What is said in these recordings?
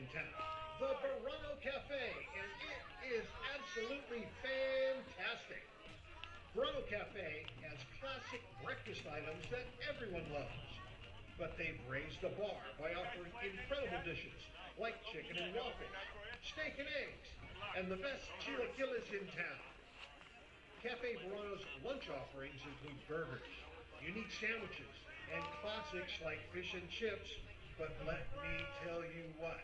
in town, the Verano Cafe, and it is absolutely fantastic. Verano Cafe has classic breakfast items that everyone loves, but they've raised the bar by offering incredible dishes like chicken and waffles, steak and eggs, and the best chilaquiles in town. Cafe Verano's lunch offerings include burgers, unique sandwiches, and classics like fish and chips. But let me tell you what,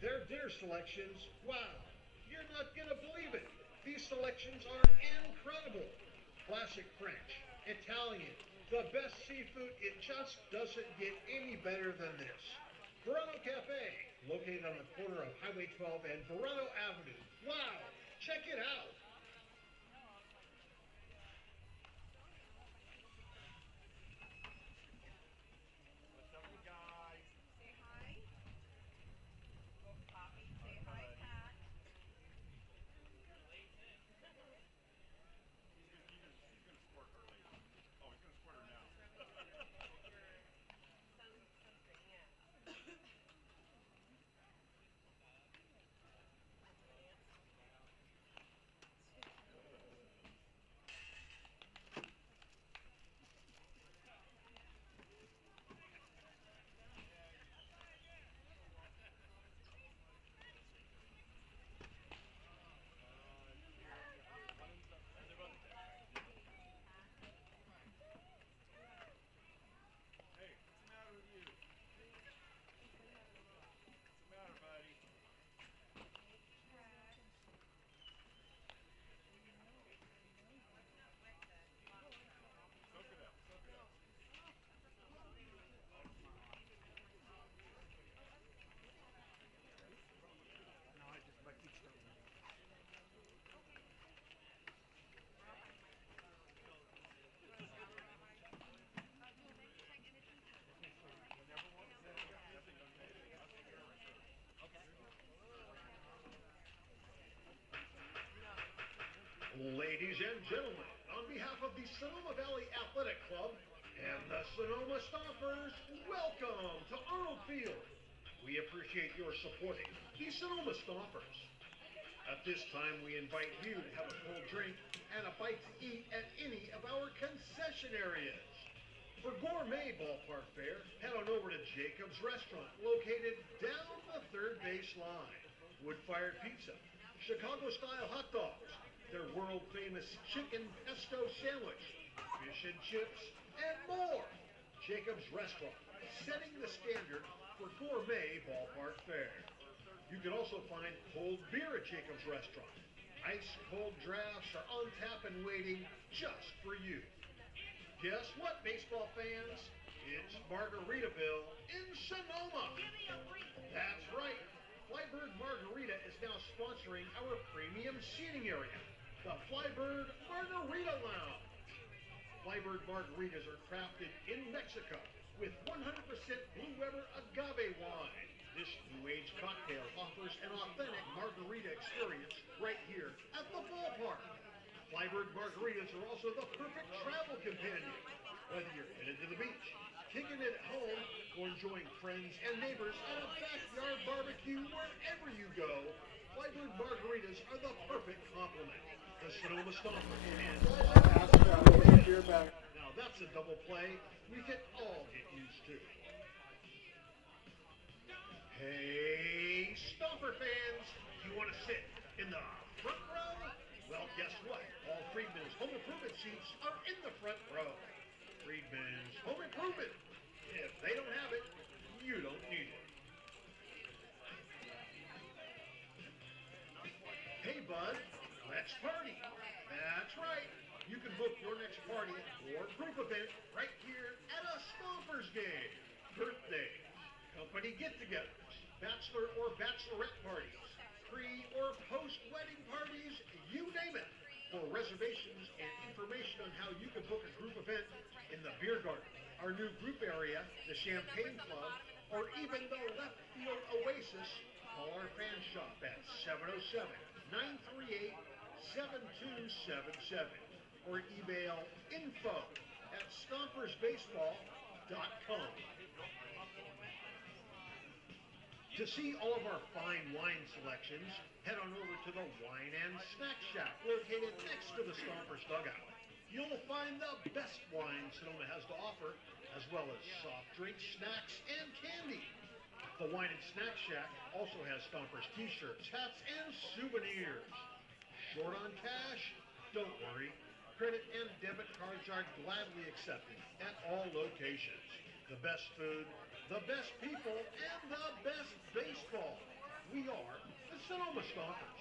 their dinner selections, wow, you're not going to believe it. These selections are incredible. Classic French, Italian, the best seafood, it just doesn't get any better than this. Verano Cafe, located on the corner of Highway 12 and Verano Avenue. Wow, check it out. Ladies and gentlemen, on behalf of the Sonoma Valley Athletic Club and the Sonoma Stompers, welcome to Arnold Field. We appreciate your supporting the Sonoma Stompers. At this time, we invite you to have a cold drink and a bite to eat at any of our concession areas. For gourmet ballpark fare, head on over to Jacob's Restaurant, located down the third base line. Wood-fired pizza, Chicago-style hot dogs, their world-famous chicken pesto sandwich, fish and chips, and more. Jacob's Restaurant, setting the standard for gourmet ballpark fare. You can also find cold beer at Jacob's Restaurant. Ice cold drafts are on tap and waiting just for you. Guess what, baseball fans? It's Margaritaville in Sonoma. That's right. Flybird Margarita is now sponsoring our premium seating area, the Flybird Margarita Lounge. Flybird margaritas are crafted in Mexico with 100% Blue Weber agave wine. This new age cocktail offers an authentic margarita experience right here at the ballpark. Flybird margaritas are also the perfect travel companion. Whether you're headed to the beach, kicking it at home, or enjoying friends and neighbors at a backyard barbecue wherever you go, Flybird margaritas are the perfect complement. The Sonoma Stompers and now that's a double play we can all get used to. Hey, Stomper fans, you want to sit in the front row? Well, guess what? All Friedman's home improvement seats are in the front row. Friedman's home improvement. If they don't have it, you don't need it. Hey, bud, let's party. That's right. You can book your next party or group event right here at a Stompers game. Birthdays, company get-togethers, bachelor or bachelorette parties, pre- or post-wedding parties, you name it. For reservations and information on how you can book a group event in the beer garden, our new group area, the Champagne Club, or even the left field oasis, call our fan shop at 707-938-7277 or email info@stompersbaseball.com. To see all of our fine wine selections, head on over to the Wine and Snack Shack located next to the Stompers dugout. You'll find the best wine Sonoma has to offer, as well as soft drinks, snacks, and candy. The Wine and Snack Shack also has Stompers t-shirts, hats, and souvenirs. Short on cash? Don't worry. Credit and debit cards are gladly accepted at all locations. The best food, the best people, and the best baseball. We are the Sonoma Stompers.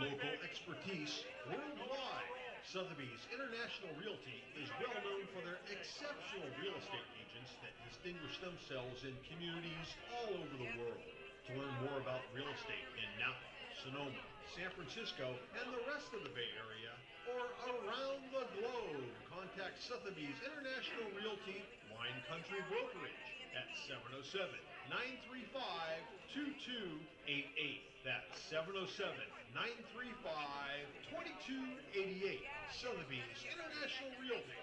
Local expertise worldwide. Sotheby's International Realty is well known for their exceptional real estate agents that distinguish themselves in communities all over the world. To learn more about real estate in Napa, Sonoma, San Francisco, and the rest of the Bay Area, or around the globe, contact Sotheby's International Realty Wine Country Brokerage at 707-935-2288. That's 707-935-2288. Sotheby's International Realty.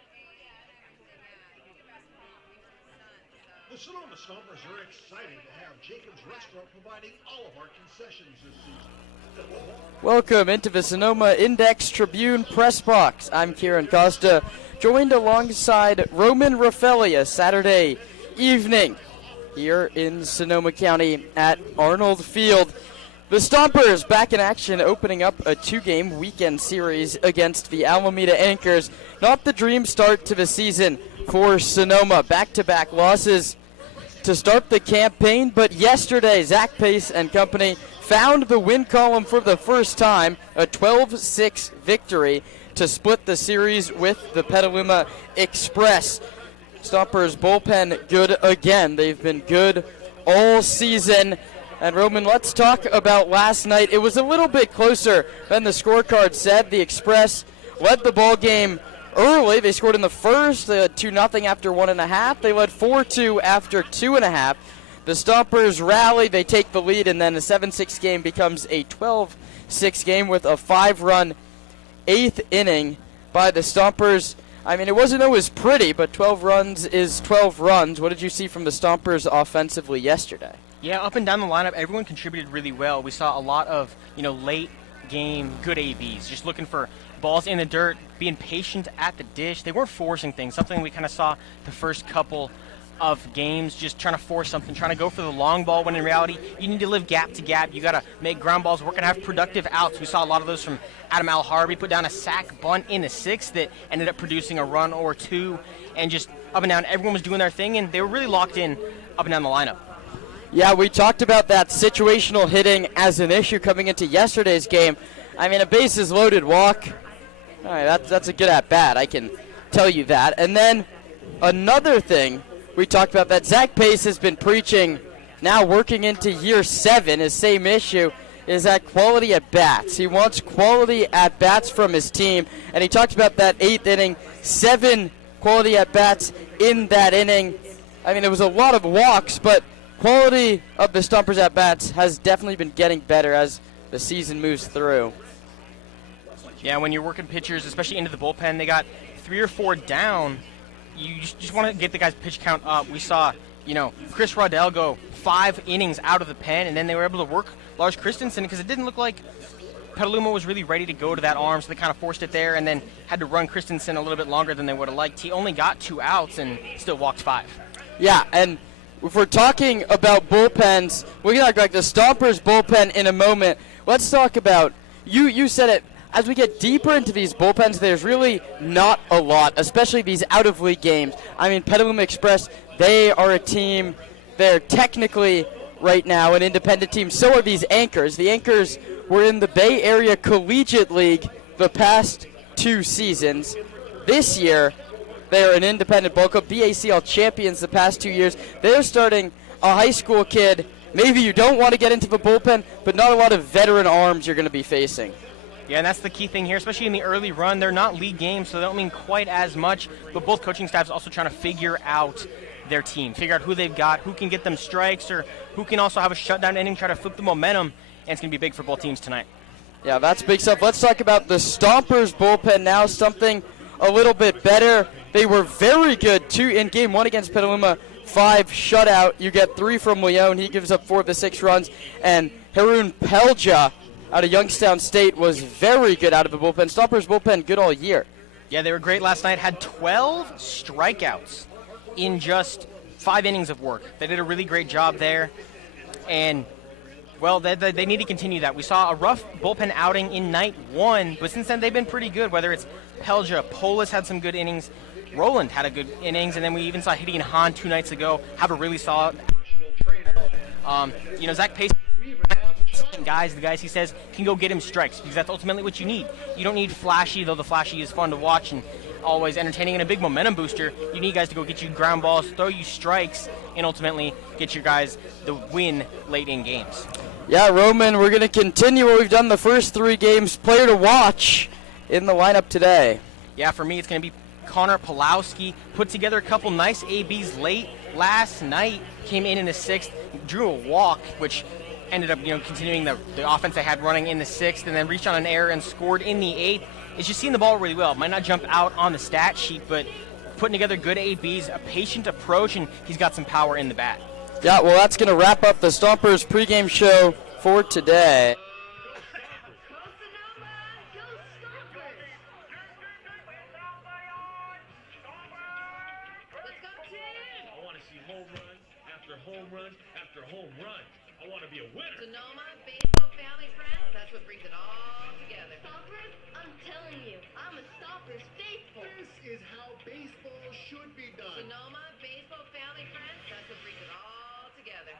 The Sonoma Stompers are excited to have Jacob's Restaurant providing all of our concessions this season. Welcome into the Sonoma Index Tribune Press Box. I'm Kieran Costa, joined alongside Roman Raffellia Saturday evening here in Sonoma County at Arnold Field. The Stompers back in action, opening up a two-game weekend series against the Alameda Anchors. Not the dream start to the season for Sonoma. Back-to-back losses to start the campaign, but yesterday Zach Pace and company found the win column for the first time, a 12-6 victory to split the series with the Petaluma Express. Stompers bullpen good again. They've been good all season. And Roman, let's talk about last night. It was a little bit closer than the scorecard said. The Express led the ball game early. They scored in the first. They led 2-0 after 1.5. They led 4-2 after 2.5. The Stompers rally. They take the lead, and then a 7-6 game becomes a 12-6 game with a 5-run 8th inning by the Stompers. I mean, it wasn't always pretty, but 12 runs is 12 runs. What did you see from the Stompers offensively yesterday? Yeah, up and down the lineup, everyone contributed really well. We saw a lot of, late game good ABs, just looking for balls in the dirt, being patient at the dish. They weren't forcing things, something we kind of saw the first couple of games, just trying to force something, trying to go for the long ball, when in reality, you need to live gap to gap. You got to make ground balls work and have productive outs. We saw a lot of those from Adam Al-Harvey, put down a sac bunt in the sixth that ended up producing a run or two, and just up and down, everyone was doing their thing, and they were really locked in up and down the lineup. Yeah, we talked about that situational hitting as an issue coming into yesterday's game. I mean, a bases-loaded walk, all right, that's a good at-bat, I can tell you that. And then another thing we talked about that Zach Pace has been preaching, now working into year 7, his same issue, is that quality at-bats. He wants quality at-bats from his team, and he talked about that 8th inning, 7 quality at-bats in that inning. I mean, it was a lot of walks, but quality of the Stompers at-bats has definitely been getting better as the season moves through. Yeah, when you're working pitchers, especially into the bullpen, they got 3 or 4 down. You just want to get the guy's pitch count up. We saw, Chris Raudell go 5 innings out of the pen, and then they were able to work Lars Christensen because it didn't look like Petaluma was really ready to go to that arm, so they kind of forced it there and then had to run Christensen a little bit longer than they would have liked. He only got 2 outs and still walked 5. Yeah, and if we're talking about bullpens, we're going to talk about the Stompers bullpen in a moment. Let's talk about, you said it, as we get deeper into these bullpens, there's really not a lot, especially these out-of-league games. I mean, Petaluma Express, they are a team, they're technically right now an independent team. So are these Anchors. The Anchors were in the Bay Area Collegiate League the past 2 seasons. This year, they're an independent ball club, BACL champions the past 2 years. They're starting a high school kid. Maybe you don't want to get into the bullpen, but not a lot of veteran arms you're going to be facing. Yeah, and that's the key thing here, especially in the early run. They're not league games, so they don't mean quite as much, but both coaching staffs also trying to figure out their team, figure out who they've got, who can get them strikes, or who can also have a shutdown inning, try to flip the momentum, and it's going to be big for both teams tonight. Yeah, that's big stuff. Let's talk about the Stompers bullpen now, something a little bit better. They were very good, in Game 1 against Petaluma, 5 shutout. You get 3 from Leone. He gives up 4 of the 6 runs. And Harun Pelja out of Youngstown State was very good out of the bullpen. Stompers bullpen good all year. Yeah, they were great last night. Had 12 strikeouts in just 5 innings of work. They did a really great job there. And, well, they need to continue that. We saw a rough bullpen outing in night 1, but since then they've been pretty good, whether it's Pelja, Polis had some good innings, Roland had a good innings, and then we even saw Hideon Hahn 2 nights ago have a really solid. Zach Pace, the guys he says can go get him strikes, because that's ultimately what you need. You don't need flashy, though the flashy is fun to watch and always entertaining and a big momentum booster. You need guys to go get you ground balls, throw you strikes, and ultimately get your guys the win late in games. Yeah, Roman, we're going to continue what we've done the first 3 games. Player to watch in the lineup today. Yeah, for me it's going to be Connor Pulowski. Put together a couple nice ABs late last night. Came in the 6th, drew a walk, which ended up continuing the offense they had running in the 6th, and then reached on an error and scored in the 8th. It's just seeing the ball really well. It might not jump out on the stat sheet, but putting together good ABs, a patient approach, and he's got some power in the bat. Yeah, well, that's going to wrap up the Stompers pregame show for today. Home run after home run. I want to be a winner. Sonoma, baseball, family, friends, that's what brings it all together. Stompers, I'm telling you, I'm a Stompers faithful. This is how baseball should be done. Sonoma, baseball, family, friends, that's what brings it all together.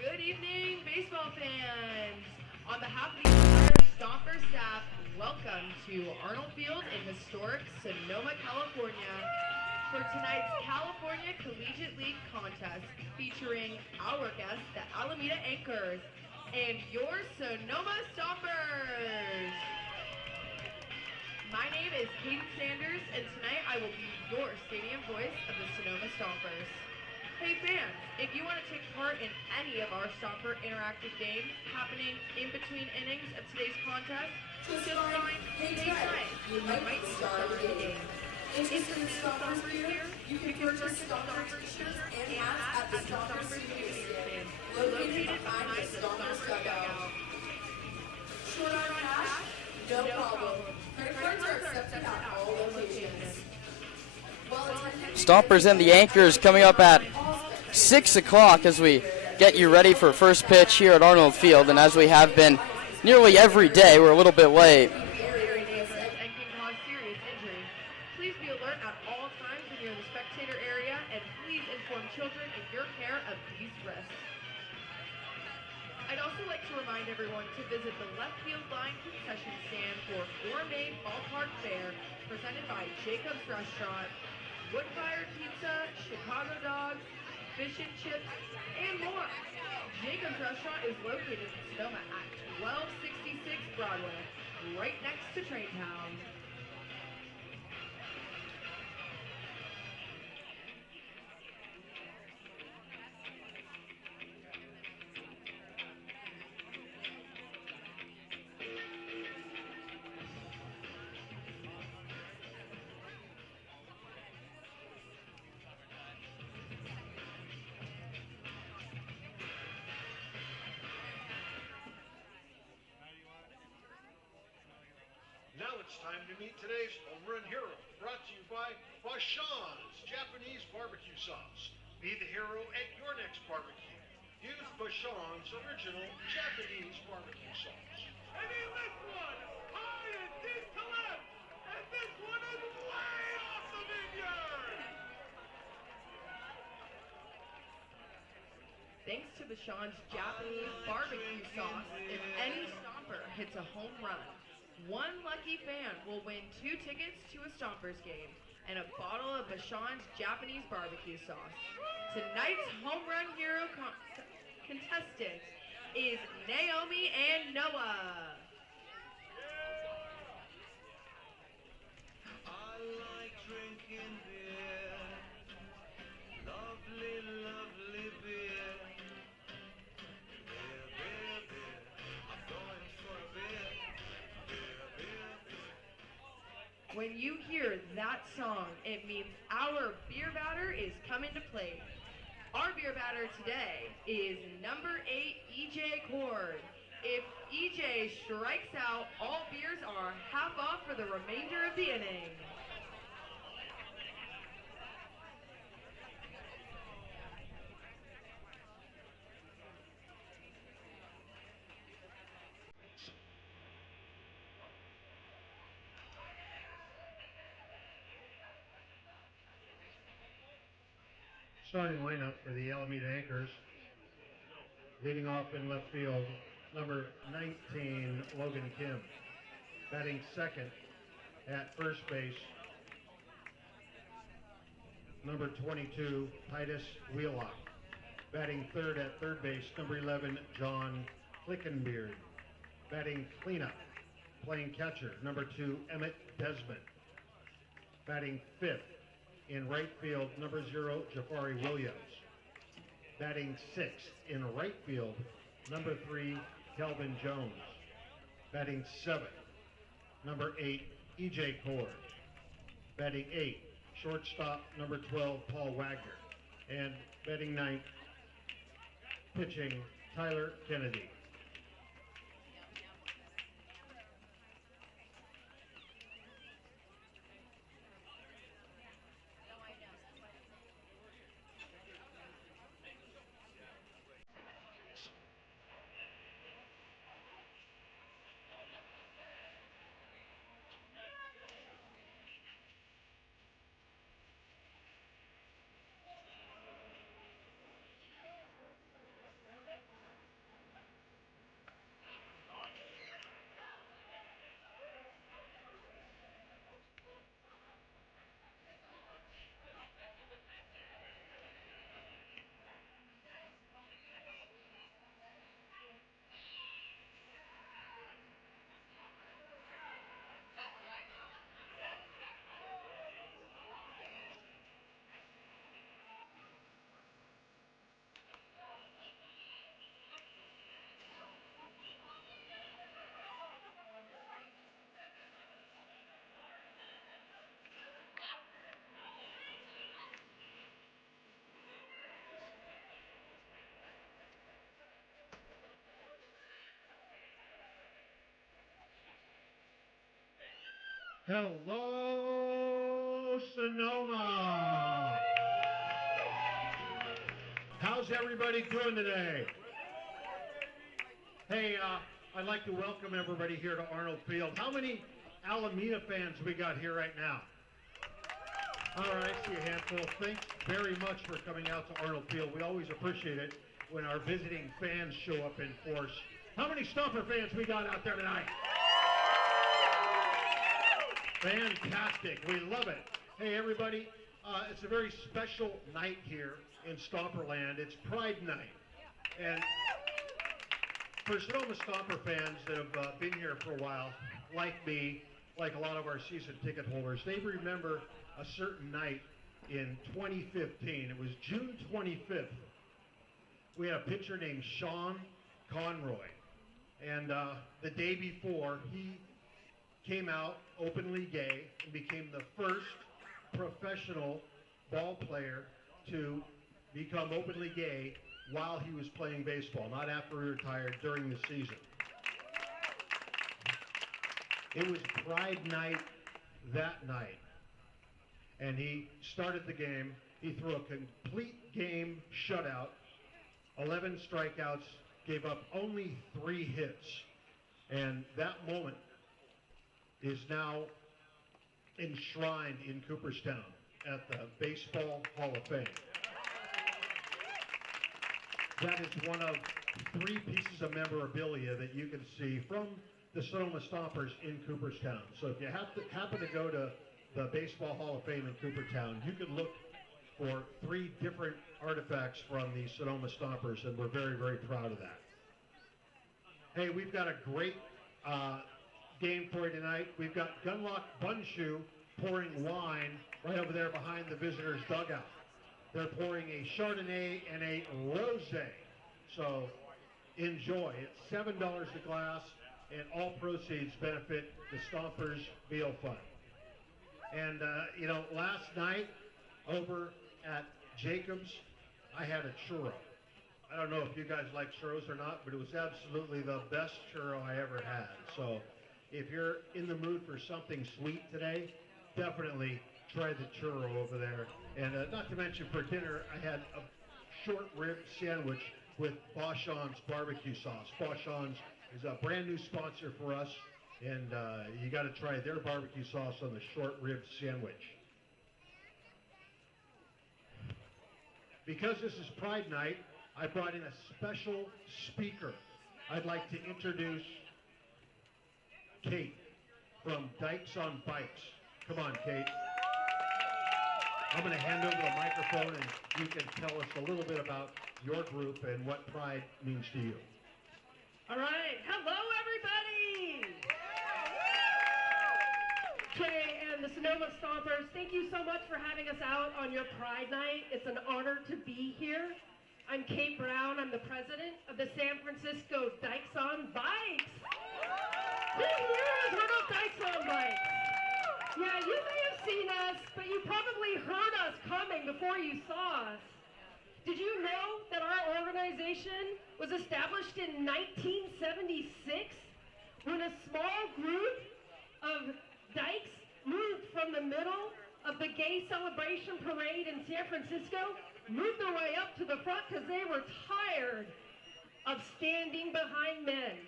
Good evening, baseball fans. On behalf of the entire Stomper staff, welcome to Arnold Field in historic Sonoma, California, for tonight's California Collegiate League contest featuring our guests, the Alameda Anchors, and your Sonoma Stompers. My name is Katie Sanders, and tonight I will be your stadium voice of the Sonoma Stompers. Hey fans, if you want to take part in any of our Stomper interactive games happening in between innings of today's contest, just join Hey Tonight. You might start the game. Interested in Stompers gear? You can purchase Stompers t-shirts and hats at the Stompers Studio stand, located behind the Stompers dugout. Short on cash? No problem. Credit cards are accepted at all locations. Stompers and the Anchors coming up at 6 o'clock as we get you ready for first pitch here at Arnold Field. And as we have been nearly every day, we're a little bit late. Everyone to visit the left field line concession stand for gourmet ballpark fare presented by Jacob's Restaurant, wood-fired pizza, Chicago dogs, fish and chips, and more. Jacob's Restaurant is located in Sonoma at 1266 Broadway, right next to Traintown. Now it's time to meet today's home run hero, brought to you by Bashan's Japanese Barbecue Sauce. Be the hero at your next barbecue. Use Bashan's original Japanese barbecue sauce. And he lifts one high and deep to left, and this one is way off the vineyard. Thanks to Bashan's Japanese barbecue sauce, if any Stomper hits a home run, one lucky fan will win 2 tickets to a Stompers game and a bottle of Bashan's Japanese barbecue sauce. Tonight's home run hero contestants is Naomi and Noah. I like drinking beer When you hear that song, it means our beer batter is coming to play. Our beer batter today is number 8, EJ Cord. If EJ strikes out, all beers are half off for the remainder of the inning. Starting lineup for the Alameda Anchors. Leading off in left field, number 19, Logan Kim. Batting second at first base, number 22, Titus Wheelock. Batting third at third base, number 11, John Clickenbeard. Batting cleanup, playing catcher, number 2, Emmett Desmond. Batting fifth in right field, number 0, Jafari Williams. Batting sixth in right field, number 3, Kelvin Jones. Batting seventh, number 8, EJ Cord. Batting eighth, shortstop, number 12, Paul Wagner. And batting ninth, pitching, Tyler Kennedy. Hello, Sonoma! How's everybody doing today? Hey, I'd like to welcome everybody here to Arnold Field. How many Alameda fans we got here right now? All right, I see a handful. Thanks very much for coming out to Arnold Field. We always appreciate it when our visiting fans show up in force. How many Stomper fans we got out there tonight? Fantastic. We love it. Hey, everybody, it's a very special night here in Stomperland. It's Pride Night. And for Sonoma Stomper fans that have been here for a while, like me, like a lot of our season ticket holders, they remember a certain night in 2015. It was June 25th. We had a pitcher named Sean Conroy. And the day before, he came out openly gay and became the first professional ball player to become openly gay while he was playing baseball, not after he retired, during the season. It was Pride Night that night, and he started the game. He threw a complete game shutout, 11 strikeouts, gave up only 3 hits, and that moment is now enshrined in Cooperstown at the Baseball Hall of Fame. That is one of 3 pieces of memorabilia that you can see from the Sonoma Stompers in Cooperstown. So if you happen to go to the Baseball Hall of Fame in Cooperstown, you can look for 3 different artifacts from the Sonoma Stompers, and we're very, very proud of that. Hey, we've got a great game for you tonight. We've got Gunlock Bunshoe pouring wine right over there behind the visitors' dugout. They're pouring a Chardonnay and a Rosé. So enjoy. It's $7 a glass, and all proceeds benefit the Stompers Meal Fund. And, last night over at Jacobs, I had a churro. I don't know if you guys like churros or not, but it was absolutely the best churro I ever had. So if you're in the mood for something sweet today, definitely try the churro over there. And not to mention for dinner, I had a short rib sandwich with Bauchon's barbecue sauce. Bauchon's is a brand new sponsor for us, and you got to try their barbecue sauce on the short rib sandwich. Because this is Pride Night, I brought in a special speaker. I'd like to introduce Kate from Dykes on Bikes. Come on, Kate. I'm going to hand over the microphone and you can tell us a little bit about your group and what Pride means to you. All right. Hello, everybody. Okay, and the Sonoma Stompers, thank you so much for having us out on your Pride Night. It's an honor to be here. I'm Kate Brown. I'm the president of the San Francisco Dykes on Bikes. Who here has heard of Dykes on Bikes? Yeah, you may have seen us, but you probably heard us coming before you saw us. Did you know that our organization was established in 1976 when a small group of dykes moved from the middle of the gay celebration parade in San Francisco, moved their way up to the front because they were tired of standing behind men.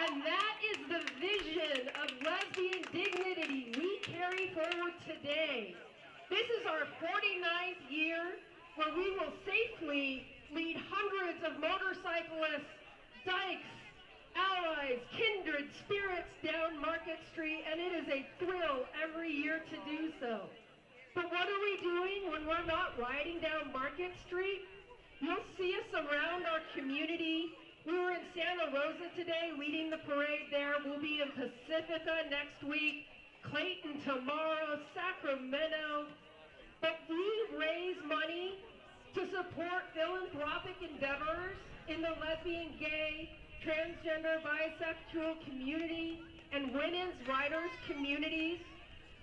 And that is the vision of lesbian dignity we carry forward today. This is our 49th year where we will safely lead hundreds of motorcyclists, dykes, allies, kindred spirits down Market Street, and it is a thrill every year to do so. But what are we doing when we're not riding down Market Street? You'll see us around our community. We were in Santa Rosa today leading the parade there. We'll be in Pacifica next week, Clayton tomorrow, Sacramento. But we raise money to support philanthropic endeavors in the lesbian, gay, transgender, bisexual community and women's riders communities.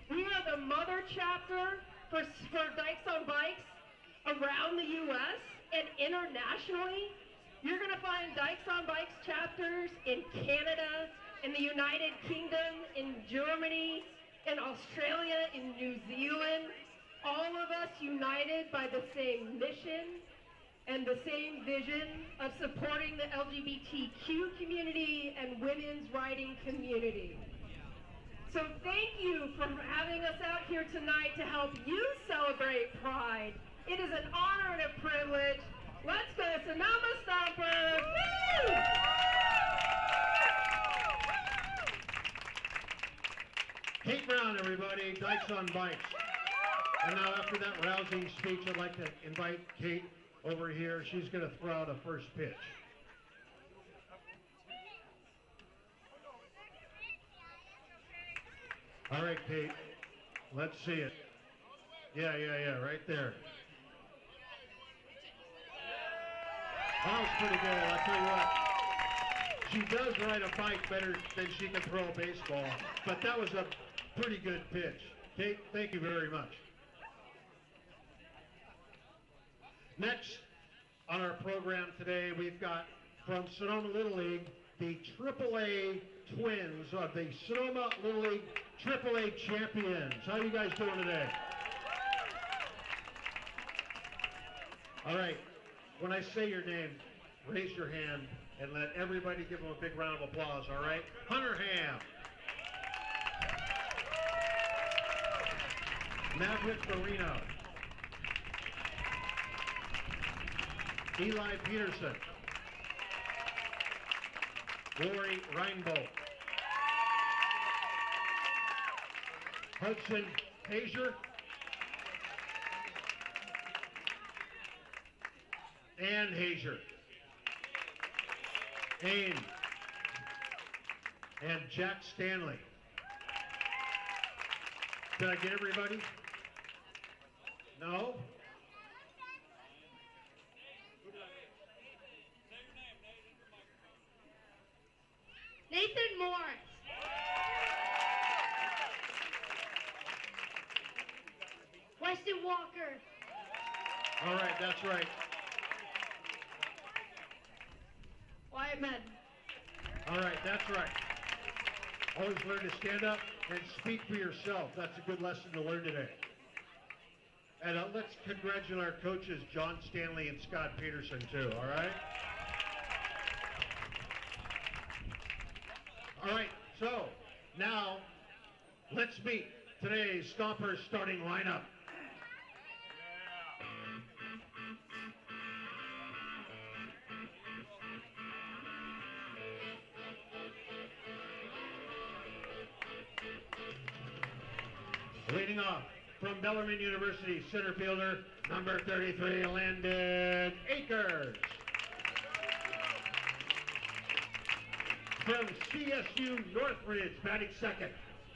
We are the mother chapter for Dykes on Bikes around the U.S. and internationally. You're going to find Dykes on Bikes chapters in Canada, in the United Kingdom, in Germany, in Australia, in New Zealand. All of us united by the same mission and the same vision of supporting the LGBTQ community and women's riding community. So thank you for having us out here tonight to help you celebrate Pride. It is an honor and a privilege. Let's go, Sonoma Stompers! Woo! Kate Brown, everybody, Dykes on Bikes. And now after that rousing speech, I'd like to invite Kate over here. She's going to throw out a first pitch. All right, Kate, let's see it. Yeah, right there. That was pretty good. I'll tell you what, she does ride a bike better than she can throw a baseball, but that was a pretty good pitch. Kate, thank you very much. Next on our program today, we've got from Sonoma Little League, the AAA twins of the Sonoma Little League AAA champions. How are you guys doing today? All right, when I say your name, raise your hand and let everybody give them a big round of applause, all right? Hunter Ham. Maverick Marino. Eli Peterson. Rory Reinbold. Hudson Hazier. Ann Hazier. Ain. And Jack Stanley. Did I get everybody? No? Nathan Morris. Walker. All right, that's right. Wyatt Madden. All right, that's right. Always learn to stand up and speak for yourself. That's a good lesson to learn today. And let's congratulate our coaches, John Stanley and Scott Peterson, too, all right? All right, so now let's meet today's Stompers starting lineup. Leading off from Bellarmine University, center fielder, number 33, Landon Akers. From CSU Northridge, batting second,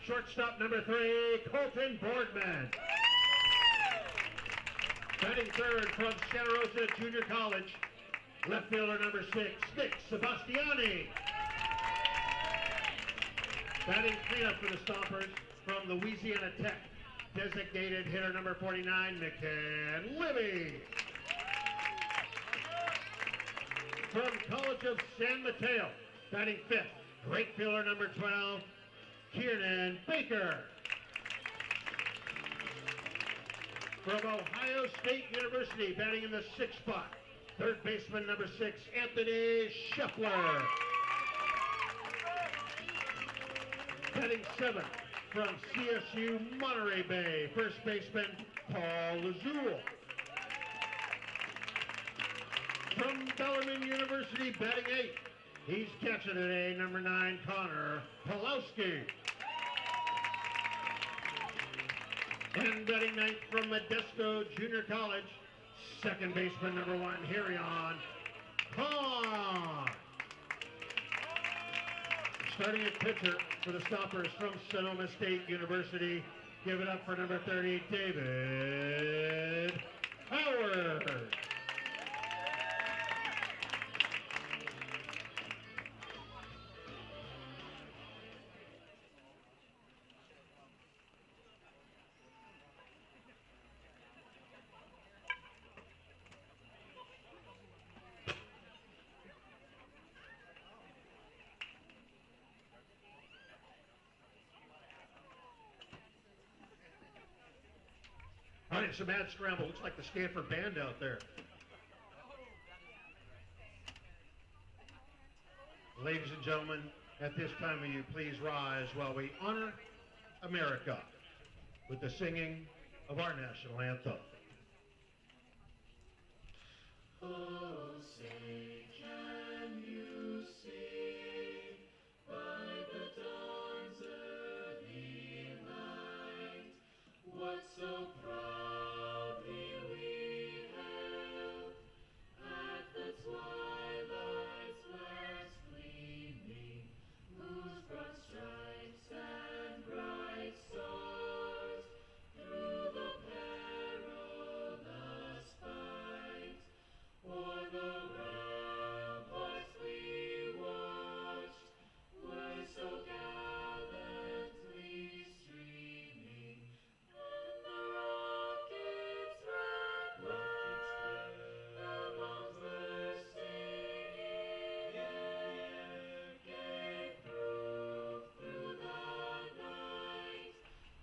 shortstop number 3, Colton Boardman. Batting third from Santa Rosa Junior College, left fielder number 6, Nick Sebastiani. Batting cleanup for the Stompers from Louisiana Tech, designated hitter number 49, McCann Libby. From College of San Mateo, batting fifth, right fielder number 12, Kiernan Baker. From Ohio State University, batting in the sixth spot, third baseman number 6, Anthony Scheffler. Batting seventh, from CSU Monterey Bay, first baseman Paul Lazul. From Bellarmine University, batting eighth, he's catching today, number 9, Connor Pawlowski. And batting ninth from Modesto Junior College, second baseman number 1, Herion Kahn. Starting at pitcher for the Stompers from Sonoma State University, give it up for number 30, David Howard. All right, it's a mad scramble. Looks like the Stanford band out there. Ladies and gentlemen, at this time will you please rise while we honor America with the singing of our national anthem. Oh, say, can you see by the dawn's early light what so proudly we hailed at the twilight's last gleaming, whose broad stripes and bright stars through the perilous fight o'er the ramparts we watched were so gallantly streaming, and the rockets' red light among bursting in air gave proof through the night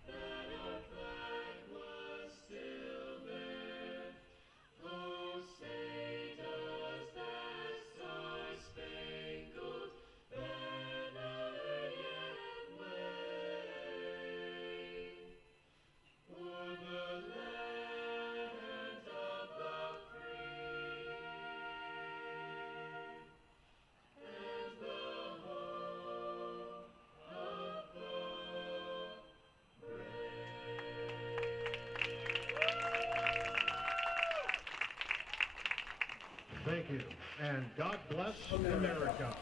that our flag was still there. Oh, say does that star-spangled banner yet wave o'er the land of the free and the home of the brave. Thank you, and God bless America.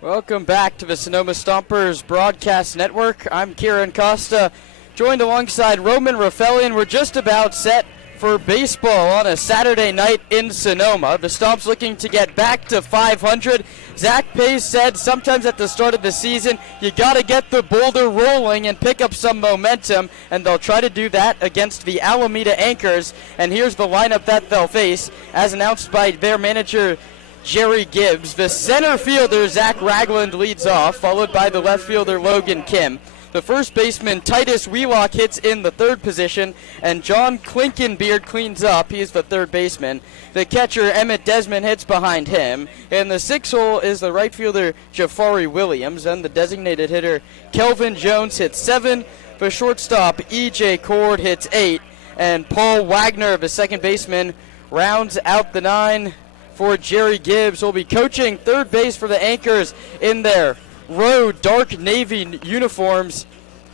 Welcome back to the Sonoma Stompers Broadcast Network. I'm Kieran Costa, joined alongside Roman Raffelian. We're just about set for baseball on a Saturday night in Sonoma. The Stomps looking to get back to 500. Zach Pace said sometimes at the start of the season, you got to get the boulder rolling and pick up some momentum, and they'll try to do that against the Alameda Anchors. And here's the lineup that they'll face, as announced by their manager, Jerry Gibbs. The center fielder, Zach Ragland, leads off, followed by the left fielder, Logan Kim. The first baseman, Titus Wheelock, hits in the third position, and John Klinkenbeard cleans up. He's the third baseman. The catcher, Emmett Desmond, hits behind him. In the sixth hole is the right fielder, Jafari Williams, and the designated hitter, Kelvin Jones, hits 7. The shortstop, E.J. Cord, hits 8. And Paul Wagner, the second baseman, rounds out the 9 for Jerry Gibbs, who will be coaching third base for the Anchors in their road dark navy uniforms.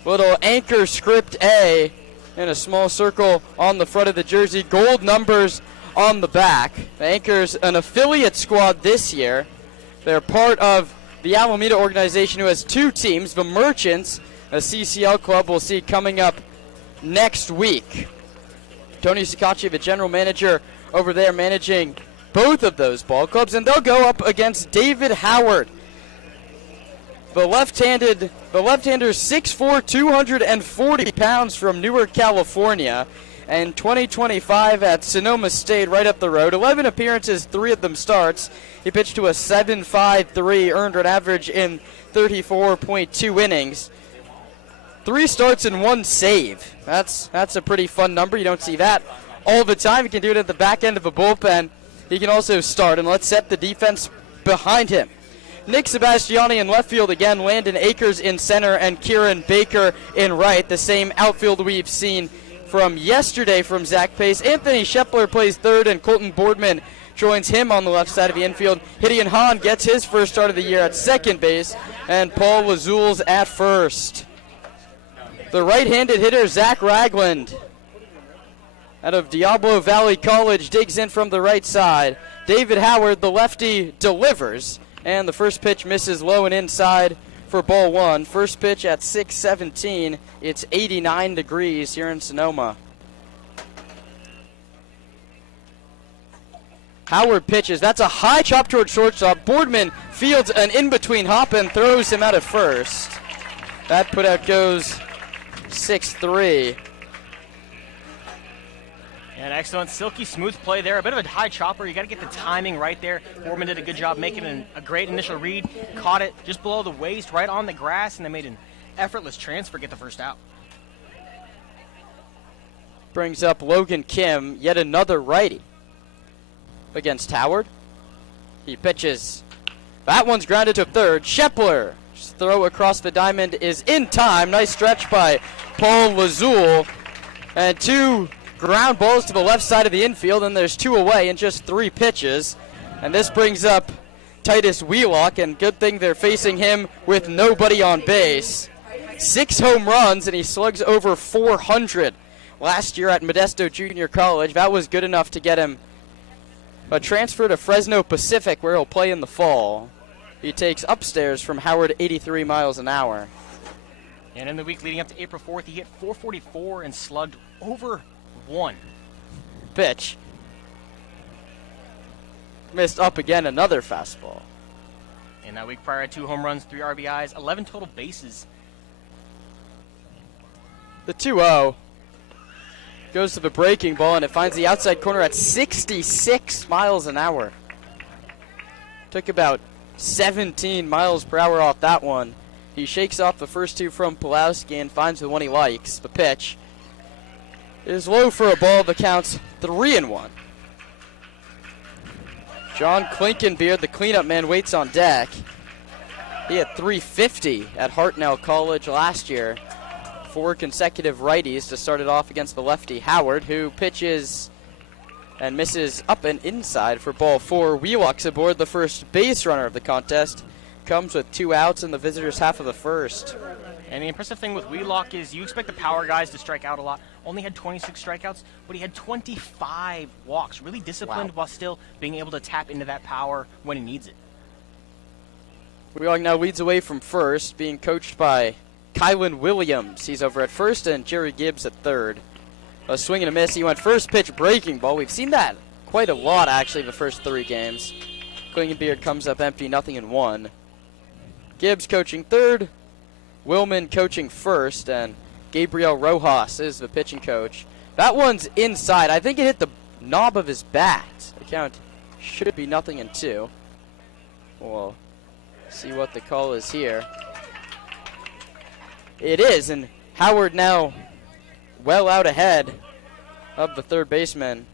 Little Anchor script A in a small circle on the front of the jersey. Gold numbers on the back. The Anchors, an affiliate squad this year. They're part of the Alameda organization, who has 2 teams. The Merchants, a CCL club we'll see coming up next week. Tony Sikachi, the general manager over there, managing both of those ball clubs. And they'll go up against David Howard, the left-hander, 6'4", 240 pounds from Newark, California, and 2025 at Sonoma State, right up the road. 11 appearances, 3 of them starts. He pitched to a 7.53 earned run average in 34.2 innings. 3 starts and 1 save. That's a pretty fun number. You don't see that all the time. He can do it at the back end of a bullpen. He can also start, and let's set the defense behind him. Nick Sebastiani in left field again, Landon Akers in center, and Kieran Baker in right. The same outfield we've seen from yesterday from Zach Pace. Anthony Shepler plays third, and Colton Boardman joins him on the left side of the infield. Gideon Hahn gets his first start of the year at second base, and Paul Lazul's at first. The right-handed hitter, Zach Ragland, out of Diablo Valley College, digs in from the right side. David Howard, the lefty, delivers. And the first pitch misses low and inside for ball 1. First pitch at 6:17. It's 89 degrees here in Sonoma. Howard pitches. That's a high chop toward shortstop. Boardman fields an in-between hop and throws him out at first. That put out goes 6-3. An excellent, silky, smooth play there. A bit of a high chopper. You got to get the timing right there. Boardman did a good job making a great initial read. Caught it just below the waist, right on the grass, and they made an effortless transfer, get the first out. Brings up Logan Kim, yet another righty against Howard. He pitches. That one's grounded to third. Shepler. Throw across the diamond is in time. Nice stretch by Paul Lazul. And 2 ground balls to the left side of the infield, and there's 2 away in just 3 pitches. And this brings up Titus Wheelock, and good thing they're facing him with nobody on base. 6 home runs, and he slugs over 400 last year at Modesto Junior College. That was good enough to get him a transfer to Fresno Pacific, where he'll play in the fall. He takes upstairs from Howard 83 miles an hour. And in the week leading up to April 4th, he hit 444 and slugged over 1. Pitch. Missed up again, another fastball. In that week prior, had 2 home runs, 3 RBIs, 11 total bases. The 2-0 goes to the breaking ball, and it finds the outside corner at 66 miles an hour. Took about 17 miles per hour off that one. He shakes off the first 2 from Pulowski and finds the one he likes. The pitch is low for a ball that counts 3-1. John Klinkenbeard, the cleanup man, waits on deck. He had 350 at Hartnell College last year. 4 consecutive righties to start it off against the lefty Howard, who pitches and misses up and inside for ball 4. Wheelock's aboard, the first base runner of the contest. Comes with 2 outs in the visitors' half of the first. And the impressive thing with Wheelock is you expect the power guys to strike out a lot. Only had 26 strikeouts, but he had 25 walks. Really disciplined while still being able to tap into that power when he needs it. Wheelock now leads away from first, being coached by Kylan Williams. He's over at first, and Jerry Gibbs at third. A swing and a miss. He went first pitch breaking ball. We've seen that quite a lot, actually, the first 3 games. Klingenbeard comes up empty, 0-1. Gibbs coaching third. Willman coaching first. And Gabriel Rojas is the pitching coach. That one's inside. I think it hit the knob of his bat. The count should be 0-2. We'll see what the call is here. It is, and Howard now well out ahead of the third baseman.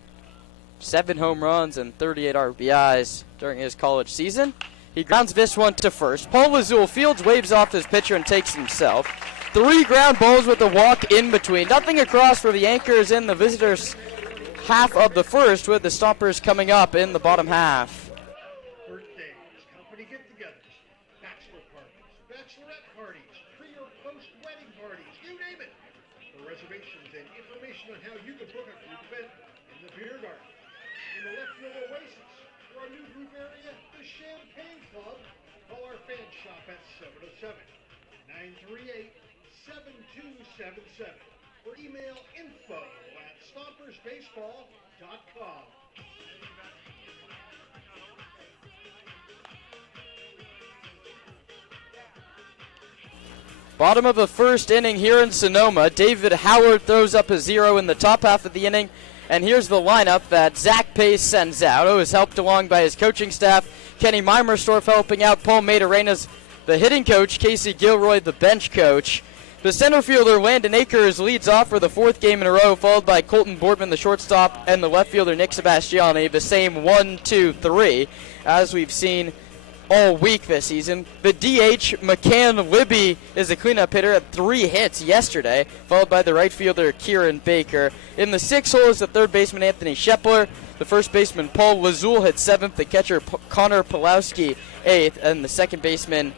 7 home runs and 38 RBIs during his college season. He grounds this one to first. Paul Lazul fields, waves off his pitcher, and takes himself. 3 ground balls with a walk in between. Nothing across for the Anchors in the visitors' half of the first, with the Stompers coming up in the bottom half. Birthdays, company get-togethers, bachelor parties, bachelorette parties, pre- or post-wedding parties, you name it. For reservations and information on how you can book a group event in the beer garden, in the left field oasis, or our new group area, the Champagne Club, call our fan shop at 707-938-7277 or email info@stompersbaseball.com. Bottom of the first inning here in Sonoma. David Howard throws up a 0 in the top half of the inning. And here's the lineup that Zach Pace sends out. Oh, is helped along by his coaching staff. Kenny Meimerstorff helping out. Paul Matarenas, the hitting coach. Casey Gilroy, the bench coach. The center fielder, Landon Akers, leads off for the 4th game in a row, followed by Colton Boardman, the shortstop, and the left fielder, Nick Sebastiani. The same 1, 2, 3, as we've seen all week this season. The DH, McCann Libby, is the cleanup hitter at 3 hits yesterday, followed by the right fielder, Kieran Baker. In the 6 hole is the third baseman, Anthony Shepler. The first baseman, Paul Lazul, hit 7th. The catcher, Connor Pulowski, 8th. And the second baseman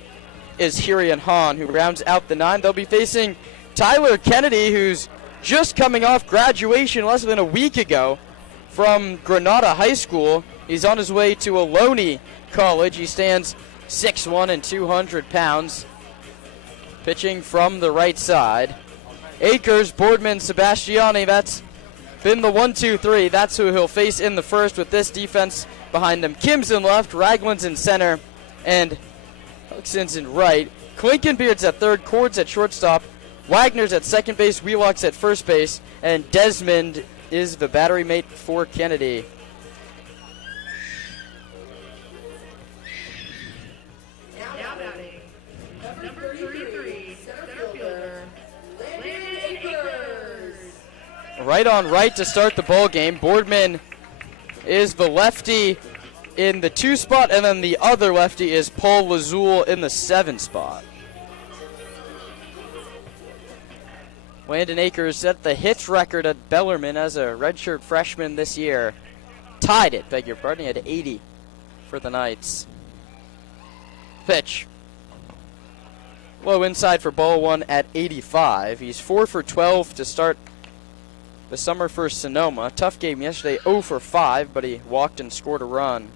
is Hirian Hahn, who rounds out the 9. They'll be facing Tyler Kennedy, who's just coming off graduation less than a week ago from Granada High School. He's on his way to Ohlone College. He stands 6'1" and 200 pounds. Pitching from the right side. Akers, Boardman, Sebastiani, that's been the 1, 2, 3. That's who he'll face in the first with this defense behind them. Kim's in left, Ragland's in center, and Huxon's in right. Klinkenbeard's at third, Cord's at shortstop, Wagner's at second base, Wheelock's at first base, and Desmond is the battery mate for Kennedy. Now batting, number 33, center fielder, Landon Akers. Right on right to start the ball game. Boardman is the lefty in the 2 spot, and then the other lefty is Paul Lazul in the 7 spot. Landon Akers set the hits record at Bellarmine as a redshirt freshman this year. Tied it, beg your pardon. He had 80 for the Knights. Pitch. Low inside for ball 1 at 85. He's 4 for 12 to start the summer for Sonoma. Tough game yesterday, 0 for 5, but he walked and scored a run.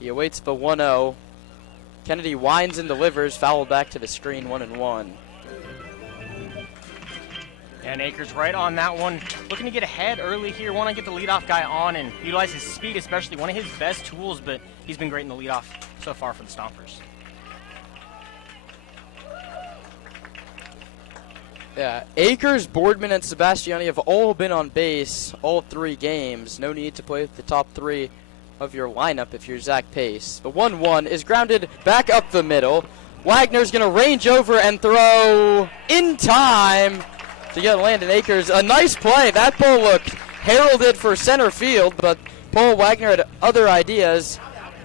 He awaits the 1-0. Kennedy winds and delivers, foul back to the screen, 1-1. And Akers right on that one. Looking to get ahead early here. Want to get the leadoff guy on and utilize his speed, especially one of his best tools, but he's been great in the leadoff so far for the Stompers. Yeah, Akers, Boardman, and Sebastiani have all been on base all 3 games. No need to play with the top 3 of your lineup if you're Zach Pace. The 1-1 is grounded back up the middle. Wagner's going to range over and throw in time to get Landon Akers. A nice play. That ball looked heralded for center field, but Paul Wagner had other ideas.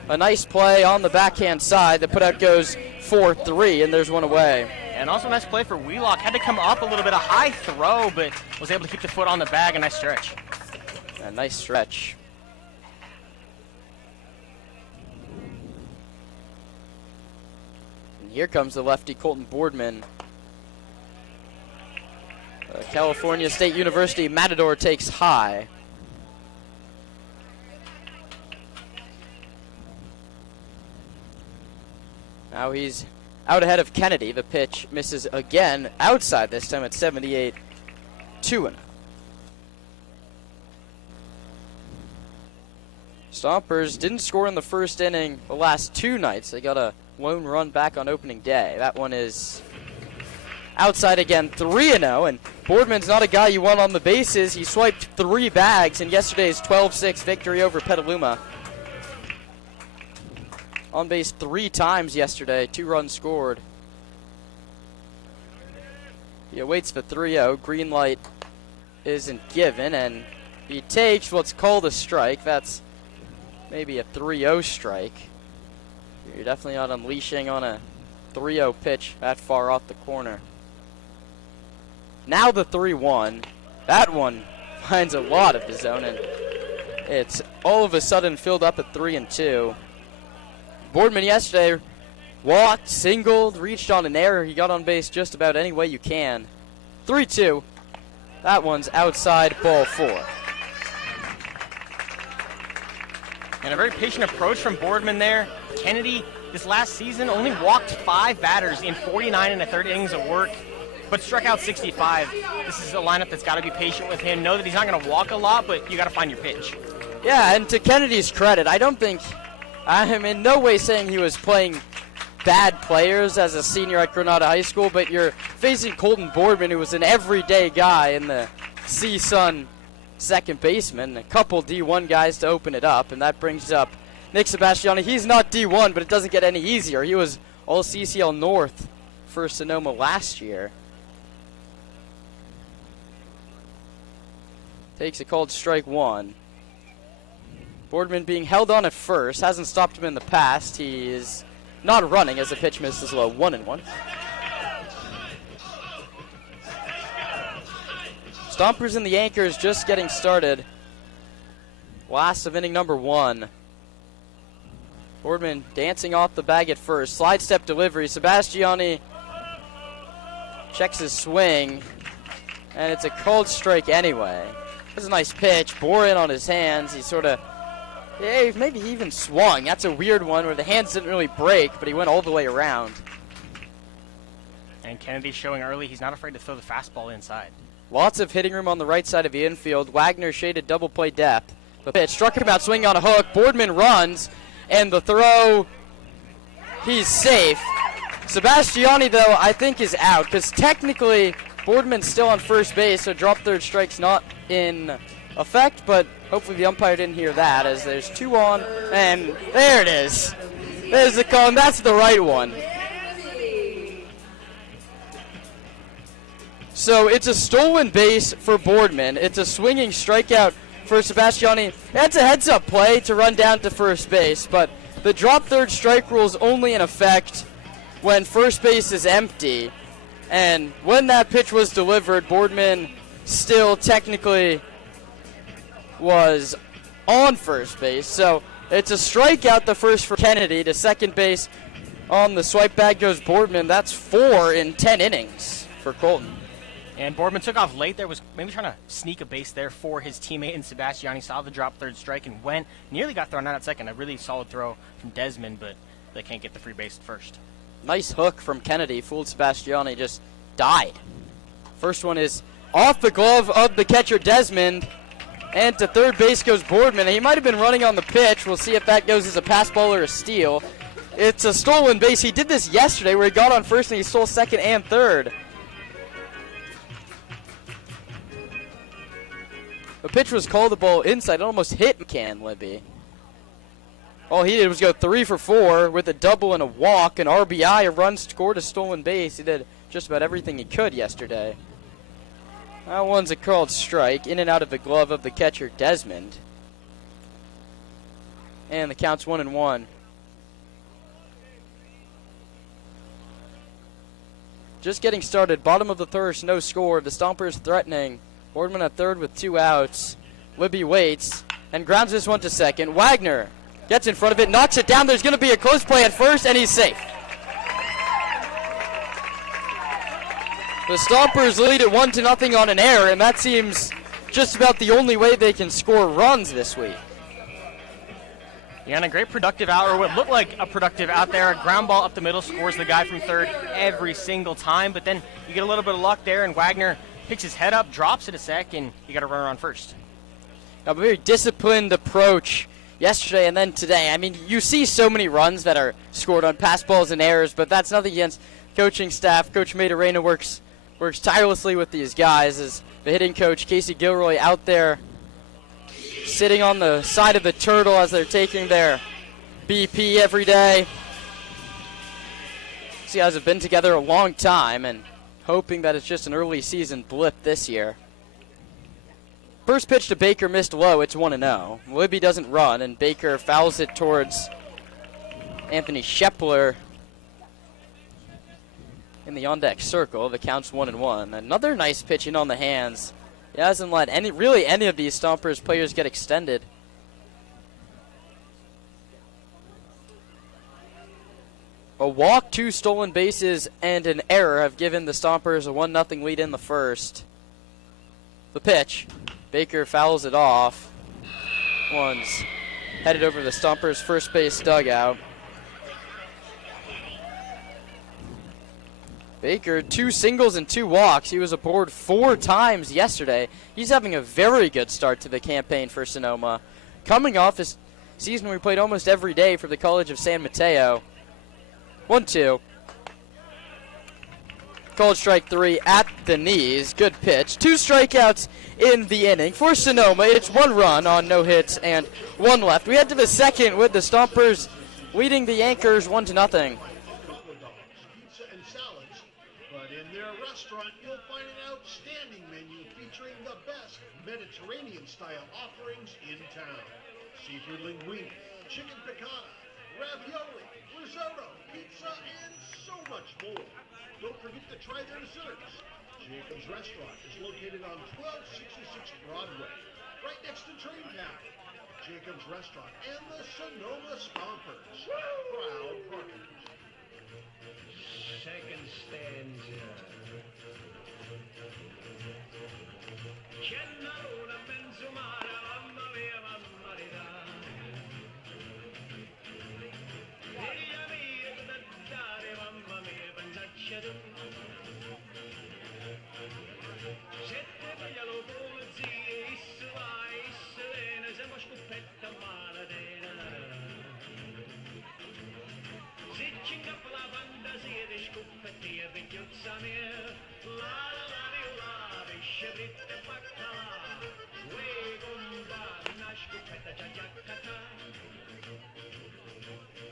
A nice play on the backhand side. The putout goes 4-3, and there's one away. And also a nice play for Wheelock. Had to come up a little bit, a high throw, but was able to keep the foot on the bag. A nice stretch. A nice stretch. And here comes the lefty, Colton Boardman. California State University Matador takes high. Now he's out ahead of Kennedy. The pitch misses again outside, this time at 78, 2-0. Stompers didn't score in the first inning the last 2 nights. They got a lone run back on opening day. That one is outside again, 3-0, and Boardman's not a guy you want on the bases. He swiped 3 bags in yesterday's 12-6 victory over Petaluma. On base 3 times yesterday, 2 runs scored. He awaits the 3-0. Green light isn't given, and he takes what's called a strike. That's maybe a 3-0 strike. You're definitely not unleashing on a 3-0 pitch that far off the corner. Now the 3-1. That one finds a lot of the zone, and it's all of a sudden filled up at 3-2. Boardman yesterday walked, singled, reached on an error. He got on base just about any way you can. 3-2. That one's outside, ball 4. And a very patient approach from Boardman there. Kennedy, this last season, only walked 5 batters in 49 and a third innings of work, but struck out 65. This is a lineup that's got to be patient with him. Know that he's not going to walk a lot, but you got to find your pitch. Yeah, and to Kennedy's credit, I'm in no way saying he was playing bad players as a senior at Granada High School, but you're facing Colton Boardman, who was an everyday guy in the C-Sun second baseman, a couple D1 guys to open it up, and that brings up Nick Sebastiani. He's not D1, but it doesn't get any easier. He was all CCL North for Sonoma last year. Takes a called strike 1. Boardman being held on at first, hasn't stopped him in the past. He is not running as the pitch misses low, 1-1. Stompers and the Anchors just getting started. Last of inning number 1. Boardman dancing off the bag at first. Slide step delivery. Sebastiani checks his swing, and it's a called strike anyway. That's a nice pitch. Bore in on his hands. He sort of, maybe he even swung. That's a weird one where the hands didn't really break, but he went all the way around. And Kennedy showing early he's not afraid to throw the fastball inside. Lots of hitting room on the right side of the infield. Wagner shaded double play depth. The pitch struck him out swinging on a hook. Boardman runs, and the throw, he's safe. Sebastiani, though, I think is out, because technically Boardman's still on first base, so drop third strike's not in effect, but hopefully the umpire didn't hear that, as there's 2 on, and there it is. There's the call, and that's the right one. So it's a stolen base for Boardman. It's a swinging strikeout for Sebastiani. That's a heads-up play to run down to first base, but the drop third strike rule is only in effect when first base is empty. And when that pitch was delivered, Boardman still technically was on first base. So it's a strikeout, the first for Kennedy. To second base on the swipe bag goes Boardman. That's 4 in 10 innings for Colton. And Boardman took off late there, was maybe trying to sneak a base there for his teammate, and Sebastiani saw the drop third strike and went, nearly got thrown out at second. A really solid throw from Desmond, but they can't get the free base at first. Nice hook from Kennedy, fooled Sebastiani, just died. First one is off the glove of the catcher Desmond, and to third base goes Boardman. He might have been running on the pitch. We'll see if that goes as a pass ball or a steal. It's a stolen base. He did this yesterday where he got on first and he stole second and third. The pitch was called the ball inside. It almost hit McCann Libby. All he did was go 3 for 4 with a double and a walk, an RBI, a run scored, a stolen base. He did just about everything he could yesterday. That one's a called strike, in and out of the glove of the catcher Desmond. And the count's 1-1. Just getting started, bottom of the first, no score. The Stompers threatening. Boardman at third with 2 outs. Libby waits and grounds this one to second. Wagner gets in front of it, knocks it down. There's going to be a close play at first, and he's safe. The Stompers lead it 1-0 on an error, and that seems just about the only way they can score runs this week. Yeah, and a great productive out, or what looked like a productive out there. A ground ball up the middle scores the guy from third every single time. But then you get a little bit of luck there, and Wagner picks his head up, drops it a sec, and you got a runner on first. A very disciplined approach yesterday and then today. I mean, you see so many runs that are scored on pass balls and errors, but that's nothing against coaching staff. Coach Madarena works tirelessly with these guys as the hitting coach, Casey Gilroy, out there sitting on the side of the turtle as they're taking their BP every day. These guys have been together a long time and hoping that it's just an early season blip this year. First pitch to Baker missed low. It's 1-0. Libby doesn't run, and Baker fouls it towards Anthony Shepler in the on-deck circle. The count's 1-1. Another nice pitch in on the hands. He hasn't let any of these Stompers players get extended. A walk, 2 stolen bases, and an error have given the Stompers a 1-0 lead in the first. The pitch. Baker fouls it off. One's headed over the Stompers' first base dugout. Baker, 2 singles and 2 walks. He was aboard 4 times yesterday. He's having a very good start to the campaign for Sonoma. Coming off his season where he played almost every day for the College of San Mateo. 1-2. Called strike 3 at the knees. Good pitch. 2 strikeouts in the inning. For Sonoma, it's 1 run on no hits and 1 left. We head to the second with the Stompers leading the Anchors 1-0. Pizza and salads, but in their restaurant you'll find an outstanding menu featuring the best Mediterranean-style offerings in town. Seafood linguine, chicken piccata, ravioli, risotto, pizza, and so much more. Don't forget to try their desserts. Jacob's Restaurant is located on 1266 Broadway, right next to Traintown. Jacob's Restaurant and the Sonoma Stompers, proud partners. Second stanza.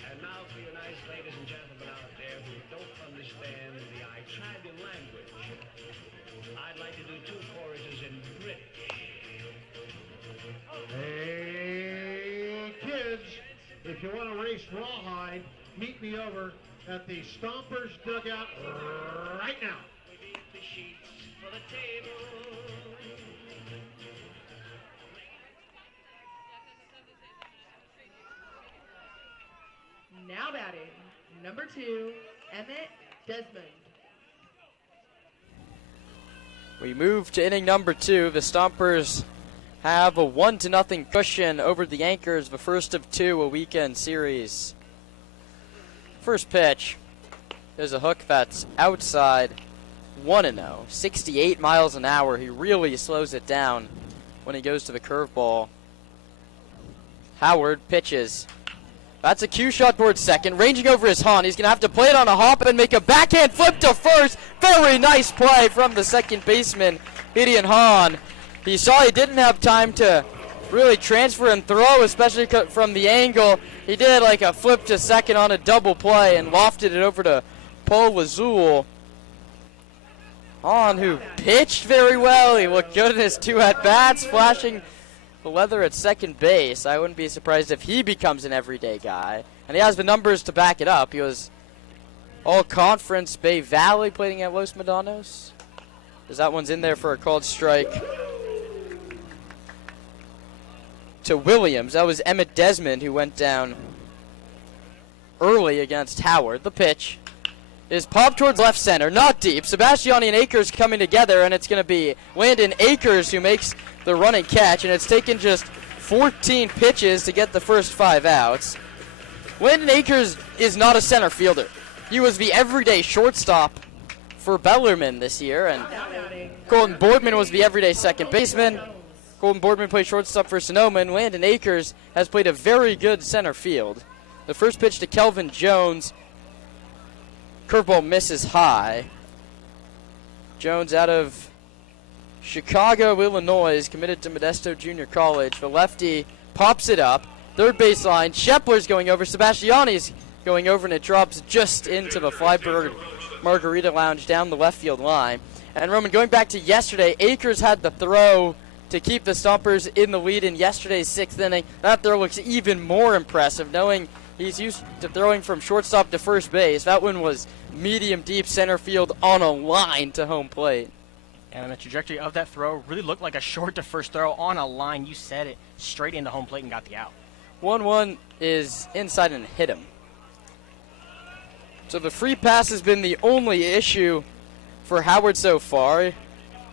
And now for you nice ladies and gentlemen out there who don't understand the Italian language, I'd like to do 2 choruses in British. Hey kids, if you want to race rawhide, meet me over at the Stompers dugout right now. We beat the sheets for the table. Now batting, number 2, Emmett Desmond. We move to inning number 2. The Stompers have a 1-0 cushion over the Anchors, the first of 2, a weekend series. First pitch is a hook that's outside, 1-0, 68 miles an hour. He really slows it down when he goes to the curveball. Howard pitches. That's a cue shot towards second, ranging over his Hahn. He's going to have to play it on a hop and make a backhand flip to first. Very nice play from the second baseman, Gideon Hahn. He saw he didn't have time to really transfer and throw, especially from the angle. He did like a flip to second on a double play and lofted it over to Paul Lazul. Hahn, who pitched very well. He looked good in his 2 at-bats, flashing the leather at second base. I wouldn't be surprised if he becomes an everyday guy. And he has the numbers to back it up. He was all-conference Bay Valley playing at Los Medanos. As that one's in there for a called strike to Williams. That was Emmett Desmond who went down early against Howard. The pitch is popped towards left center, not deep. Sebastiani and Akers coming together, and it's going to be Landon Akers who makes the running catch, and it's taken just 14 pitches to get the first 5 outs. Landon Akers is not a center fielder. He was the everyday shortstop for Bellarmine this year, and Colton Boardman was the everyday second baseman. Colton Boardman played shortstop for Sonoma, and Landon Akers has played a very good center field. The first pitch to Kelvin Jones. Curveball misses high. Jones out of Chicago, Illinois, committed to Modesto Junior College. The lefty pops it up. Third baseline. Shepler's going over. Sebastiani's going over, and it drops just into the Flyberg Margarita Lounge down the left field line. And Roman, going back to yesterday, Akers had the throw to keep the Stompers in the lead in yesterday's 6th inning. That throw looks even more impressive, knowing he's used to throwing from shortstop to first base. That one was medium deep center field on a line to home plate. And the trajectory of that throw really looked like a short to first throw on a line. You said it, straight into home plate and got the out. 1-1 is inside and hit him. So the free pass has been the only issue for Howard so far.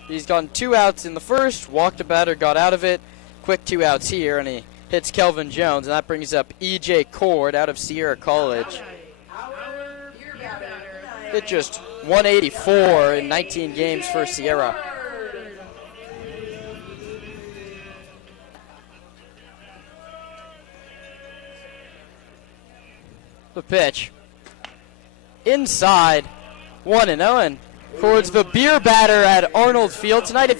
He's gotten 2 outs in the first, walked a batter, got out of it. Quick 2 outs here, and he hits Kelvin Jones, and that brings up E.J. Cord out of Sierra College. Hit just 184 in 19 games for Sierra. The pitch. Inside, 1-0, and Cord's the beer batter at Arnold Field tonight.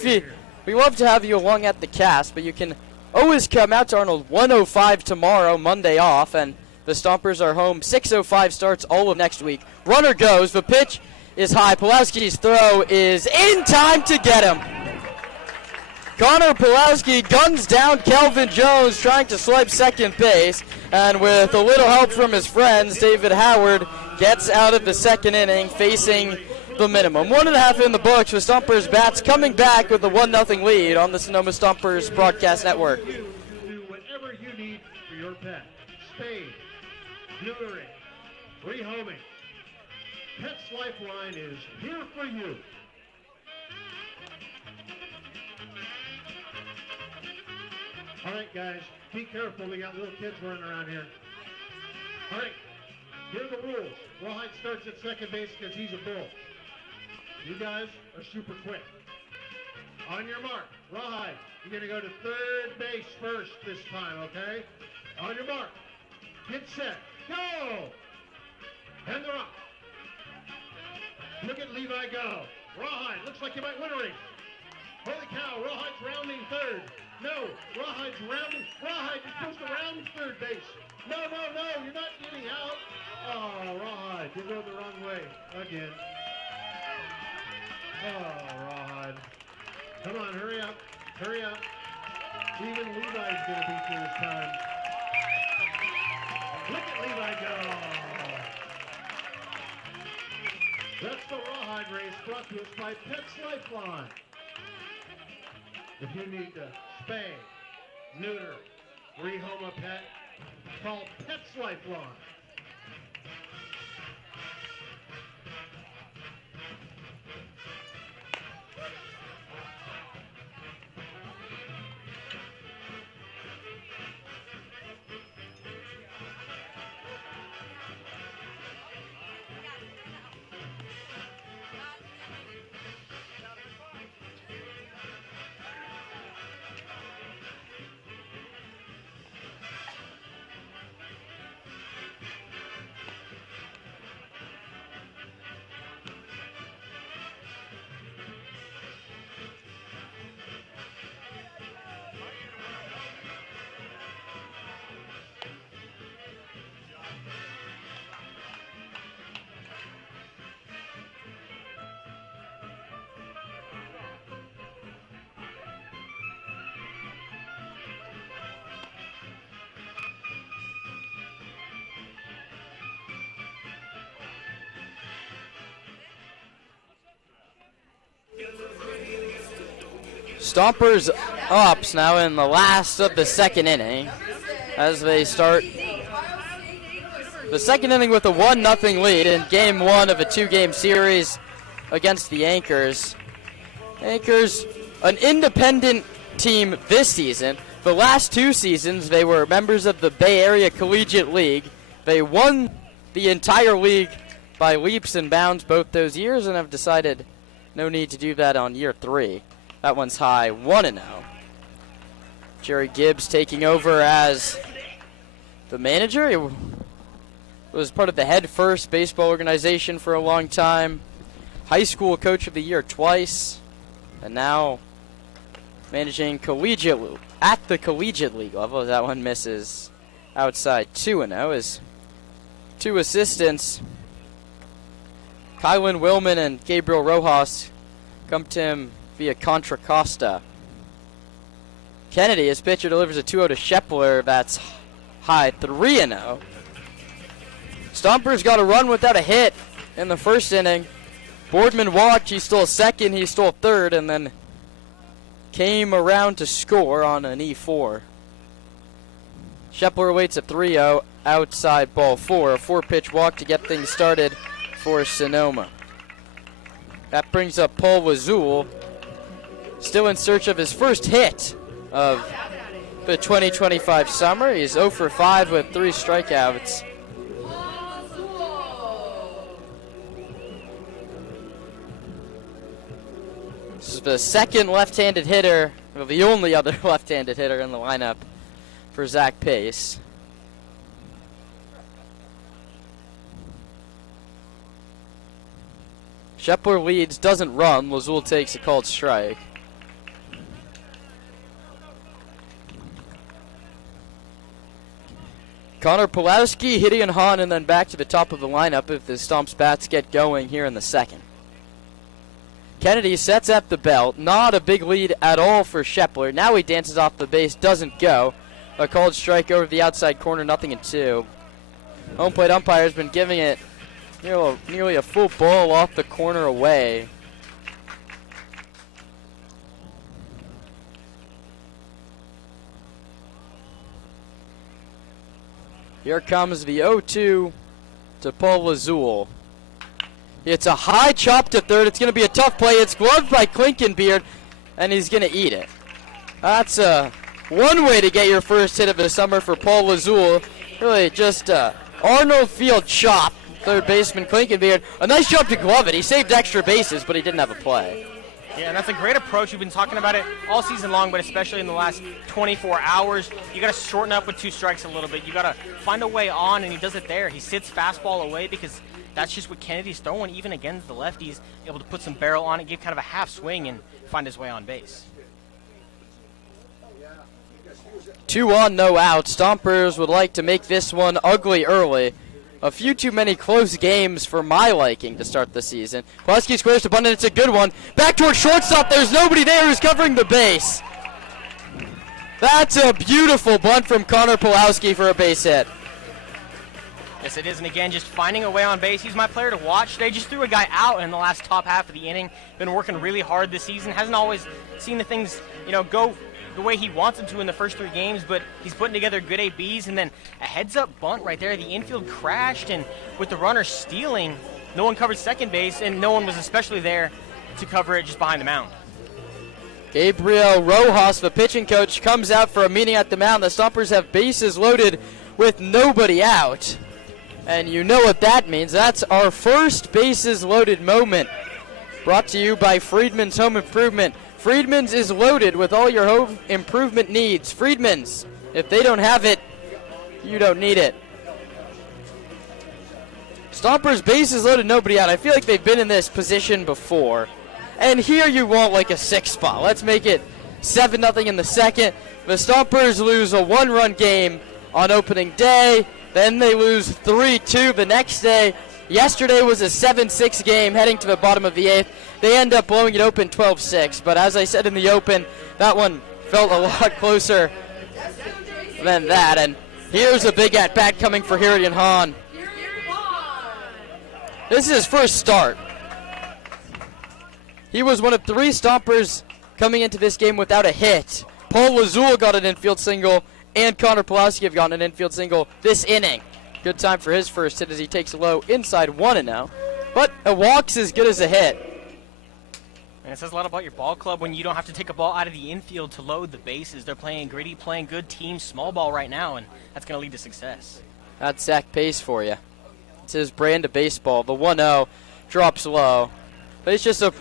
We love to have you along at the cast, but you can always come out to Arnold. 1:05 tomorrow, Monday off, and the Stompers are home. 6:05 starts all of next week. Runner goes. The pitch is high. Pulowski's throw is in time to get him. Connor Pulowski guns down Kelvin Jones, trying to swipe second base, and with a little help from his friends, David Howard gets out of the 2nd inning, facing the minimum. 1.5 in the books with Stompers bats coming back with a 1-0 lead on the Sonoma Stompers broadcast network. You do whatever you need for your pet. Spay, neutering, rehoming. Pets Lifeline is here for you. All right, guys, be careful. We got little kids running around here. All right, here are the rules. Rawhide starts at second base because he's a bull. You guys are super quick. On your mark, Rawhide, you're going to go to third base first this time, okay? On your mark, get set, go! And they're up. Look at Levi go. Rawhide, looks like you might win a race. Holy cow, Rawhide's rounding third. No, Rawhide's rounding. Rawhide, you're supposed to round third base. No, you're not getting out. Oh, Rawhide, you're going the wrong way again. Oh, Rawhide. Come on, hurry up. Hurry up. Even Levi's going to beat you this time. Look at Levi go. That's the Rawhide race brought to us by Pets Lifeline. If you need to spay, neuter, rehome a pet, call Pets Lifeline. Stompers ups now in the last of the 2nd inning as they start the 2nd inning with a 1-0 lead in game 1 of a 2-game series against the Anchors. Anchors, an independent team this season. The last 2 seasons, they were members of the Bay Area Collegiate League. They won the entire league by leaps and bounds both those years and have decided no need to do that on year 3. That one's high, 1-0. Jerry Gibbs taking over as the manager. He was part of the Head First baseball organization for a long time. High school coach of the year twice. And now managing at the collegiate league level. That one misses outside 2-0. His 2 assistants, Kylan Willman and Gabriel Rojas, come to him via Contra Costa. Kennedy, his pitcher, delivers a 2-0 to Shepler. That's high, 3-0. Stompers got a run without a hit in the first inning. Boardman walked, he stole second, he stole third, and then came around to score on an E4. Shepler waits at 3-0, outside ball 4. A 4-pitch walk to get things started for Sonoma. That brings up Paul Wazul, still in search of his first hit of the 2025 summer. He's 0 for 5 with 3 strikeouts. This is the second left-handed hitter, well, the only other left-handed hitter in the lineup for Zach Pace. Shepler leads, doesn't run. Lazul takes a called strike. Connor Pulowski, Hideon Hahn, and then back to the top of the lineup if the Stomps bats get going here in the second. Kennedy sets at the belt. Not a big lead at all for Shepler. Now he dances off the base, doesn't go. A called strike over the outside corner, 0-2. Home plate umpire has been giving it nearly a full ball off the corner away. Here comes the 0-2 to Paul Lazul. It's a high chop to third. It's going to be a tough play. It's gloved by Klinkenbeard, and he's going to eat it. That's one way to get your first hit of the summer for Paul Lazul. Really just Arnold Field chop. Third baseman Klinkenbeard. A nice job to glove it. He saved extra bases, but he didn't have a play. Yeah, and that's a great approach. We've been talking about it all season long, but especially in the last 24 hours. You got to shorten up with 2 strikes a little bit. You got to find a way on, and he does it there. He sits fastball away because that's just what Kennedy's throwing, even against the lefties. Able to put some barrel on it, give kind of a half swing, and find his way on base. 2 on, no out. Stompers would like to make this one ugly early. A few too many close games for my liking to start the season. Pulaski squares to bunt, and it's a good one. Back towards shortstop. There's nobody there who's covering the base. That's a beautiful bunt from Connor Pulowski for a base hit. Yes, it is, and again, just finding a way on base. He's my player to watch. They just threw a guy out in the last top half of the inning. Been working really hard this season. Hasn't always seen the things, go the way he wants them to in the first 3 games, but he's putting together good ABs, and then a heads-up bunt right there. The infield crashed, and with the runner stealing, no one covered second base, and no one was especially there to cover it just behind the mound. Gabriel Rojas, the pitching coach, comes out for a meeting at the mound. The Stompers have bases loaded with nobody out. And you know what that means. That's our first bases loaded moment. Brought to you by Friedman's Home Improvement. Friedman's is loaded with all your home improvement needs. Friedman's, if they don't have it, you don't need it. Stompers bases loaded, nobody out. I feel like they've been in this position before. And here you want like a 6 spot. Let's make it 7-0 in the second. The Stompers lose a 1-run game on opening day. Then they lose 3-2 the next day. Yesterday was a 7-6 game heading to the bottom of the 8th. They end up blowing it open 12-6. But as I said in the open, that one felt a lot closer than that. And here's a big at-bat coming for Hideon Hahn. This is his first start. He was one of 3 Stompers coming into this game without a hit. Paul Lazul got an infield single, and Connor Pulowski have gotten an infield single this inning. Good time for his first hit as he takes a low inside 1-0. But a walk's as good as a hit. And it says a lot about your ball club when you don't have to take a ball out of the infield to load the bases. They're playing gritty, playing good team small ball right now, and that's going to lead to success. That's Zach Pace for you. It's his brand of baseball. The 1-0 drops low. But he's just a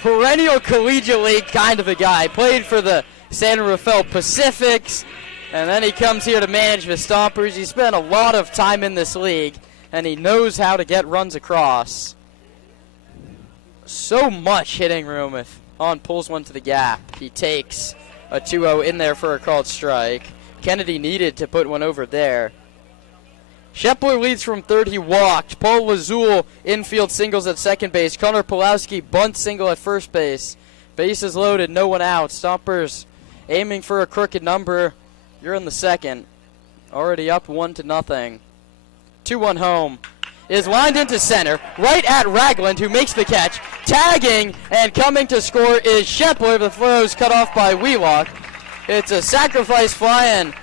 perennial collegiate league kind of a guy. Played for the San Rafael Pacifics, and then he comes here to manage the Stompers. He spent a lot of time in this league, and he knows how to get runs across. So much hitting room if On pulls one to the gap. He takes a 2-0 in there for a called strike. Kennedy needed to put one over there. Shepler leads from third. He walked. Paul Lazul infield singles at second base. Connor Pulowski bunt single at first base. Bases loaded, no one out. Stompers aiming for a crooked number. You're in the second. Already up 1-0. 2-1 home. Is lined into center, right at Ragland, who makes the catch. Tagging and coming to score is Shepler. The throw is cut off by Wheelock. It's a sacrifice fly and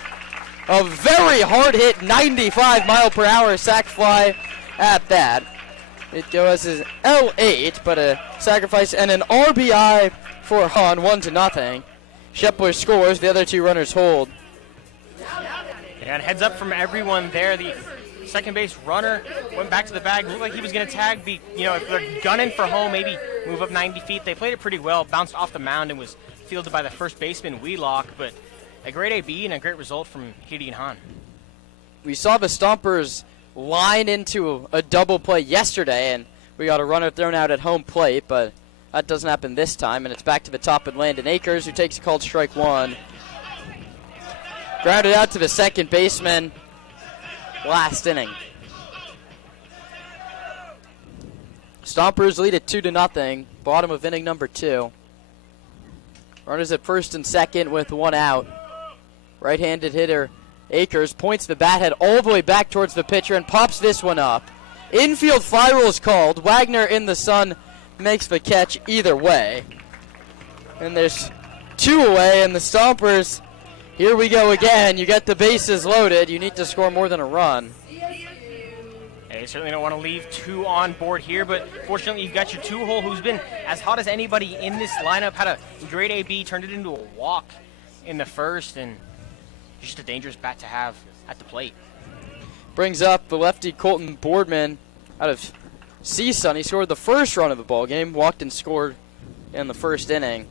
a very hard hit, 95-mile-per-hour sac fly at that. It goes as L8, but a sacrifice and an RBI for Hahn, 1-0. Shepler scores. The other two runners hold. And heads up from everyone there. The second base runner went back to the bag. Looked like he was going to tag. If they're gunning for home, maybe move up 90 feet. They played it pretty well. Bounced off the mound and was fielded by the first baseman, Wheelock. But a great AB and a great result from Gideon Hahn. We saw the Stompers line into a double play yesterday, and we got a runner thrown out at home plate, but that doesn't happen this time, and it's back to the top and Landon Akers, who takes a called strike one. Grounded out to the second baseman. Last inning. Stompers lead at 2-0. Bottom of inning number 2. Runners at first and second with one out. Right-handed hitter Akers points the bat head all the way back towards the pitcher and pops this one up. Infield fly rule is called. Wagner in the sun makes the catch either way. And there's two away, and the Stompers, here we go again. You get the bases loaded. You need to score more than a run. They certainly don't want to leave two on board here, but fortunately you've got your two-hole who's been as hot as anybody in this lineup. Had a great AB, turned it into a walk in the first, and just a dangerous bat to have at the plate. Brings up the lefty Colton Boardman out of CSUN. He scored the first run of the ball game, walked and scored in the first inning.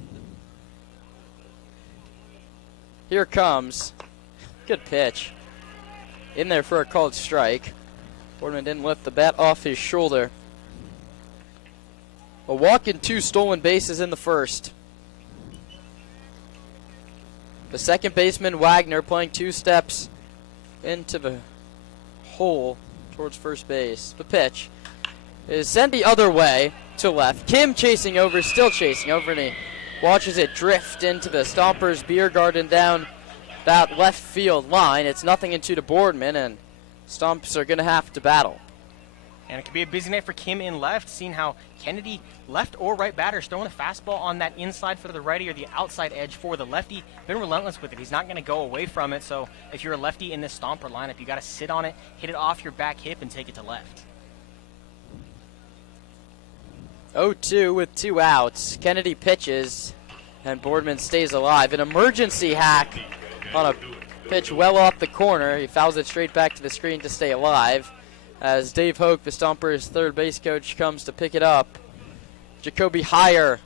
Here comes. Good pitch. In there for a called strike. Boardman didn't lift the bat off his shoulder. A walk and 2 stolen bases in the first. The second baseman, Wagner, playing 2 steps into the hole towards first base. The pitch is sent the other way to left. Kim chasing over, still chasing over, and he watches it drift into the Stompers beer garden down that left field line. It's 0-2 to Boardman, and Stomps are going to have to battle. And it could be a busy night for Kim in left, seeing how Kennedy, left or right batters, throwing a fastball on that inside for the righty or the outside edge for the lefty. Been relentless with it. He's not going to go away from it. So if you're a lefty in this Stomper lineup, you got to sit on it, hit it off your back hip, and take it to left. 0-2 with 2 outs. Kennedy pitches, and Boardman stays alive. An emergency hack on a pitch well off the corner. He fouls it straight back to the screen to stay alive. As Dave Hoke, the Stompers' third base coach, comes to pick it up. Jacoby Heyer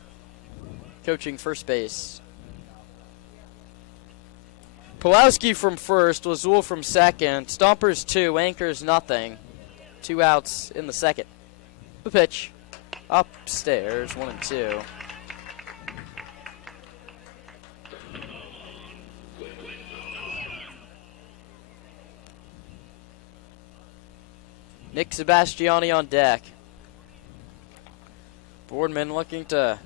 coaching first base. Pulowski from first, Lazul from second. Stompers 2, Anchors 0. 2 outs in the second. The pitch upstairs, 1-2. Nick Sebastiani on deck. Boardman looking to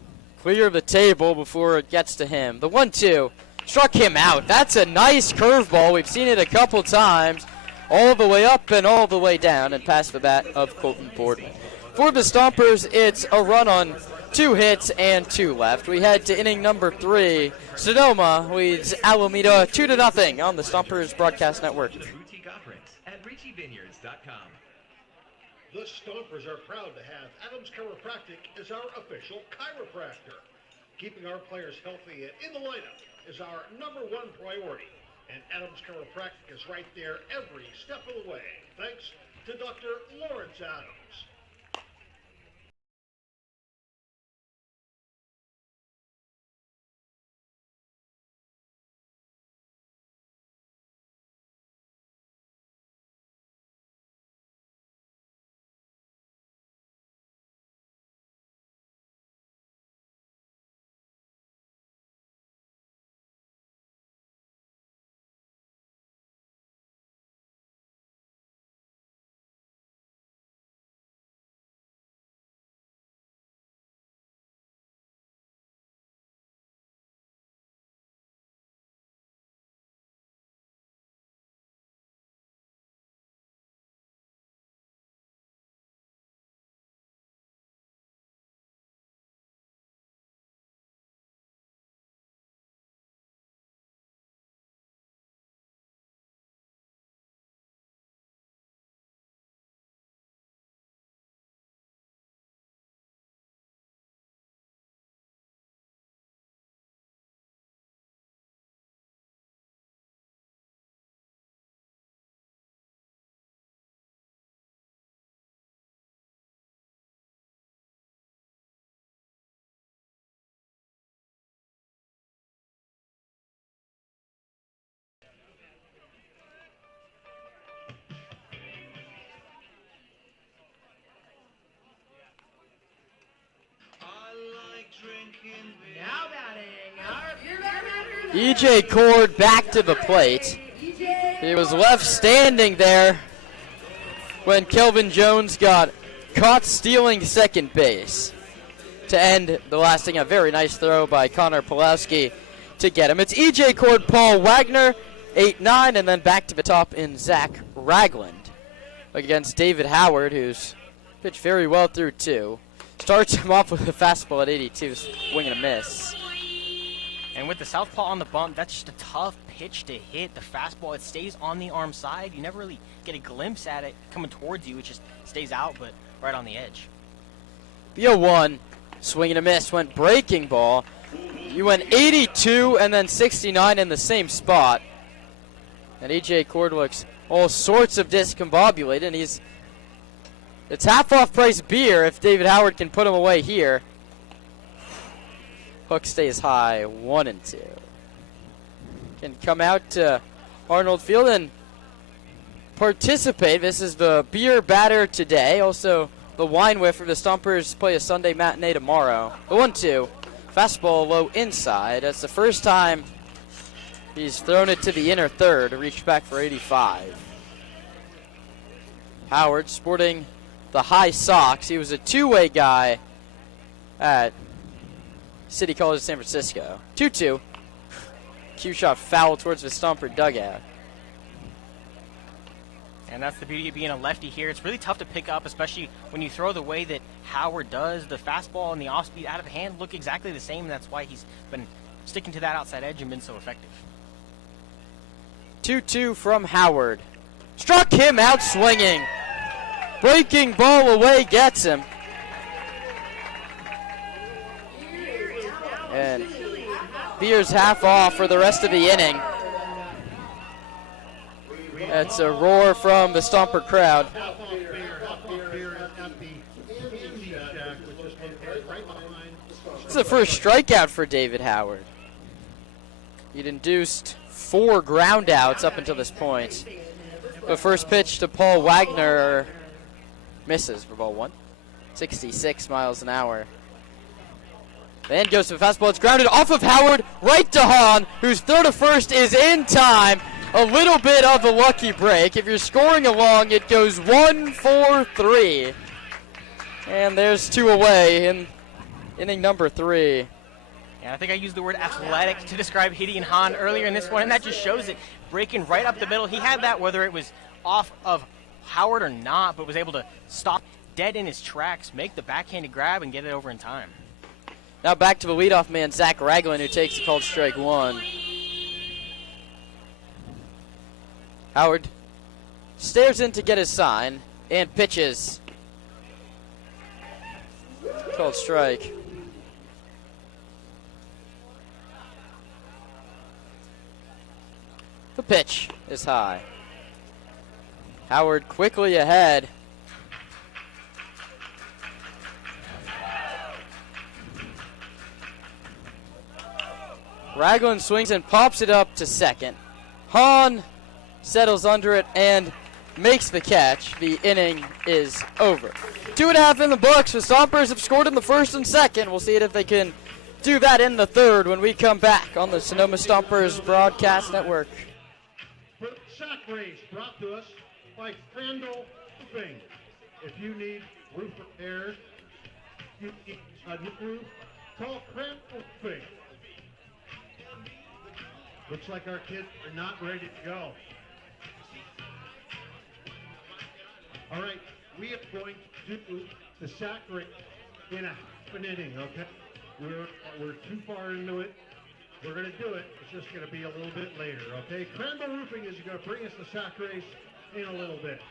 clear the table before it gets to him. The 1-2 struck him out. That's a nice curveball. We've seen it a couple times. All the way up and all the way down and past the bat of Colton Boardman. For the Stompers, it's a run on 2 hits and 2 left. We head to inning number 3. Sonoma leads Alameda 2-0 on the Stompers Broadcast Network. Boutique offerings at RichieVineyards.com. The Stompers are proud to have Adams Chiropractic as our official chiropractor. Keeping our players healthy and in the lineup is our #1 priority. And Adams Chiropractic is right there every step of the way, thanks to Dr. Lawrence Adams. Now batting, our beer batter. E.J. Cord back to the plate. He was left standing there when Kelvin Jones got caught stealing second base to end the last inning. A very nice throw by Connor Pulowski to get him. It's E.J. Cord, Paul Wagner, 8-9, and then back to the top in Zach Ragland against David Howard, who's pitched very well through 2. Starts him off with a fastball at 82, swing and a miss. And with the southpaw on the bump, that's just a tough pitch to hit. The fastball, it stays on the arm side. You never really get a glimpse at it coming towards you. It just stays out, but right on the edge. The 0-1, swing and a miss, went breaking ball. You went 82 and then 69 in the same spot. And E.J. Cord looks all sorts of discombobulated, and it's half-off price beer if David Howard can put him away here. Hook stays high, 1-2. Can come out to Arnold Field and participate. This is the beer batter today. Also, the wine whiffer. The Stompers play a Sunday matinee tomorrow. The 1-2. Fastball low inside. That's the first time he's thrown it to the inner third to reach back for 85. Howard sporting the high socks. He was a two-way guy at City College of San Francisco. 2-2. Cue shot foul towards the Stomper dugout. And that's the beauty of being a lefty here. It's really tough to pick up, especially when you throw the way that Howard does. The fastball and the off-speed out of hand look exactly the same. That's why he's been sticking to that outside edge and been so effective. 2-2 from Howard. Struck him out swinging. Breaking ball away gets him. And Beer's half off for the rest of the inning. That's a roar from the Stomper crowd. It's the first strikeout for David Howard. He'd induced 4 groundouts up until this point. The first pitch to Paul Wagner misses for ball 1. 66 miles an hour. Then goes to the fastball. It's grounded off of Howard right to Hahn, whose throw to first is in time. A little bit of a lucky break. If you're scoring along, it goes 1-4-3. And there's 2 away in inning number 3. Yeah, I think I used the word athletic to describe Gideon Hahn earlier in this one, and that just shows it. Breaking right up the middle. He had that whether it was off of Howard or not, but was able to stop dead in his tracks, make the backhanded grab, and get it over in time. Now back to the leadoff man, Zach Ragland, who takes the called strike 1. Howard stares in to get his sign and pitches called strike. The pitch is high. Howard quickly ahead. Ragland swings and pops it up to second. Hahn settles under it and makes the catch. The inning is over. 2.5 in the books. The Stompers have scored in the first and second. We'll see if they can do that in the third when we come back on the Sonoma Stompers Broadcast Network. Sack race brought to us by Crandall Roofing. If you need roof repairs, you need a new roof, call Crandall Roofing. Looks like our kids are not ready to go. All right, we are going to do the sack race in a half an inning, okay? We're too far into it. We're going to do it. It's just going to be a little bit later, okay? Crandall Roofing is going to bring us the sack race in a little bit.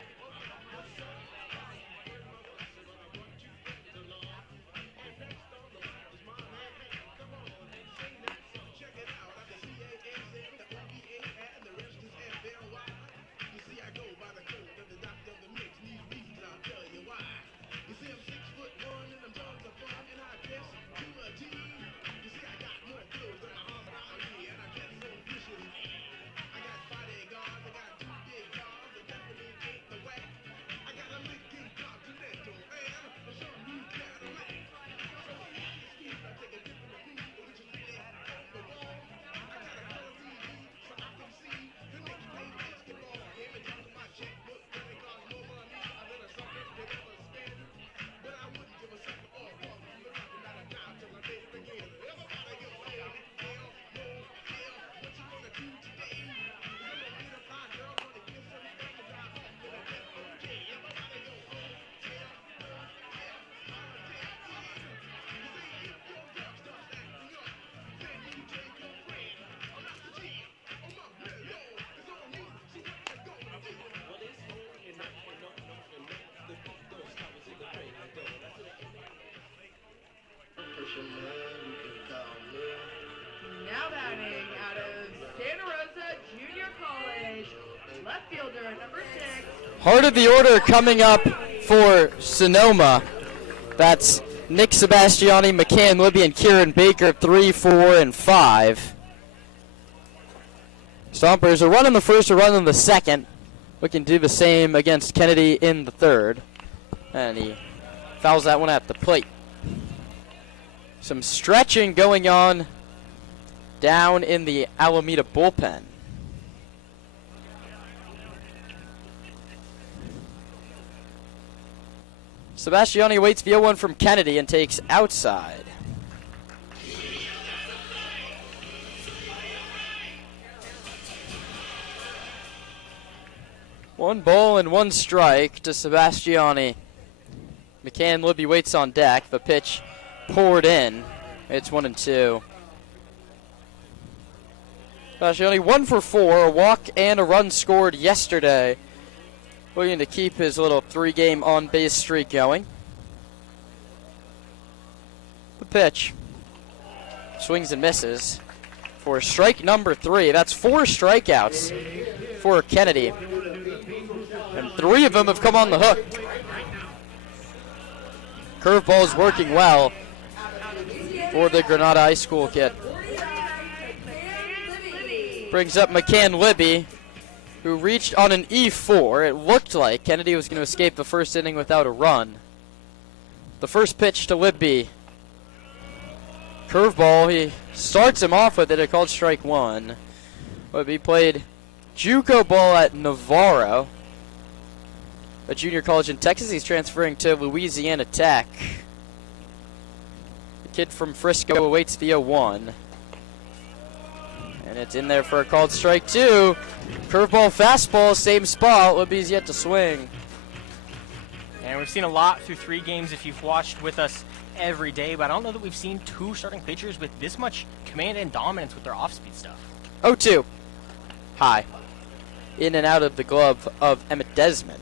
Now batting out of Santa Rosa Junior College, left fielder number 6. Heart of the order coming up for Sonoma. That's Nick Sebastiani, McCann Libby, and Kieran Baker, 3, 4, and 5. Stompers, a run in the first, a run in the second. Looking to do the same against Kennedy in the third. And he fouls that one at the plate. Some stretching going on down in the Alameda bullpen. Sebastiani waits the 0-1 from Kennedy and takes outside. One ball and one strike to Sebastiani. McCann Libby waits on deck. The pitch poured in. It's 1-2. Sebastiani 1 for 4, a walk and a run scored yesterday. Looking to keep his little 3-game on-base streak going. The pitch. Swings and misses for strike number 3. That's 4 strikeouts for Kennedy. And 3 of them have come on the hook. Curveball is working well for the Granada High School kid. Brings up McCann Libby, who reached on an E4. It looked like Kennedy was going to escape the first inning without a run. The first pitch to Libby. Curveball, he starts him off with it. It called strike 1. Libby played JUCO ball at Navarro, a junior college in Texas. He's transferring to Louisiana Tech. The kid from Frisco awaits the 0-1. And it's in there for a called strike 2. Curveball, fastball, same spot. Libby's yet to swing. And we've seen a lot through 3 games if you've watched with us every day, but I don't know that we've seen 2 starting pitchers with this much command and dominance with their off-speed stuff. 0-2. High. In and out of the glove of Emmett Desmond.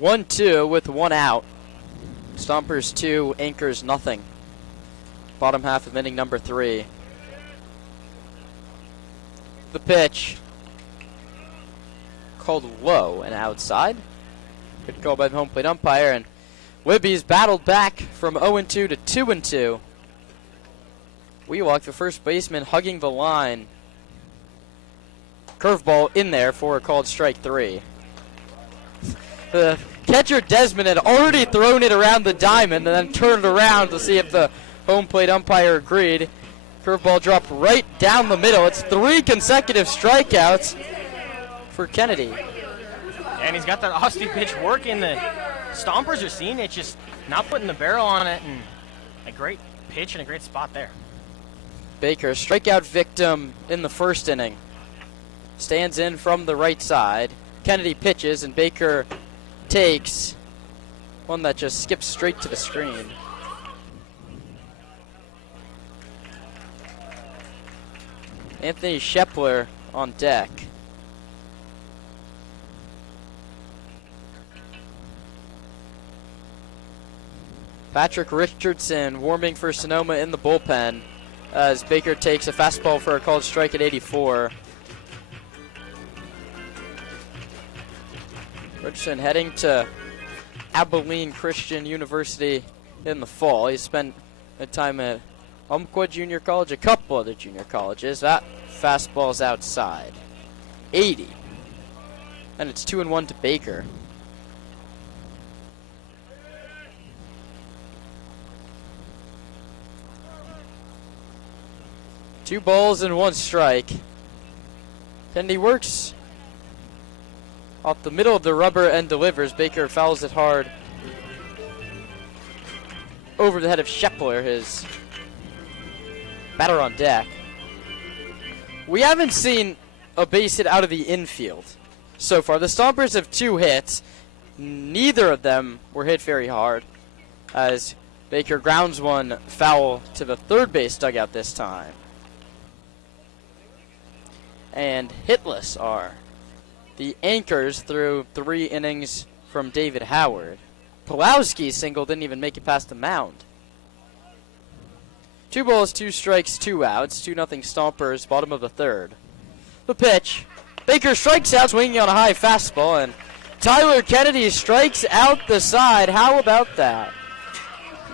1-2 with 1 out. Stompers 2, Anchors nothing. Bottom half of inning number 3. The pitch. Called low and outside. Good call by the home plate umpire, and Libby's battled back from 0-2 to 2-2. Wheelock, the first baseman, hugging the line. Curveball in there for a called strike 3. The catcher Desmond had already thrown it around the diamond and then turned around to see if the home plate umpire agreed. Curveball dropped right down the middle. It's 3 consecutive strikeouts for Kennedy. And he's got that off-speed pitch working. The Stompers are seeing it, just not putting the barrel on it, and a great pitch and a great spot there. Baker, strikeout victim in the first inning. Stands in from the right side. Kennedy pitches, and Baker takes one that just skips straight to the screen. Anthony Shepler on deck. Patrick Richardson warming for Sonoma in the bullpen as Baker takes a fastball for a called strike at 84. Richardson heading to Abilene Christian University in the fall. He spent a time at Umpqua Junior College, a couple other junior colleges. That fastball's outside. 80. And it's 2-1 to Baker. Two balls and 1 strike. Kennedy works off the middle of the rubber and delivers. Baker fouls it hard over the head of Shepler, his batter on deck. We haven't seen a base hit out of the infield so far. The Stompers have 2 hits. Neither of them were hit very hard as Baker grounds one foul to the third base dugout this time. And hitless are the Anchors through 3 innings from David Howard. Pulowski's single didn't even make it past the mound. 2 balls, 2 strikes, 2 outs. 2-0 Stompers, bottom of the third. The pitch. Baker strikes out, swinging on a high fastball, and Tyler Kennedy strikes out the side. How about that?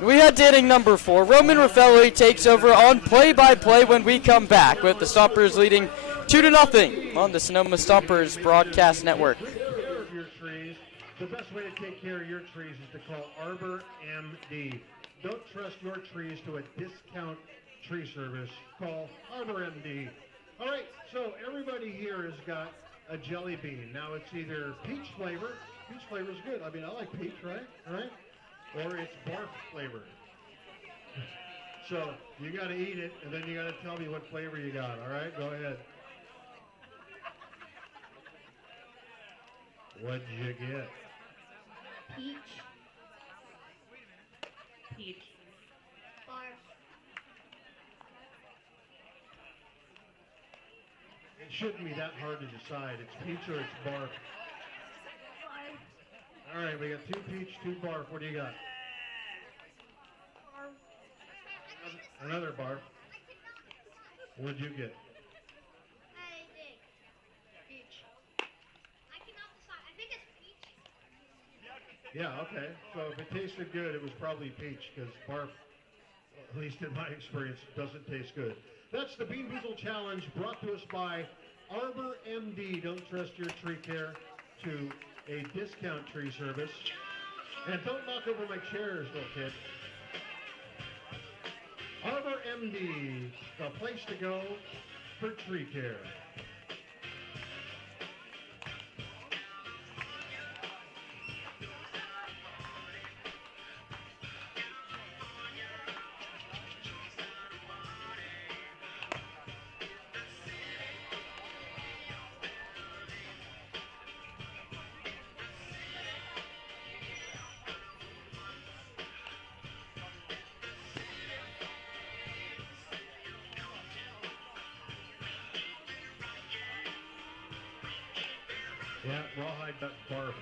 We head to inning number 4. Roman Raffelli takes over on play-by-play when we come back, with the Stompers leading 2-0 on the Sonoma Stompers Broadcast Network. Your trees. The best way to take care of your trees is to call Arbor MD. Don't trust your trees to a discount tree service. Call Arbor MD. All right, so everybody here has got a jelly bean. Now it's either peach flavor. Peach flavor is good. I mean, I like peach, right? All right? Or it's barf flavor. So you got to eat it, and then you got to tell me what flavor you got. All right, go ahead. What'd you get? Peach. Peach. Barf. It shouldn't be that hard to decide. It's peach or it's barf. Barf. All right, we got 2 peach, 2 barf. What do you got? Barf. Another barf. What'd you get? I think peach. I cannot decide. I think it's peach. Yeah, okay. So if it tasted good, it was probably peach, because barf, at least in my experience, doesn't taste good. That's the Bean Boozle Challenge, brought to us by Arbor MD. Don't trust your tree care to a discount tree service. And don't knock over my chairs, little kid. Arbor MD, the place to go for tree care. Yeah, rawhide barf.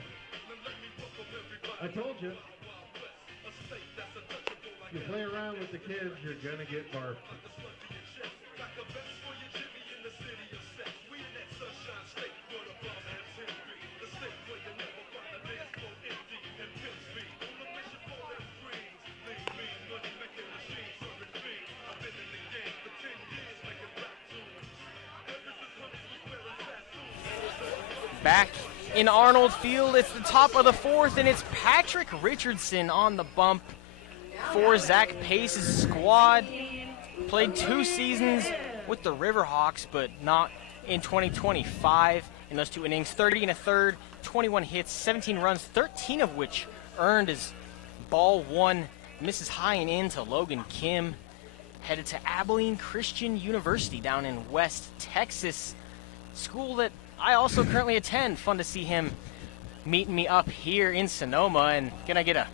I told you. If you play around with the kids, you're gonna get barfed. Back in Arnold Field, it's the top of the fourth, and it's Patrick Richardson on the bump for Zach Pace's squad. Played 2 seasons with the Riverhawks, but not in 2025 in those 2 innings. 30 and a third, 21 hits, 17 runs, 13 of which earned as ball 1 misses high and in to Logan Kim. Headed to Abilene Christian University down in West Texas, school that I also currently attend. Fun to see him meeting me up here in Sonoma, and gonna get a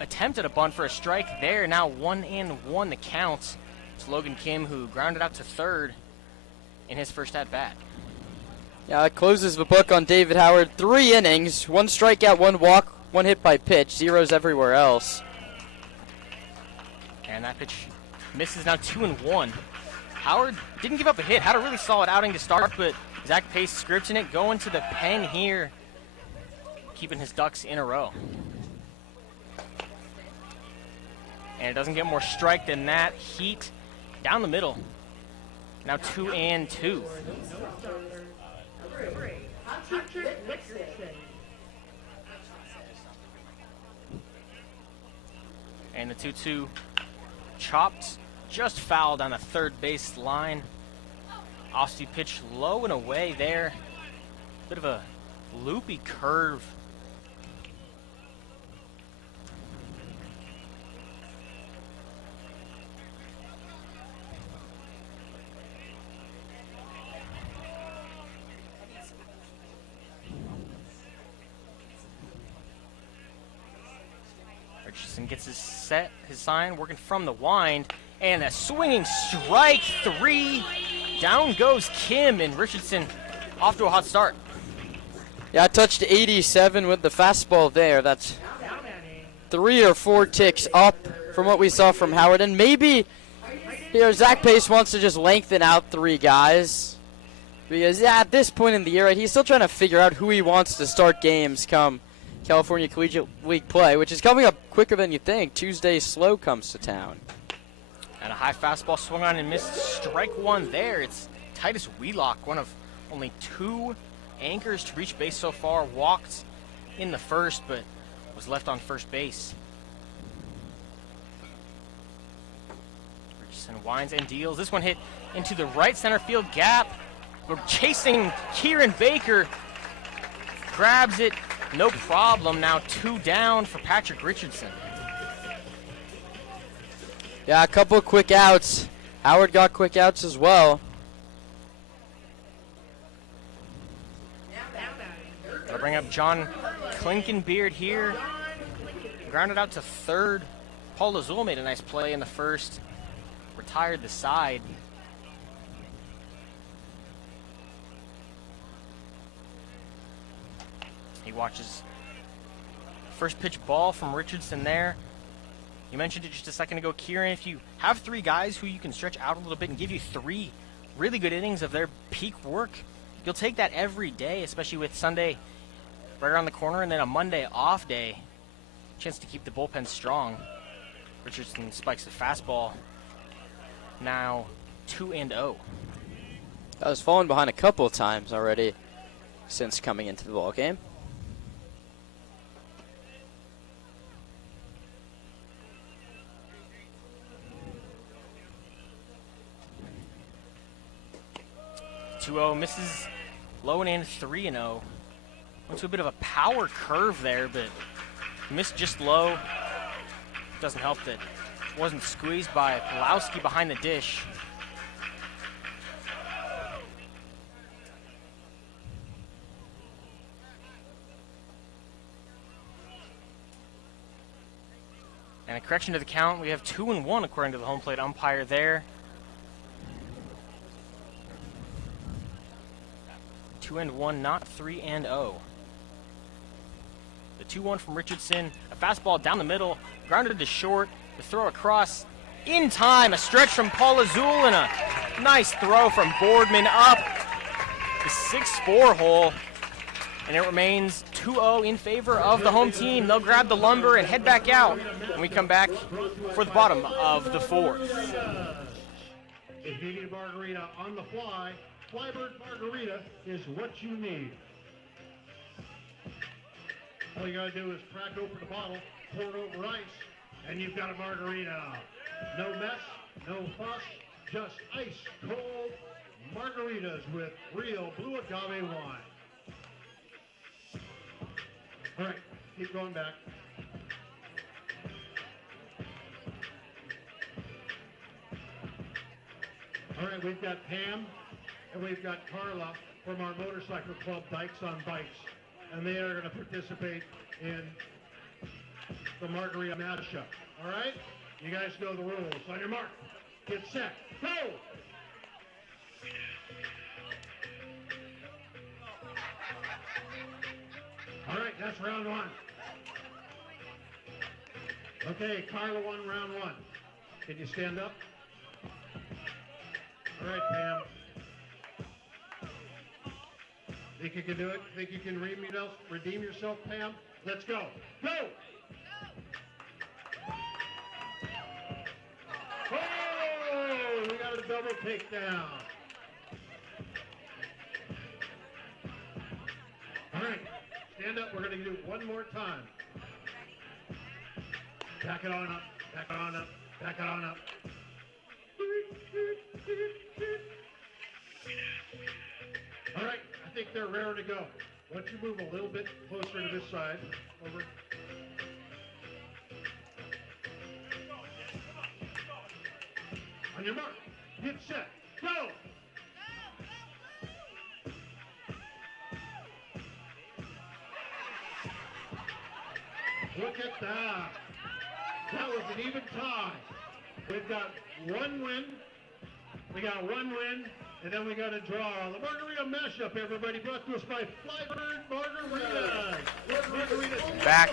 attempt at a bunt for a strike there. Now 1-1 the count. It's Logan Kim who grounded out to third in his first at bat. Yeah, it closes the book on David Howard. 3 innings, 1 strikeout, 1 walk, 1 hit by pitch, zeros everywhere else. And that pitch misses. Now 2-1. Howard didn't give up a hit, had a really solid outing to start, but Zach Pace scripting it, going to the pen here, keeping his ducks in a row. And it doesn't get more strike than that. Heat down the middle. Now 2-2. And the 2-2 chopped, just fouled on the third base line. Off-speed pitch low and away there. Bit of a loopy curve. Richardson gets his sign, working from the wind, and a swinging strike 3. Down goes Kim, and Richardson off to a hot start. Yeah, touched 87 with the fastball there. That's 3 or 4 ticks up from what we saw from Howard. And maybe here Zach Pace wants to just lengthen out 3 guys. Because, yeah, at this point in the year, right, he's still trying to figure out who he wants to start games come California Collegiate League play, which is coming up quicker than you think. Tuesday slow comes to town. And a high fastball swung on and missed. Strike 1 there. It's Titus Wheelock, one of only 2 anchors to reach base so far. Walked in the first, but was left on first base. Richardson winds and deals. This one hit into the right center field gap. We're chasing Kieran Baker. Grabs it. No problem. Now 2 down for Patrick Richardson. Yeah, a couple of quick outs. Howard got quick outs as well. I'll bring up John Klinkenbeard here. Grounded out to third. Paul Lazul made a nice play in the first. Retired the side. He watches first pitch ball from Richardson there. You mentioned it just a second ago, Kieran. If you have 3 guys who you can stretch out a little bit and give you 3 really good innings of their peak work, you'll take that every day, especially with Sunday right around the corner and then a Monday off day. Chance to keep the bullpen strong. Richardson spikes the fastball. Now 2-0. I was falling behind a couple of times already since coming into the ball game. Misses low and in. 3-0. Went to a bit of a power curve there, but missed just low. Doesn't help that it wasn't squeezed by Pulowski behind the dish. And a correction to the count. We have 2-1 according to the home plate umpire there. 2-1, not 3-0. The 2-1 from Richardson. A fastball down the middle, grounded to short. The throw across in time. A stretch from Paul Azul and a nice throw from Boardman up the 6-4 hole. And it remains 2-0 in favor of the home team. They'll grab the lumber and head back out when we come back for the bottom of the 4th. If you need a margarita on the fly, Flybird Margarita is what you need. All you gotta do is crack open the bottle, pour it over ice, and you've got a margarita. No mess, no fuss, just ice cold margaritas with real blue agave wine. All right, keep going back. All right, we've got Pam and we've got Carla from our motorcycle club, Dykes on Bikes, and they are going to participate in the margarita mashup. All right? You guys know the rules. On your mark, get set, go! All right, that's round 1. Okay, Carla won round 1. Can you stand up? All right, Pam. Think you can do it? Think you can redeem yourself, Pam? Let's go. Go! Oh, we got a double takedown. All right, stand up. We're going to do it one more time. Back it on up, back it on up, back it on up. All right, I think they're raring to go. Why don't you move a little bit closer to this side? Over. On your mark, get set, go! Look at that. That was an even tie. We've got one win. We got one win, and then we got a draw. The Margarita Mashup, everybody, brought to us by Flybird Margaritas. Back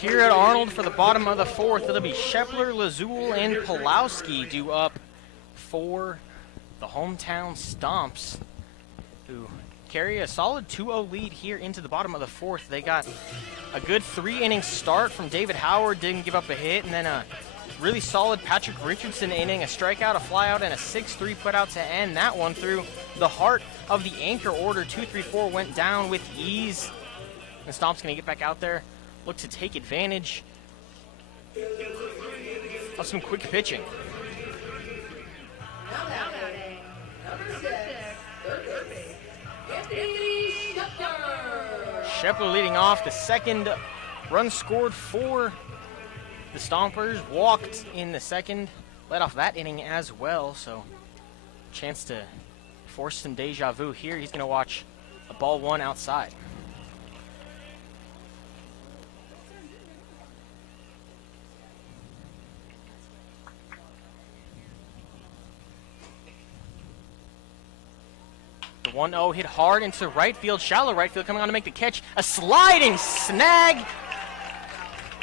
here at Arnold for the bottom of the 4th. It'll be Shepler, Lazul, and Pulowski due up for the hometown Stomps, who carry a solid 2-0 lead here into the bottom of the 4th. They got a good 3-inning start from David Howard, didn't give up a hit, and then a really solid Patrick Richardson inning, a strikeout, a flyout, and a 6-3 putout to end that one through the heart of the anchor order. 2-3-4 went down with ease. The Stomps going to get back out there, look to take advantage of some quick pitching. Shepler leading off the second. Run scored for the Stompers. Walked in the second. Led off that inning as well, so chance to force some deja vu here. He's going to watch a ball 1 outside. The 1-0 hit hard into right field, shallow right field, coming on to make the catch. A sliding snag.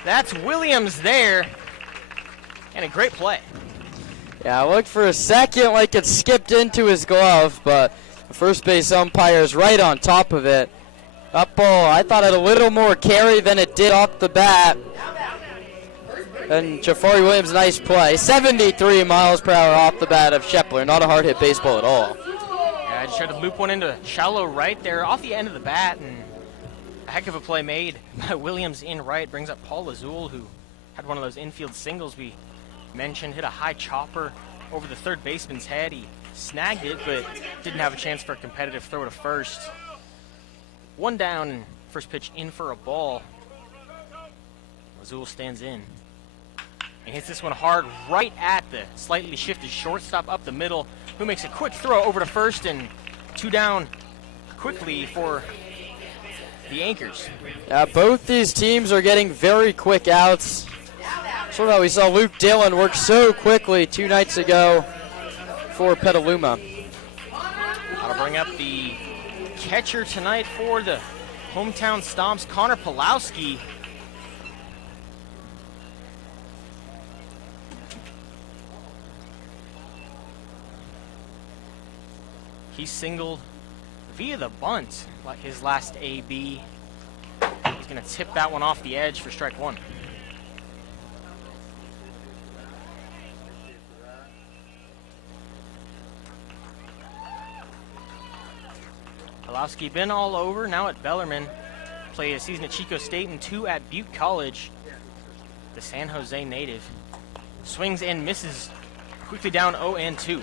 That's Williams there. And a great play. Yeah, I looked for a second like it skipped into his glove, but the first base umpire is right on top of it. Up ball, I thought it had a little more carry than it did off the bat. And Jafari Williams, nice play. 73 miles per hour off the bat of Shepler. Not a hard hit baseball at all. Yeah, I just tried to loop one into shallow right there off the end of the bat, and a heck of a play made by Williams in right. Brings up Paul Azul, who had one of those infield singles we mentioned. Hit a high chopper over the third baseman's head. He snagged it, but didn't have a chance for a competitive throw to first. One down, and first pitch in for a ball. Azul stands in. And hits this one hard right at the slightly shifted shortstop up the middle, who makes a quick throw over to first, and 2 down quickly for the Anchors. Yeah, both these teams are getting very quick outs. Sort of how we saw Luke Dillon work so quickly 2 nights ago for Petaluma. I'll bring up the catcher tonight for the hometown Stomps, Connor Pulowski. He singled via the bunt, like his last AB. He's going to tip that one off the edge for strike one. Pulowski been all over, now at Bellarmine. Played a season at Chico State and 2 at Butte College. The San Jose native. Swings and misses. Quickly down 0-2.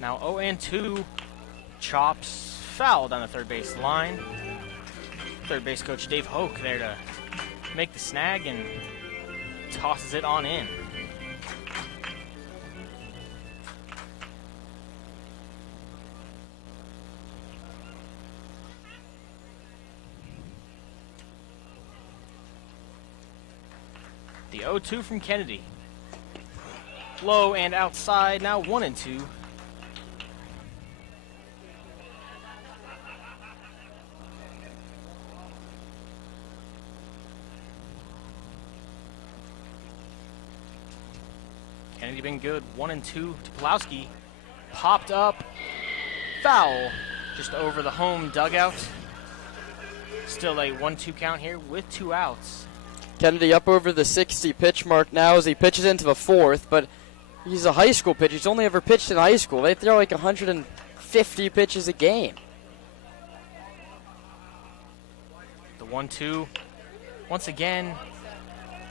Now 0-2. Chops foul down the third base line. Third base coach Dave Hoke there to make the snag and tosses it on in. The 0-2 from Kennedy. Low and outside, now 1-2. Kennedy been good. 1-2 to Pulowski. Popped up. Foul. Just over the home dugout. Still a 1-2 count here with 2 outs. Kennedy up over the 60 pitch mark now as he pitches into the 4th, but he's a high school pitcher. He's only ever pitched in high school. They throw like 150 pitches a game. The 1-2. Once again,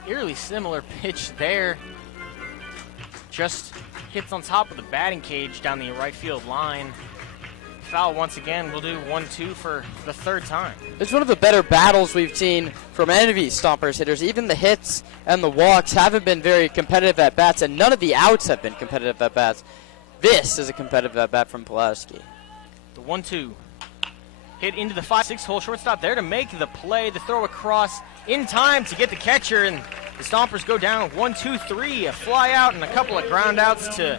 eerily similar pitch there. Just hits on top of the batting cage down the right field line. Foul once again. We'll do 1-2 for the 3rd time. It's one of the better battles we've seen from any of these Stompers hitters. Even the hits and the walks haven't been very competitive at bats, and none of the outs have been competitive at bats. This is a competitive at bat from Pulowski. The 1-2. Hit into the 5-6 hole. Shortstop there to make the play. The throw across in time to get the catcher, and the Stompers go down 1-2-3. A fly out and a couple of ground outs to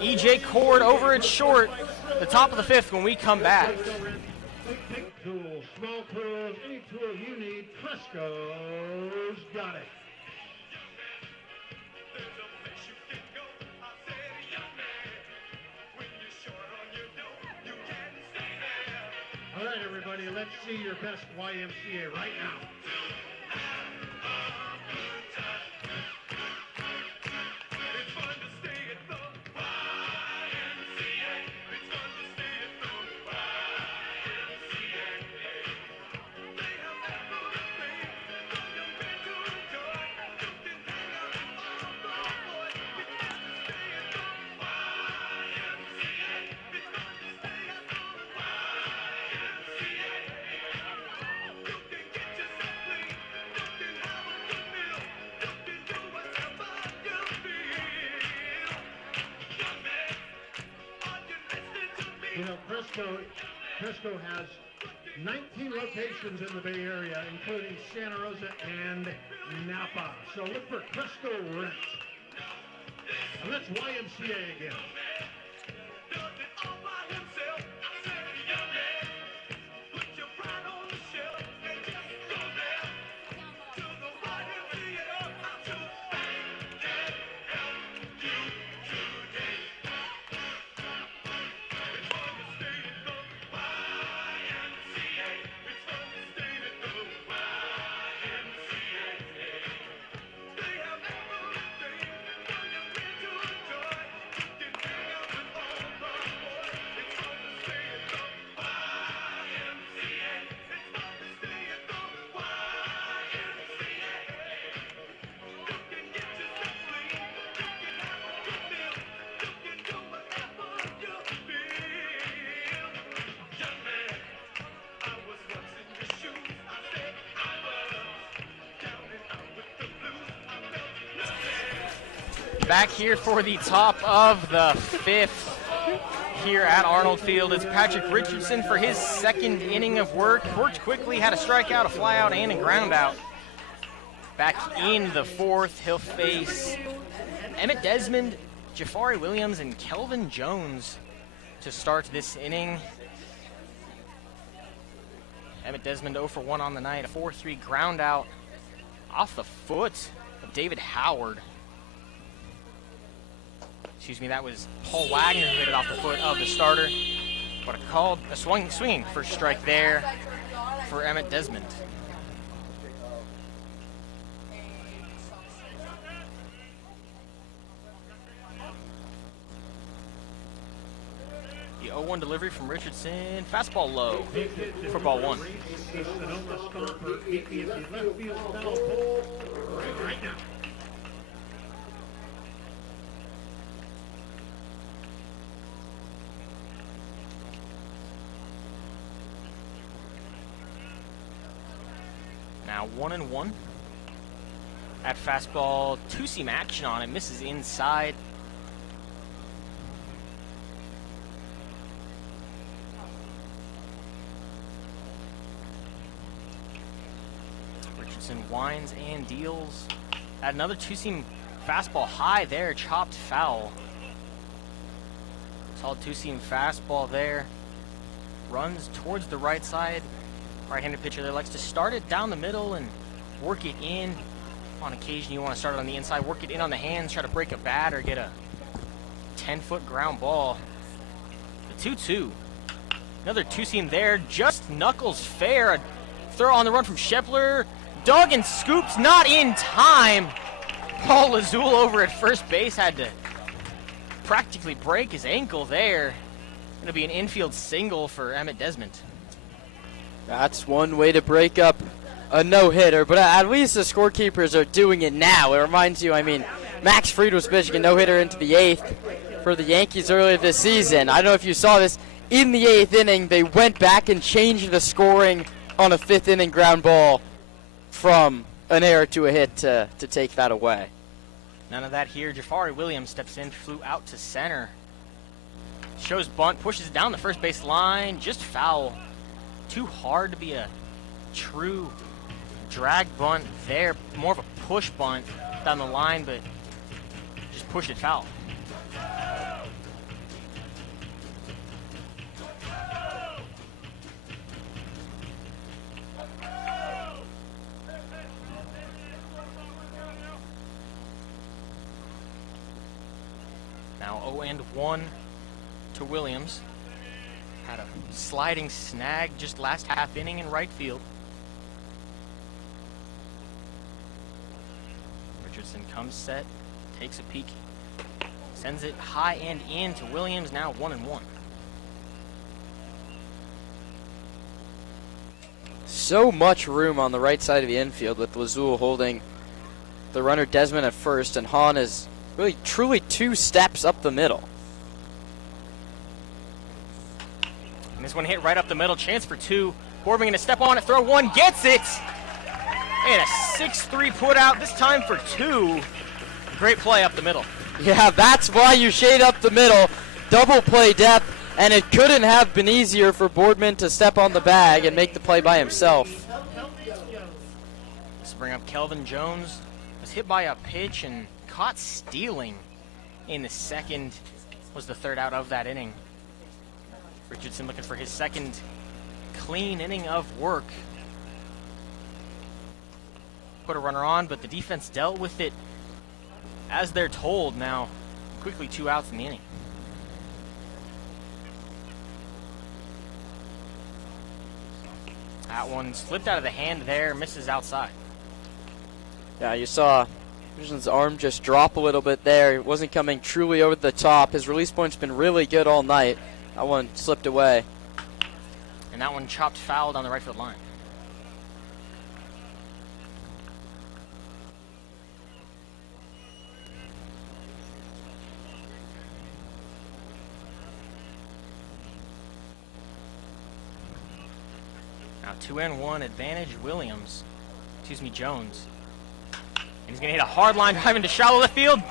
E.J. Cord over at short. The top of the 5th when we come back. Big tools, small tools, any tool you need, Cresco's got it. All right, everybody, let's see your best YMCA right now. You know, Cresco has 19 locations in the Bay Area, including Santa Rosa and Napa. So look for Cresco Rent. And that's YMCA again. Back here for the top of the 5th. here at Arnold Field. It's Patrick Richardson for his second inning of work. Worked quickly, had a strikeout, a flyout, and a ground out. Back in the fourth, he'll face Emmett Desmond, Jafari Williams, and Kelvin Jones to start this inning. Emmett Desmond 0 for 1 on the night, a 4-3 ground out off the foot of David Howard. Excuse me, that was Paul Wagner who hit it off the foot of the starter. But a swinging first strike there for Emmett Desmond. The 0-1 delivery from Richardson. Fastball low for ball one. Sonoma Stomper at the left field foul pole right now. Now 1-1. At fastball, two-seam action on it, misses inside. Richardson winds and deals. At another two-seam fastball high there, chopped foul. Solid two-seam fastball there. Runs towards the right side. Right-handed pitcher there likes to start it down the middle and work it in. On occasion, you want to start it on the inside, work it in on the hands, try to break a bat or get a 10-foot ground ball. The 2-2. Another two-seam there, just knuckles fair. A throw on the run from Shepler. Dug and scoops, not in time. Paul Lazul over at first base had to practically break his ankle there. Going to be an infield single for Emmett Desmond. That's one way to break up a no-hitter, but at least the scorekeepers are doing it now. It reminds you, I mean, Max Fried was pitching a no-hitter into the 8th for the Yankees earlier this season. I don't know if you saw this. In the 8th inning, they went back and changed the scoring on a 5th inning ground ball from an error to a hit to take that away. None of that here. Jafari Williams steps in, flew out to center. Shows bunt, pushes it down the first base line, just foul. Too hard to be a true drag bunt there. More of a push bunt down the line, but just pushed it foul. Now 0-1 to Williams. Had a sliding snag just last half inning in right field. Richardson comes set, takes a peek, sends it high and in to Williams, now 1-1. So much room on the right side of the infield with Lazul holding the runner Desmond at first, and Hahn is really truly 2 steps up the middle. And this one hit right up the middle, chance for 2. Boardman going to step on it, throw 1, gets it! And a 6-3 put out, this time for 2. Great play up the middle. Yeah, that's why you shade up the middle. Double play depth, and it couldn't have been easier for Boardman to step on the bag and make the play by himself. Let's bring up Kelvin Jones. Was hit by a pitch and caught stealing in the second. Was the third out of that inning. Richardson looking for his second clean inning of work. Put a runner on, but the defense dealt with it as they're told. Now, quickly 2 outs in the inning. That one slipped out of the hand there, misses outside. Yeah, you saw Richardson's arm just drop a little bit there. It wasn't coming truly over the top. His release point's been really good all night. That one slipped away. And that one chopped foul down the right field line. Now 2-1 advantage Jones. And he's going to hit a hard line drive into shallow left field.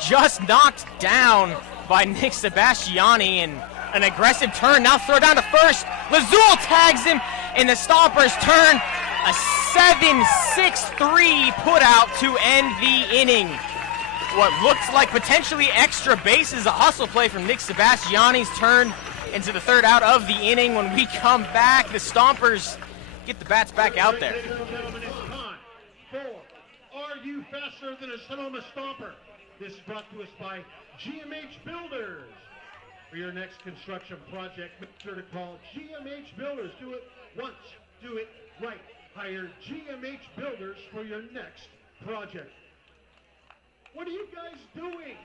Just knocked down by Nick Sebastiani, and an aggressive turn. Now throw down to first. Lazul tags him, and the Stompers turn a 7-6-3 put out to end the inning. What looks like potentially extra bases, a hustle play from Nick Sebastiani's turn into the third out of the inning. When we come back, the Stompers get the bats back out there. Ladies and gentlemen, it's time for Are You Faster Than a Sonoma Stomper? This is brought to us by GMH Builders. For your next construction project, make sure to call GMH Builders. Do it once, do it right. Hire GMH Builders for your next project. What are you guys doing?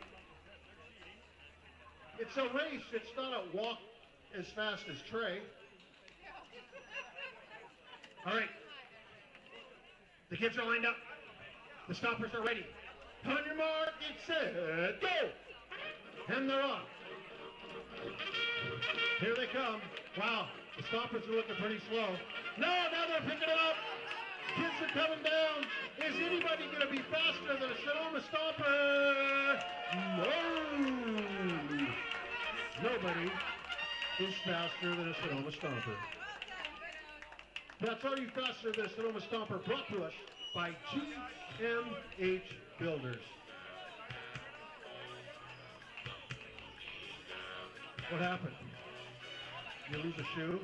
It's a race. It's not a walk as fast as Trey. All right. The kids are lined up. The Stompers are ready. On your mark, get set, go! And they're off. Here they come. Wow, the Stompers are looking pretty slow. No, now they're picking it up. Kids are coming down. Is anybody going to be faster than a Sonoma Stomper? No. Nobody is faster than a Sonoma Stomper. That's Are You Faster Than a Sonoma Stomper, brought to us by GMH Builders. What happened? You lose a shoe?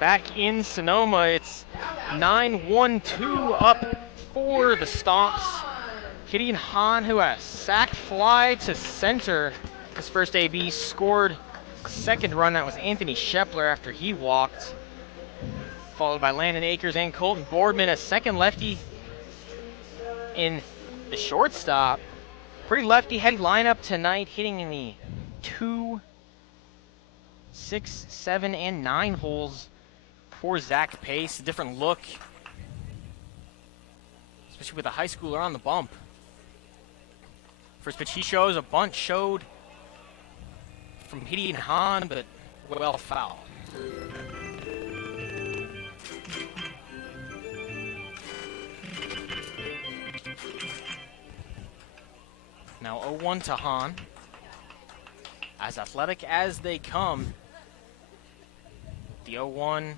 Back in Sonoma, it's 9-1-2 up for the Stomps. Gideon Hahn, who has sac fly to center. His first AB scored a second run. That was Anthony Shepler after he walked. Followed by Landon Akers and Colton Boardman, a second lefty in the shortstop. Pretty lefty-heavy lineup tonight, hitting in the 2, 6, 7, and 9 holes for Zach Pace. A different look, especially with a high schooler on the bump. First pitch he shows, a bunt showed from Gideon Hahn, but well foul. Now 0-1 to Hahn. As athletic as they come. The 0-1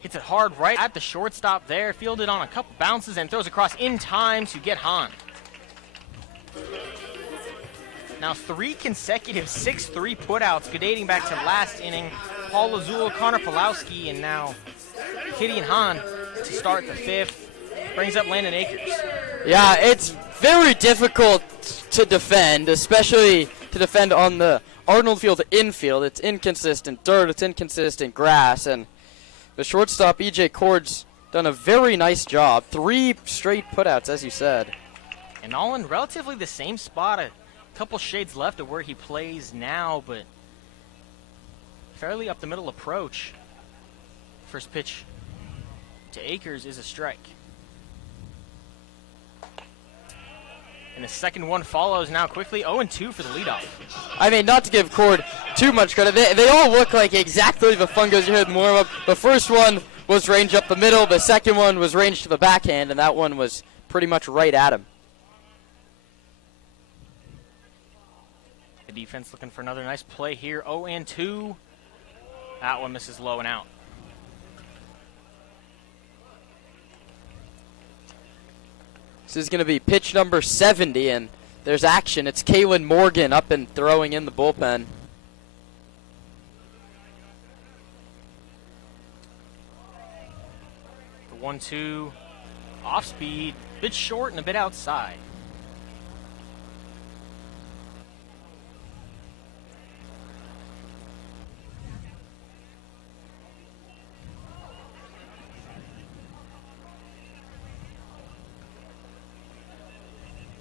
hits it hard right at the shortstop there. Fielded on a couple bounces and throws across in time to get Hahn. Now 3 consecutive 6-3 putouts dating back to last inning. Paul Lazul, Connor Pulowski, and now Gideon Hahn to start the 5th. Brings up Landon Akers. Yeah, it's very difficult to defend, especially to defend on the Arnold Field infield. It's inconsistent dirt, it's inconsistent grass, and the shortstop, EJ Cord's done a very nice job. 3 straight putouts, as you said. And all in relatively the same spot, a couple shades left of where he plays now, but fairly up the middle approach. First pitch to Akers is a strike. And the second one follows now quickly. 0-2 for the leadoff. I mean, not to give Cord too much credit, they all look like exactly the fungos you heard more of. The first one was range up the middle, the second one was range to the backhand, and that one was pretty much right at him. The defense looking for another nice play here. 0-2. That one misses low and out. This is going to be pitch number 70, and there's action. It's Kalen Morgan up and throwing in the bullpen. The 1-2 off speed, bit short and a bit outside.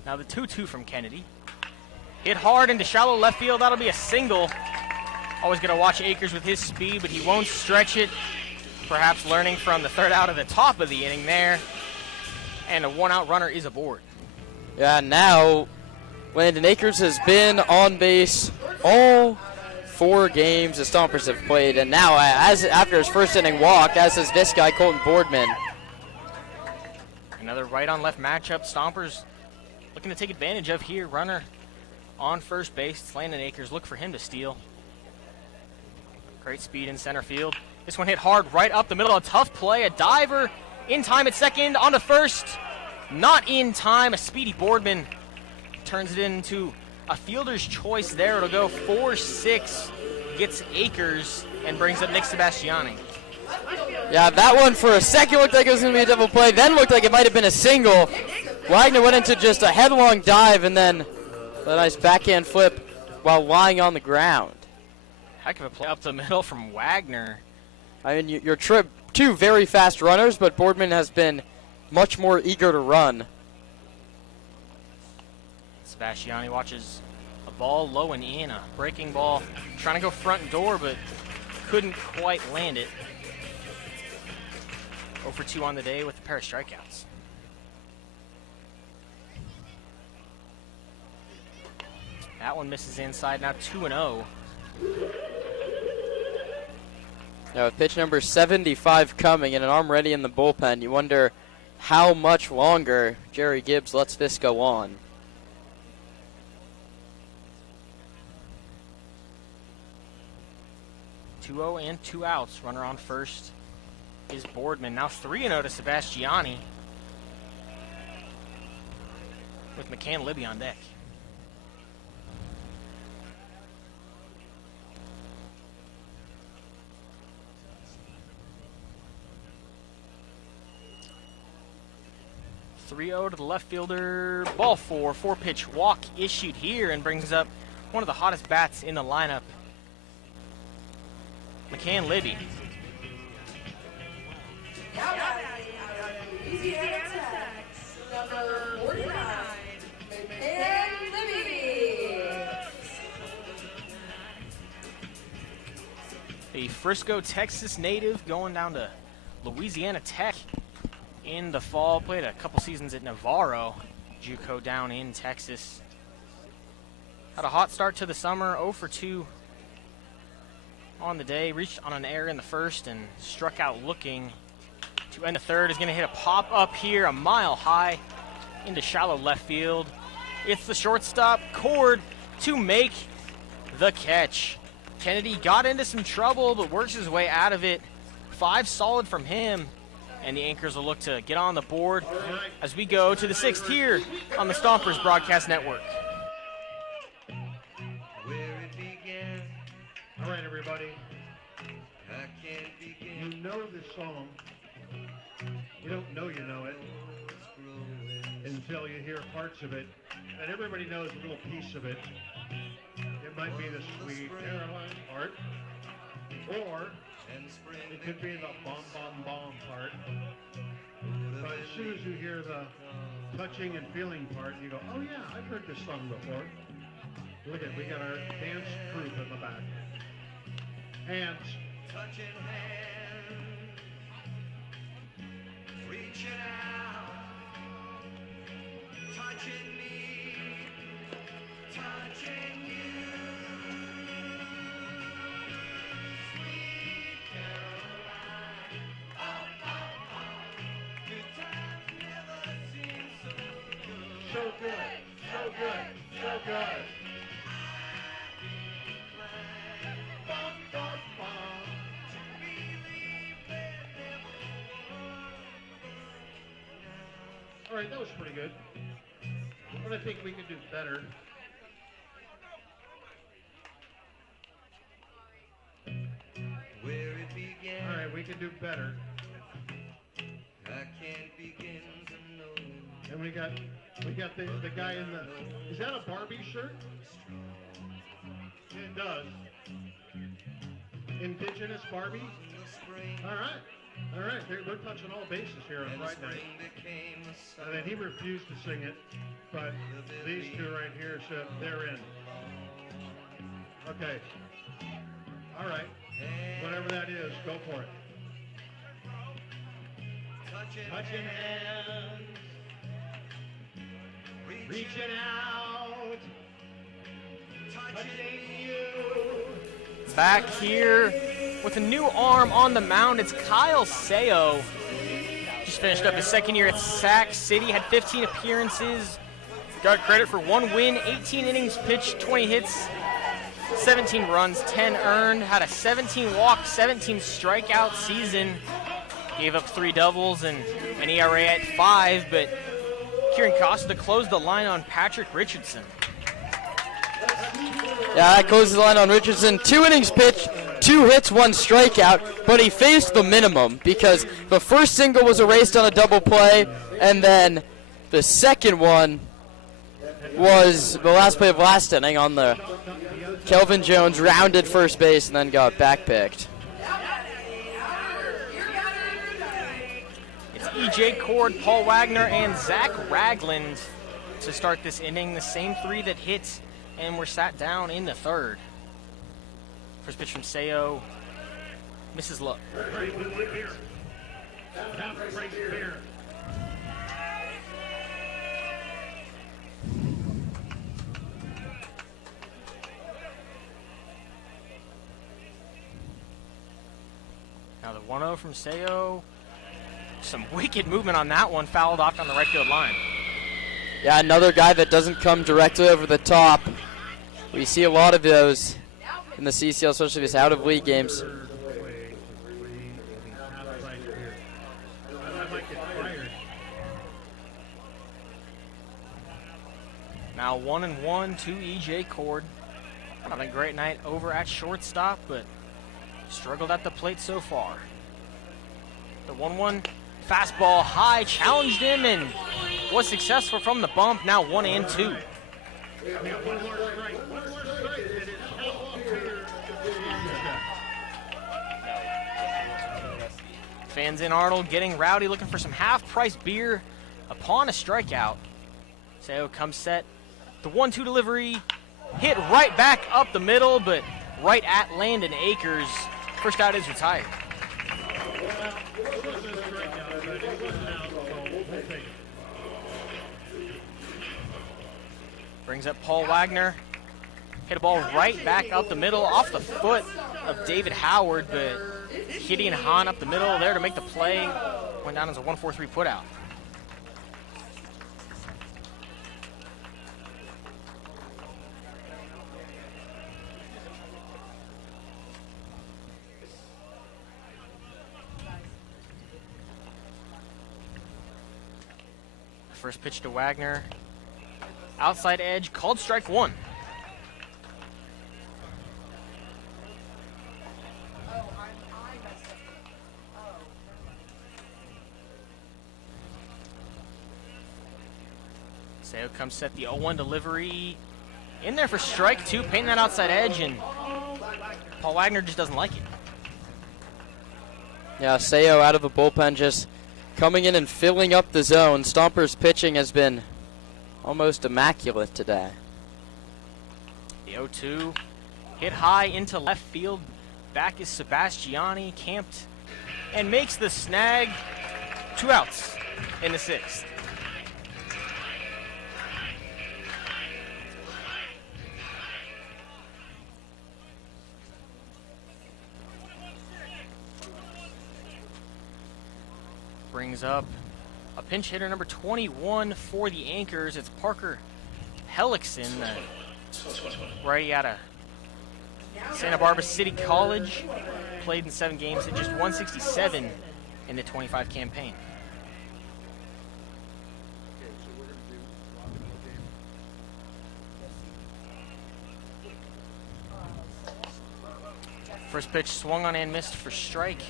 Now the 2-2 from Kennedy. Hit hard into shallow left field. That'll be a single. Always going to watch Akers with his speed, but he won't stretch it. Perhaps learning from the third out at the top of the inning there. And a one-out runner is aboard. Yeah, now Landon Akers has been on base all 4 games the Stompers have played. And now, after his first inning walk, as is this guy, Colton Boardman. Another right-on-left matchup. Stompers looking to take advantage of here. Runner on first base. It's Landon Akers. Look for him to steal. Great speed in center field. This one hit hard right up the middle. A tough play. A diver in time at second. On to first. Not in time. A speedy Boardman turns it into a fielder's choice there. It'll go 4-6. Gets Akers and brings up Nick Sebastiani. Yeah, that one for a second looked like it was going to be a double play. Then looked like it might have been a single. Wagner went into just a headlong dive and then a nice backhand flip while lying on the ground. Heck of a play up the middle from Wagner. I mean, you're two very fast runners, but Boardman has been much more eager to run. Sebastiani watches a ball low and in, a breaking ball. Trying to go front door, but couldn't quite land it. 0 for 2 on the day with a pair of strikeouts. That one misses inside, now 2-0. Now with pitch number 75 coming and an arm ready in the bullpen, you wonder how much longer Jerry Gibbs lets this go on. (2-0) and 2 outs. Runner on first is Boardman. Now 3-0 to Sebastiani with McCann Libby on deck. (3-0) to the left fielder. Ball 4. 4-pitch walk issued here and brings up one of the hottest bats in the lineup, McCann Libby. The Frisco, Texas native going down to Louisiana Tech in the fall. Played a couple seasons at Navarro, JUCO down in Texas. Had a hot start to the summer, 0 for 2 on the day. Reached on an error in the first and struck out looking to end the third. Is going to hit a pop up here a mile high into shallow left field. It's the shortstop, Cord, to make the catch. Kennedy got into some trouble but works his way out of it. 5 solid from him. And the Anchors will look to get on the board as we go to the 6th here on the Stompers Broadcast Network. All right, everybody. You know this song. You don't know you know it until you hear parts of it. And everybody knows a little piece of it. It might be the Sweet Caroline part, or it could be the bomb, bomb, bomb part. But as soon as you hear the touching and feeling part, you go, oh yeah, I've heard this song before. Look at, we got our dance troupe in the back. Hands. Touching hands. Reaching out. Touching me. Touching you. So good, so good, so good. All right, that was pretty good. But I think we could do better. Where it began, All right, we can do better. I can't begin to know. And we got the guy in the. Is that a Barbie shirt? It does. Indigenous Barbie. All right. All right, we're touching all bases here on Friday night. And then he refused to sing it, but these two right here said they're in. Okay. All right. Whatever that is, go for it. Touching hands, reaching out, touching you. Back here with a new arm on the mound, it's Kyle Seo. Just finished up his second year at Sac City, had 15 appearances, got credit for 1 win, 18 innings pitched, 20 hits, 17 runs, 10 earned, had a 17 walk, 17 strikeout season, gave up 3 doubles and an ERA at 5, but Kieran Costa closed the line on Patrick Richardson. Yeah, that closes the line on Richardson. 2 innings pitched, 2 hits, 1 strikeout, but he faced the minimum because the first single was erased on a double play, and then the second one was the last play of last inning on the Kelvin Jones rounded first base and then got backpicked. It's E.J. Cord, Paul Wagner, and Zach Ragland to start this inning. The same 3 that hit and were sat down in the third. First pitch from Seo, misses low. Now the 1-0 from Seo. Some wicked movement on that one, fouled off on the right field line. Yeah, another guy that doesn't come directly over the top. We see a lot of those in the CCL, especially these out-of-league games. Now 1-1 to E.J. Cord. Having a great night over at shortstop, but struggled at the plate so far. The 1-1 fastball high challenged him and was successful from the bump. Now 1-2. Fans in Arnold getting rowdy, looking for some half-price beer upon a strikeout. Seo comes set. The 1-2 delivery hit right back up the middle, but right at Landon Akers. First out is retired. Brings up Paul Wagner. Hit a ball right back up the middle off the foot of David Howard, but Gideon Hahn up the middle there to make the play. Went down as a 1-4-3 putout. First pitch to Wagner. Outside edge, called strike 1. Seo comes set, the 0-1 delivery. In there for strike 2, painting that outside edge, and Paul Wagner just doesn't like it. Yeah, Seo out of the bullpen just coming in and filling up the zone. Stompers pitching has been almost immaculate today. The 0-2 hit high into left field. Back is Sebastiani, camped and makes the snag. 2 outs in the 6th. Brings up a pinch hitter, number 21 for the Anchors. It's Parker Hellickson, right out of Santa Barbara City College. Played in 7 games, hit just 167 in the 25 campaign. First pitch swung on and missed for strike.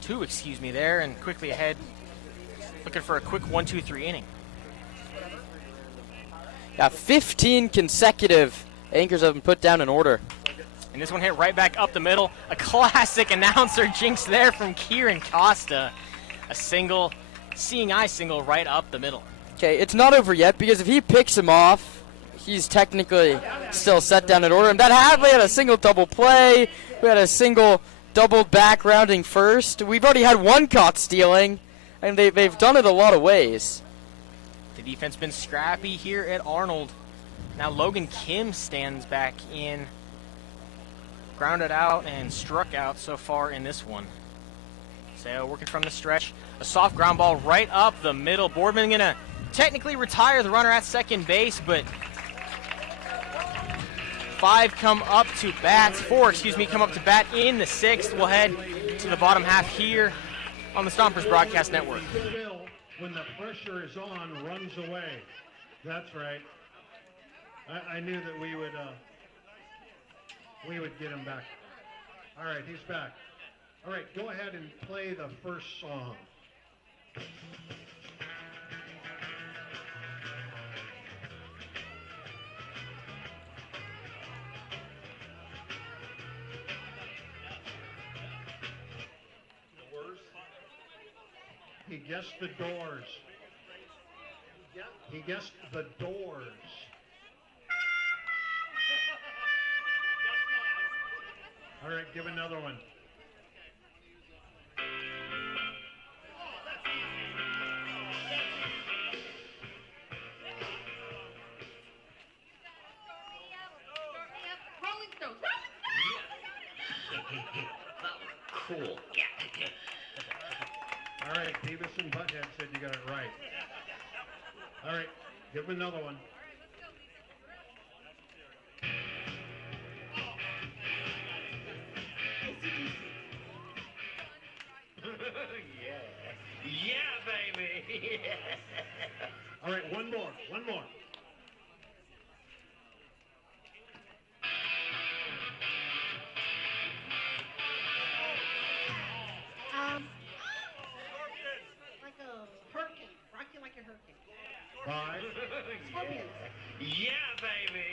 2, excuse me, there, and quickly ahead. Looking for a quick 1-2-3 inning. Got 15 consecutive anchors have been put down in order. And this one hit right back up the middle. A classic announcer jinx there from Kieran Costa. A single, seeing eye single right up the middle. Okay, it's not over yet because if he picks him off, he's technically still set down in order. And that Hadley had a single double play. We had a single double back rounding first. We've already had one caught stealing, and they've done it a lot of ways. The defense been scrappy here at Arnold. Now Logan Kim stands back in. Grounded out and struck out so far in this one. So working from the stretch. A soft ground ball right up the middle. Boardman gonna technically retire the runner at second base, but 4 come up to bat in the 6th. We'll head to the bottom half here on the Stompers Broadcast Network. When the pressure is on, runs away. That's right. I knew that we would get him back. All right, he's back. All right, go ahead and play the first song. He guessed the Doors. He guessed the Doors. All right, give another one. Rolling Stones. Cool. All right, Beavis and Butthead said you got it right. All right, give him another one. Yeah, baby. All right, one more. Like a hurricane. Rock you like a hurricane. 5. Scorpions. Yeah, baby.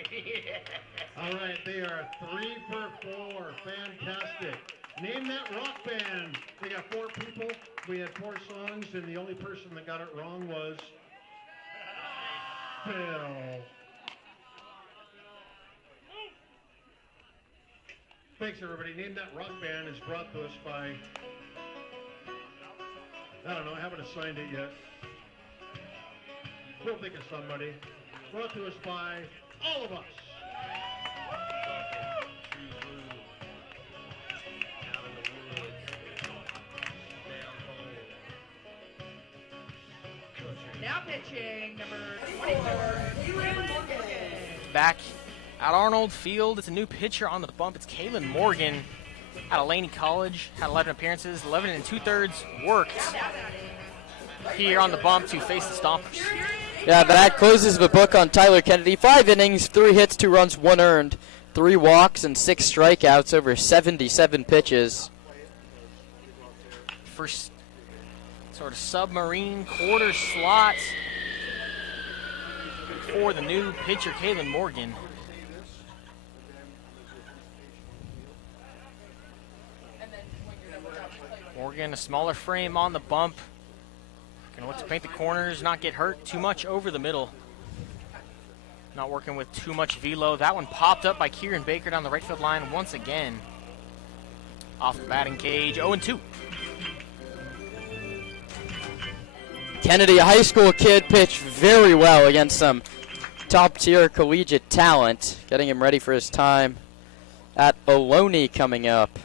All right, they are 3 for 4. Fantastic. Name that rock band. They got 4 people. We had 4 songs, and the only person that got it wrong was Phil. Thanks, everybody. Name that rock band is brought to us by, I don't know, I haven't assigned it yet. We'll think of somebody. Brought to us by all of us. Now pitching, number 24, Kalen Morgan. Back at Arnold Field, it's a new pitcher on the bump. It's Kalen Morgan out of Laney College. Had 11 appearances, 11 2/3 worked here on the bump to face the Stompers. Yeah, that closes the book on Tyler Kennedy. 5 innings, 3 hits, 2 runs, 1 earned, 3 walks, and 6 strikeouts over 77 pitches. First sort of submarine quarter slot for the new pitcher, Kalen Morgan. Morgan, a smaller frame on the bump. Gonna look to paint the corners, not get hurt too much over the middle. Not working with too much velo. That one popped up by Kieran Baker down the right field line once again. Off the batting cage, 0-2. Kennedy, a high school kid, pitched very well against some top-tier collegiate talent, getting him ready for his time at Ohlone coming up.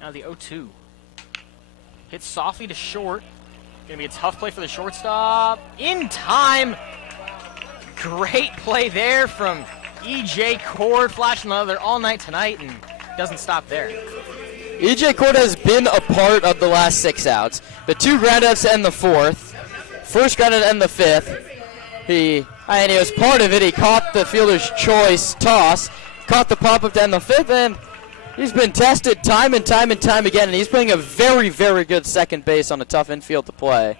Now the 0-2. Hits softly to short. Gonna be a tough play for the shortstop. In time. Great play there from E.J. Cord, flashing another all night tonight, and doesn't stop there. E.J. Cord has been a part of the last 6 outs. The 2 groundouts to end the 4th. First groundout to end the 5th. And he was part of it. He caught the fielder's choice toss, caught the pop-up to end the 5th, and he's been tested time and time and time again, and he's playing a very, very good second base on a tough infield to play.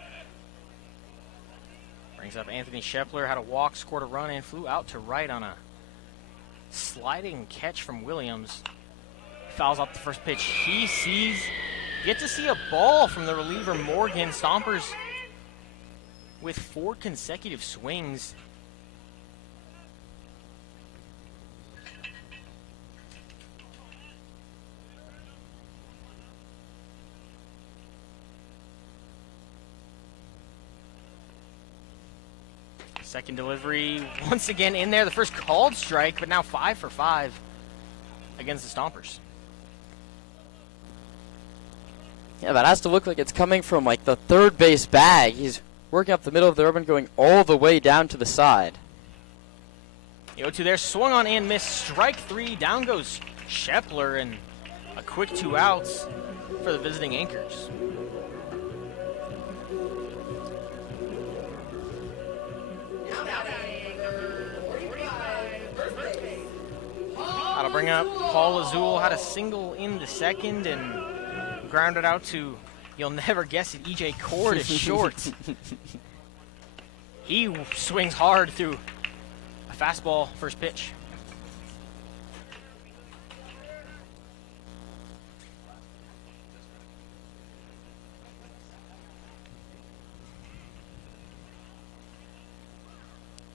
Brings up Anthony Shepler, had a walk, scored a run, and flew out to right on a sliding catch from Williams. Fouls off the first pitch. He sees, get to see a ball from the reliever Morgan. Stompers with 4 consecutive swings. Second delivery once again in there. The first called strike, but now 5 for 5 against the Stompers. Yeah, that has to look like it's coming from like the third base bag. He's working up the middle of the ribbon, going all the way down to the side. The 0-2 there, swung on and missed. Strike 3. Down goes Shepler, and a quick 2 outs for the visiting Anchors. That'll bring up Paul Azul. Had a single in the second and grounded out to, you'll never guess it, E.J. Cord is short. He swings hard through a fastball first pitch.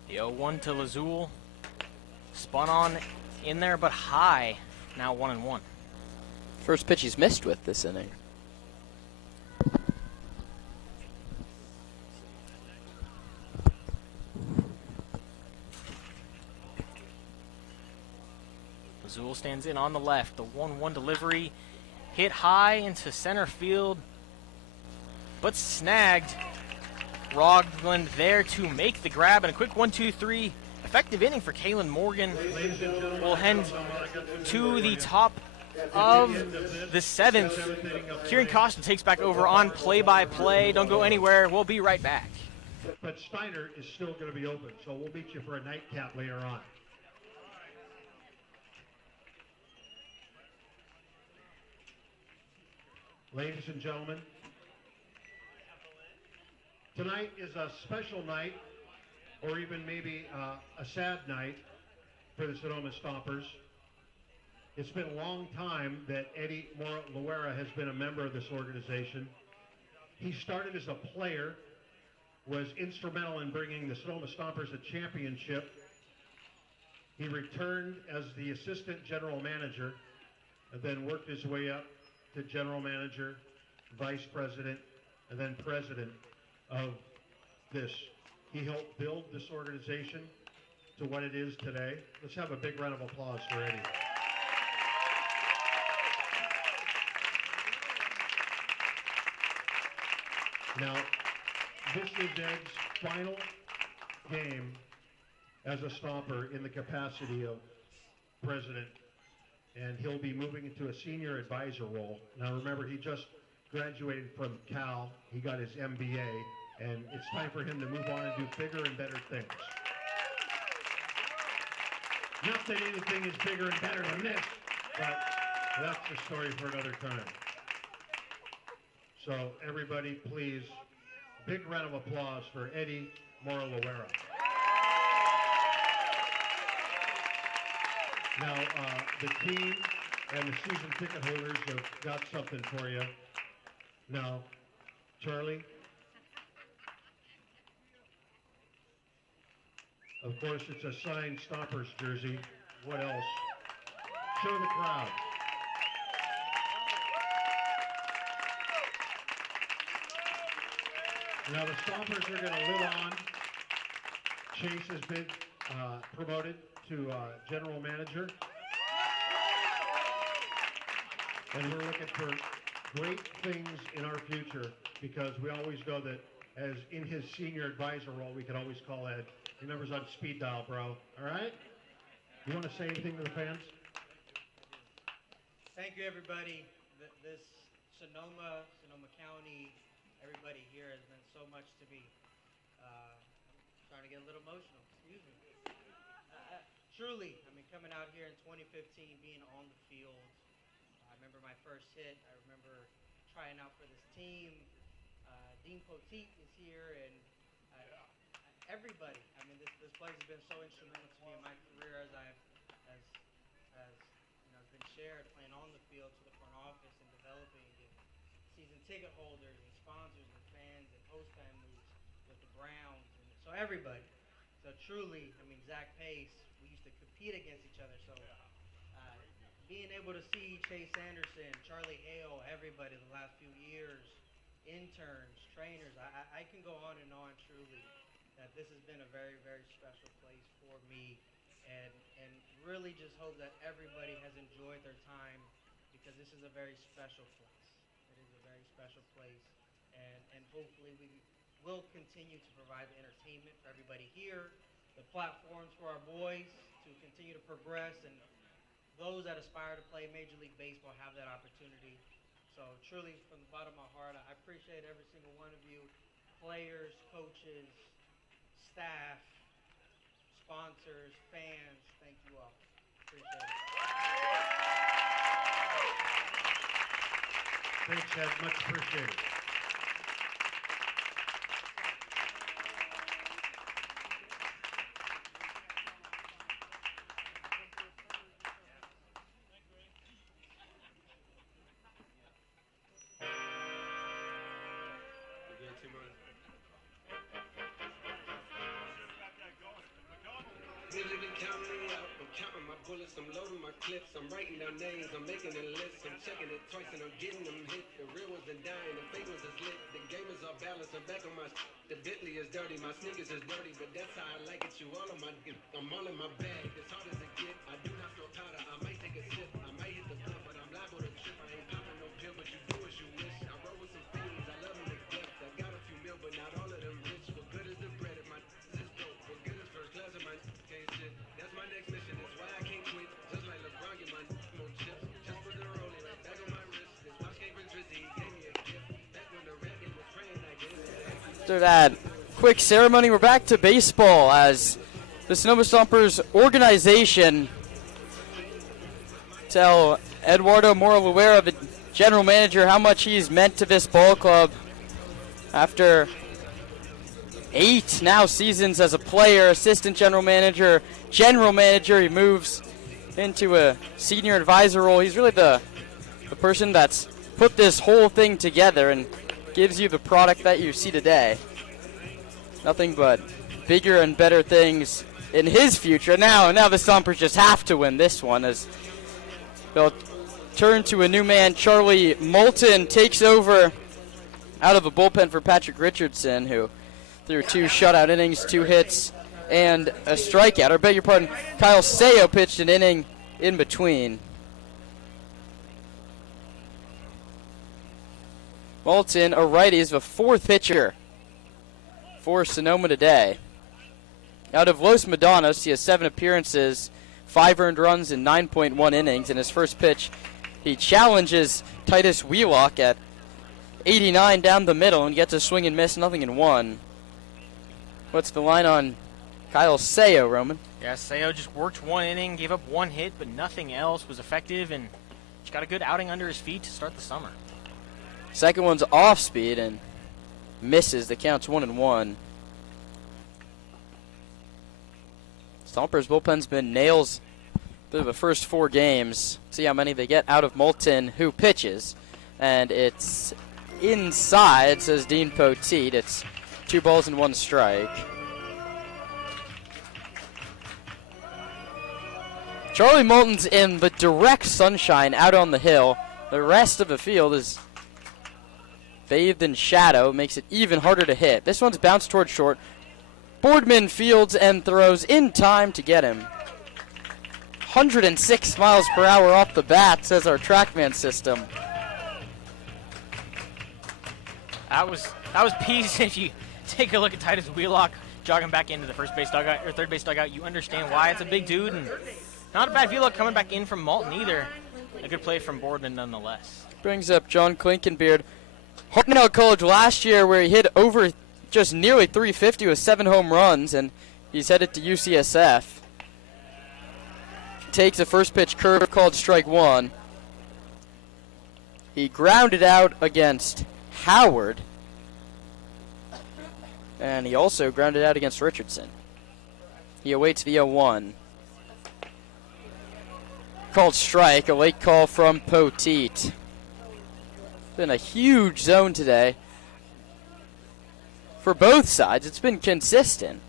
The 0-1 to Lazul. Spun on in there, but high. Now 1-1. First pitch he's missed with this inning. Azul stands in on the left. The 1-1 delivery hit high into center field, but snagged. Rogland there to make the grab, and a quick 1-2-3 effective inning for Kalen Morgan. Will head to the top of the 7th. Kieran Costa takes back over on play-by-play. Don't go anywhere. We'll be right back. But Steiner is still going to be open, so we'll meet you for a nightcap later on. Ladies and gentlemen, tonight is a special night, or even maybe a sad night for the Sonoma Stompers. It's been a long time that Eddie Loera has been a member of this organization. He started as a player, was instrumental in bringing the Sonoma Stompers a championship. He returned as the assistant general manager and then worked his way up to general manager, vice president, and then president of this. He helped build this organization to what it is today. Let's have a big round of applause for Eddie. Now, this is Ed's final game as a Stomper in the capacity of president, and he'll be moving into a senior advisor role. Now remember, he just graduated from Cal. He got his MBA, and it's time for him to move on and do bigger and better things. Not that anything is bigger and better than this, but that's a story for another time. So everybody, please, big round of applause for Eddie Mora-Loera. Now, the team and the season ticket holders have got something for you. Now, Charlie, of course, it's a signed Stompers jersey. What else? Show the crowd. Now, the Stompers are going to live on. Chase has been promoted to general manager. And we're looking for great things in our future, because we always know that as in his senior advisor role, we can always call Ed. Your number's on speed dial, bro. All right? You want to say anything to the fans? Thank you, everybody. this Sonoma County, everybody here has meant so much to me. Starting to get a little emotional. Excuse me. Truly, I mean, coming out here in 2015, being on the field. I remember my first hit. I remember trying out for this team. Dean Poteet is here, and everybody. I mean, this place has been so instrumental to me in my career as you know, has been shared playing on the field to the front office and developing and season ticket holders and sponsors and fans and host families with the Browns. And so everybody. So truly, I mean, Zach Pace, we used to compete against each other. So being able to see Chase Anderson, Charlie Hale, everybody the last few years, interns, trainers, I can go on, truly, that this has been a very, very special place for me, and really just hope that everybody has enjoyed their time, because this is a very special place. It is a very special place, and hopefully we will continue to provide the entertainment for everybody here, the platforms for our boys to continue to progress, and those that aspire to play Major League Baseball have that opportunity. So truly, from the bottom of my heart, I appreciate every single one of you, players, coaches, staff, sponsors, fans. Thank you all. Appreciate it. Thanks, Ed. Much appreciated. I'm loading my clips, I'm writing down names, I'm making a list, I'm checking it twice and I'm getting them hit. The real ones are dying, the fake ones is lit. The game is off balance, I'm back on my the Bentley is dirty, my sneakers is dirty, but that's how I like it. You all on my I'm all in my bag, as hard as it get. I do not feel powder, I might take a sip, I might hit the blunt, but I'm liable to trip. I ain't popping no pill, but you do as you wish. I roll with some fiends, I love them to death. I got a few mil, but not all of them rich. What good is the bread if my is broke? What good is first class if my can't shit? That's my next mission, that's why I can't quit. Just like LeBron, get my more chips. Just for the rolling, right back on my wrist. This watch came from Drizzy, he gave me a gift. Back when the record was praying, I gave it. After that quick ceremony, we're back to baseball as the Sonoma Stompers organization tell Eduardo Moralluera, the general manager, how much he's meant to this ball club. After 8 now seasons as a player, assistant general manager, he moves into a senior advisor role. He's really the person that's put this whole thing together and gives you the product that you see today. Nothing but bigger and better things in his future. Now the Stompers just have to win this one as they'll turn to a new man. Charlie Moulton takes over out of the bullpen for Patrick Richardson, who threw 2 shutout innings, 2 hits, and a strikeout. Or beg your pardon, Kyle Sayo pitched an inning in between. Moulton, a righty, is the 4th pitcher for Sonoma today. Out of Los Medanos, he has 7 appearances, 5 earned runs in 9.1 innings. In his first pitch, he challenges Titus Wheelock at 89 down the middle and gets a swing and miss, nothing in 1. What's the line on Kyle Sayo, Roman? Yeah, Sayo just worked 1 inning, gave up 1 hit, but nothing else was effective, and just got a good outing under his feet to start the summer. Second one's off speed and misses. The count's 1-1. Stompers bullpen's been nails through the first 4 games. See how many they get out of Moulton, who pitches. And it's inside, says Dean Poteet. It's 2 balls and 1 strike. Charlie Moulton's in the direct sunshine out on the hill. The rest of the field is bathed in shadow, makes it even harder to hit. This one's bounced toward short. Boardman fields and throws in time to get him. 106 miles per hour off the bat, says our TrackMan system. That was peace. If you take a look at Titus Wheelock jogging back into the first base dugout or third base dugout, you understand why. It's a big dude, and not a bad Wheelock coming back in from Moulton either. A good play from Boardman nonetheless. brings up John Klinkenbeard. Hartnell College last year where he hit over just nearly 350 with 7 home runs, and he's headed to UCSF. Takes a first pitch curve called strike 1. He grounded out against Howard, and he also grounded out against Richardson. He awaits the 0-1. Called strike, a late call from Poteet. Been a huge zone today for both sides. It's been consistent,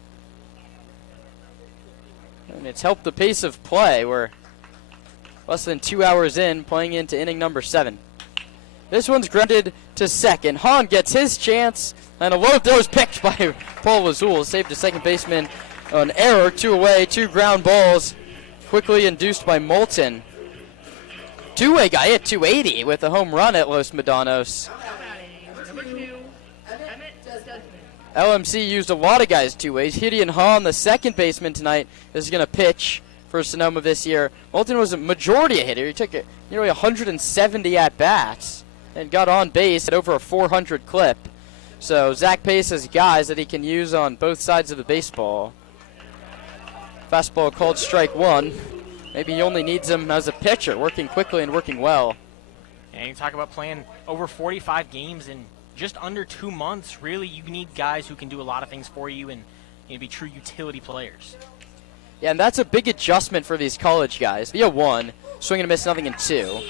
and it's helped the pace of play. We're less than 2 hours in, playing into inning number 7. This one's grounded to second. Hahn gets his chance, and a low throw is picked by Paul Lazul. Saved to second baseman. An error, 2 away, 2 ground balls, quickly induced by Moulton. Two-way guy hit 280 with a home run at Los Medanos. LMC used a lot of guys two ways. Gideon Hahn, the second baseman tonight, is going to pitch for Sonoma this year. Moulton was a majority hitter. He took nearly 170 at-bats and got on base at over a 400 clip. So Zach Pace has guys that he can use on both sides of the baseball. Fastball called strike 1. Maybe he only needs him as a pitcher, working quickly and working well. And you talk about playing over 45 games in just under 2 months. Really, you need guys who can do a lot of things for you and be true utility players. Yeah, and that's a big adjustment for these college guys. The 0-1, swing and a miss, nothing in 2.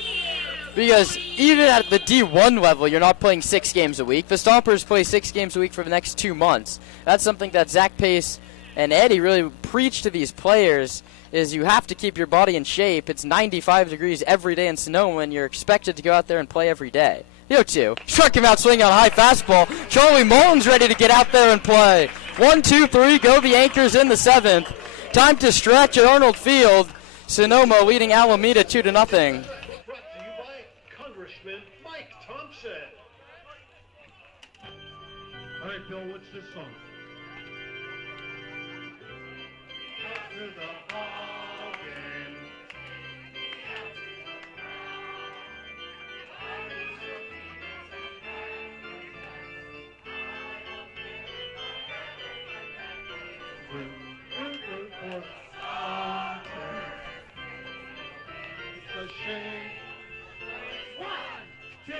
Because even at the D1 level, you're not playing 6 games a week. The Stompers play 6 games a week for the next 2 months. That's something that Zach Pace and Eddie really preach to these players, is you have to keep your body in shape. It's 95 degrees every day in Sonoma, and you're expected to go out there and play every day. The 0-2, struck him out swinging on a high fastball. Charlie Moulton's ready to get out there and play. 1, 2, 3, go the Anchors in the 7th. Time to stretch at Arnold Field. Sonoma leading Alameda 2-0. Brought to you by Congressman Mike Thompson. All right, Bill, what's this song? After the ball game. It's a shame. 1, 2,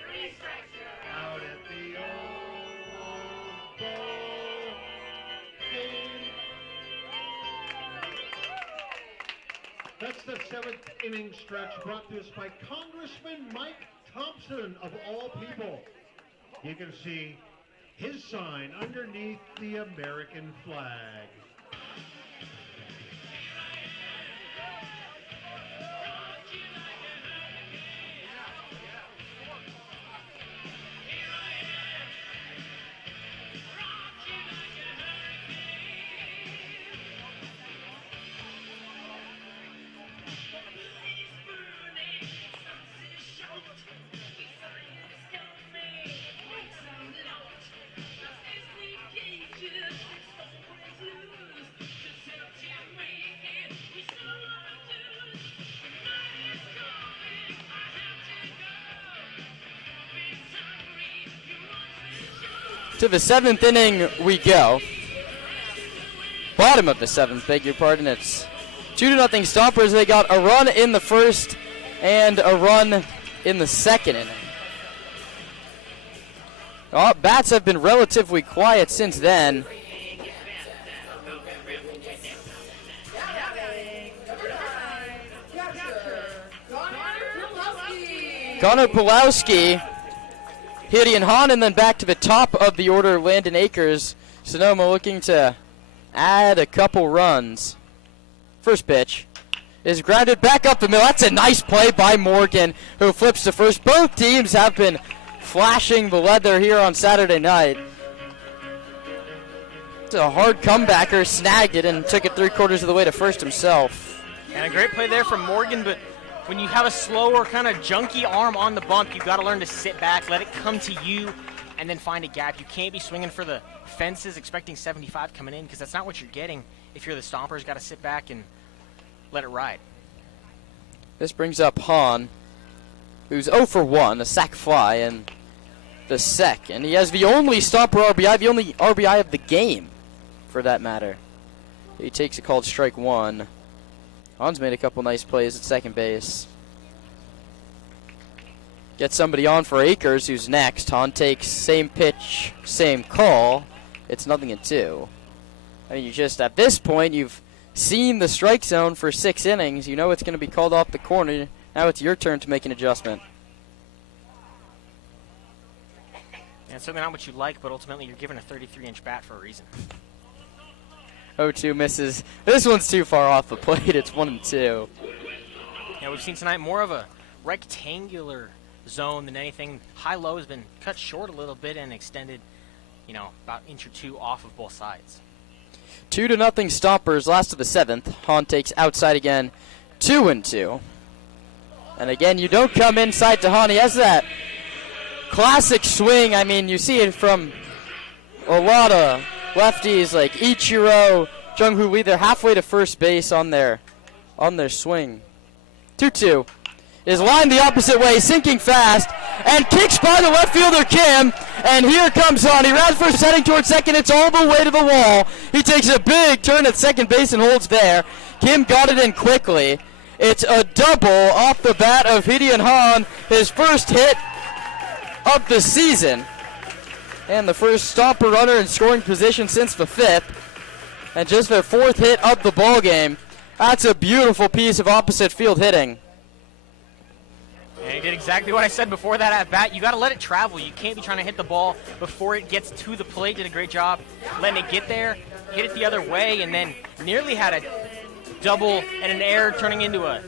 3 strikes, you're out at the old ball game. That's the 7th inning stretch brought to us by Congressman Mike Thompson, of all people. You can see his sign underneath the American flag. To the 7th inning we go. Bottom of the 7th, beg your pardon. It's 2-0 Stompers. They got a run in the first and a run in the second inning. Bats have been relatively quiet since then. Connor Pulowski, Gideon Hahn, and then back to the top of the order, Landon Akers. Sonoma looking to add a couple runs. First pitch is grounded back up the middle. That's a nice play by Morgan, who flips to first. Both teams have been flashing the leather here on Saturday night. It's a hard comebacker, snagged it and took it 3/4 of the way to first himself. And a great play there from Morgan, but when you have a slower, kind of junky arm on the bump, you've got to learn to sit back, let it come to you, and then find a gap. You can't be swinging for the fences expecting 75 coming in, because that's not what you're getting. If you're the Stompers, got to sit back and let it ride. This brings up Hahn. who's 0 for 1, a sac fly, and the second. He has the only Stomper RBI, the only RBI of the game, for that matter. He takes a called strike 1. Han's made a couple nice plays at second base. Gets somebody on for Akers, who's next. Han takes same pitch, same call. It's 0-2. I mean, you just, at this point, you've seen the strike zone for 6 innings. You know it's going to be called off the corner. Now it's your turn to make an adjustment. And certainly not what you like, but ultimately you're given a 33-inch bat for a reason. 0-2 misses. This one's too far off the plate. It's 1-2. Yeah, we've seen tonight more of a rectangular zone than anything. High-low has been cut short a little bit and extended, about an inch or two off of both sides. 2-0 Stompers, last of the 7th. Han takes outside again, 2-2. And again, you don't come inside to Han. He has that classic swing. I mean, you see it from a lot of lefties like Ichiro, Jung-Hoo Lee. They're halfway to first base on their swing. 2-2 is lined the opposite way, sinking fast, and kicks by the left fielder Kim. And here comes Han. He rounds first, heading towards second. It's all the way to the wall. He takes a big turn at second base and holds there. Kim got it in quickly. It's a double off the bat of Hyun Han, his first hit of the season. And the first Stomper runner in scoring position since the 5th. And just their 4th hit of the ball game. That's a beautiful piece of opposite field hitting. And he did exactly what I said before that at bat. You got to let it travel. You can't be trying to hit the ball before it gets to the plate. Did a great job letting it get there, hit it the other way, and then nearly had a double and an error turning into a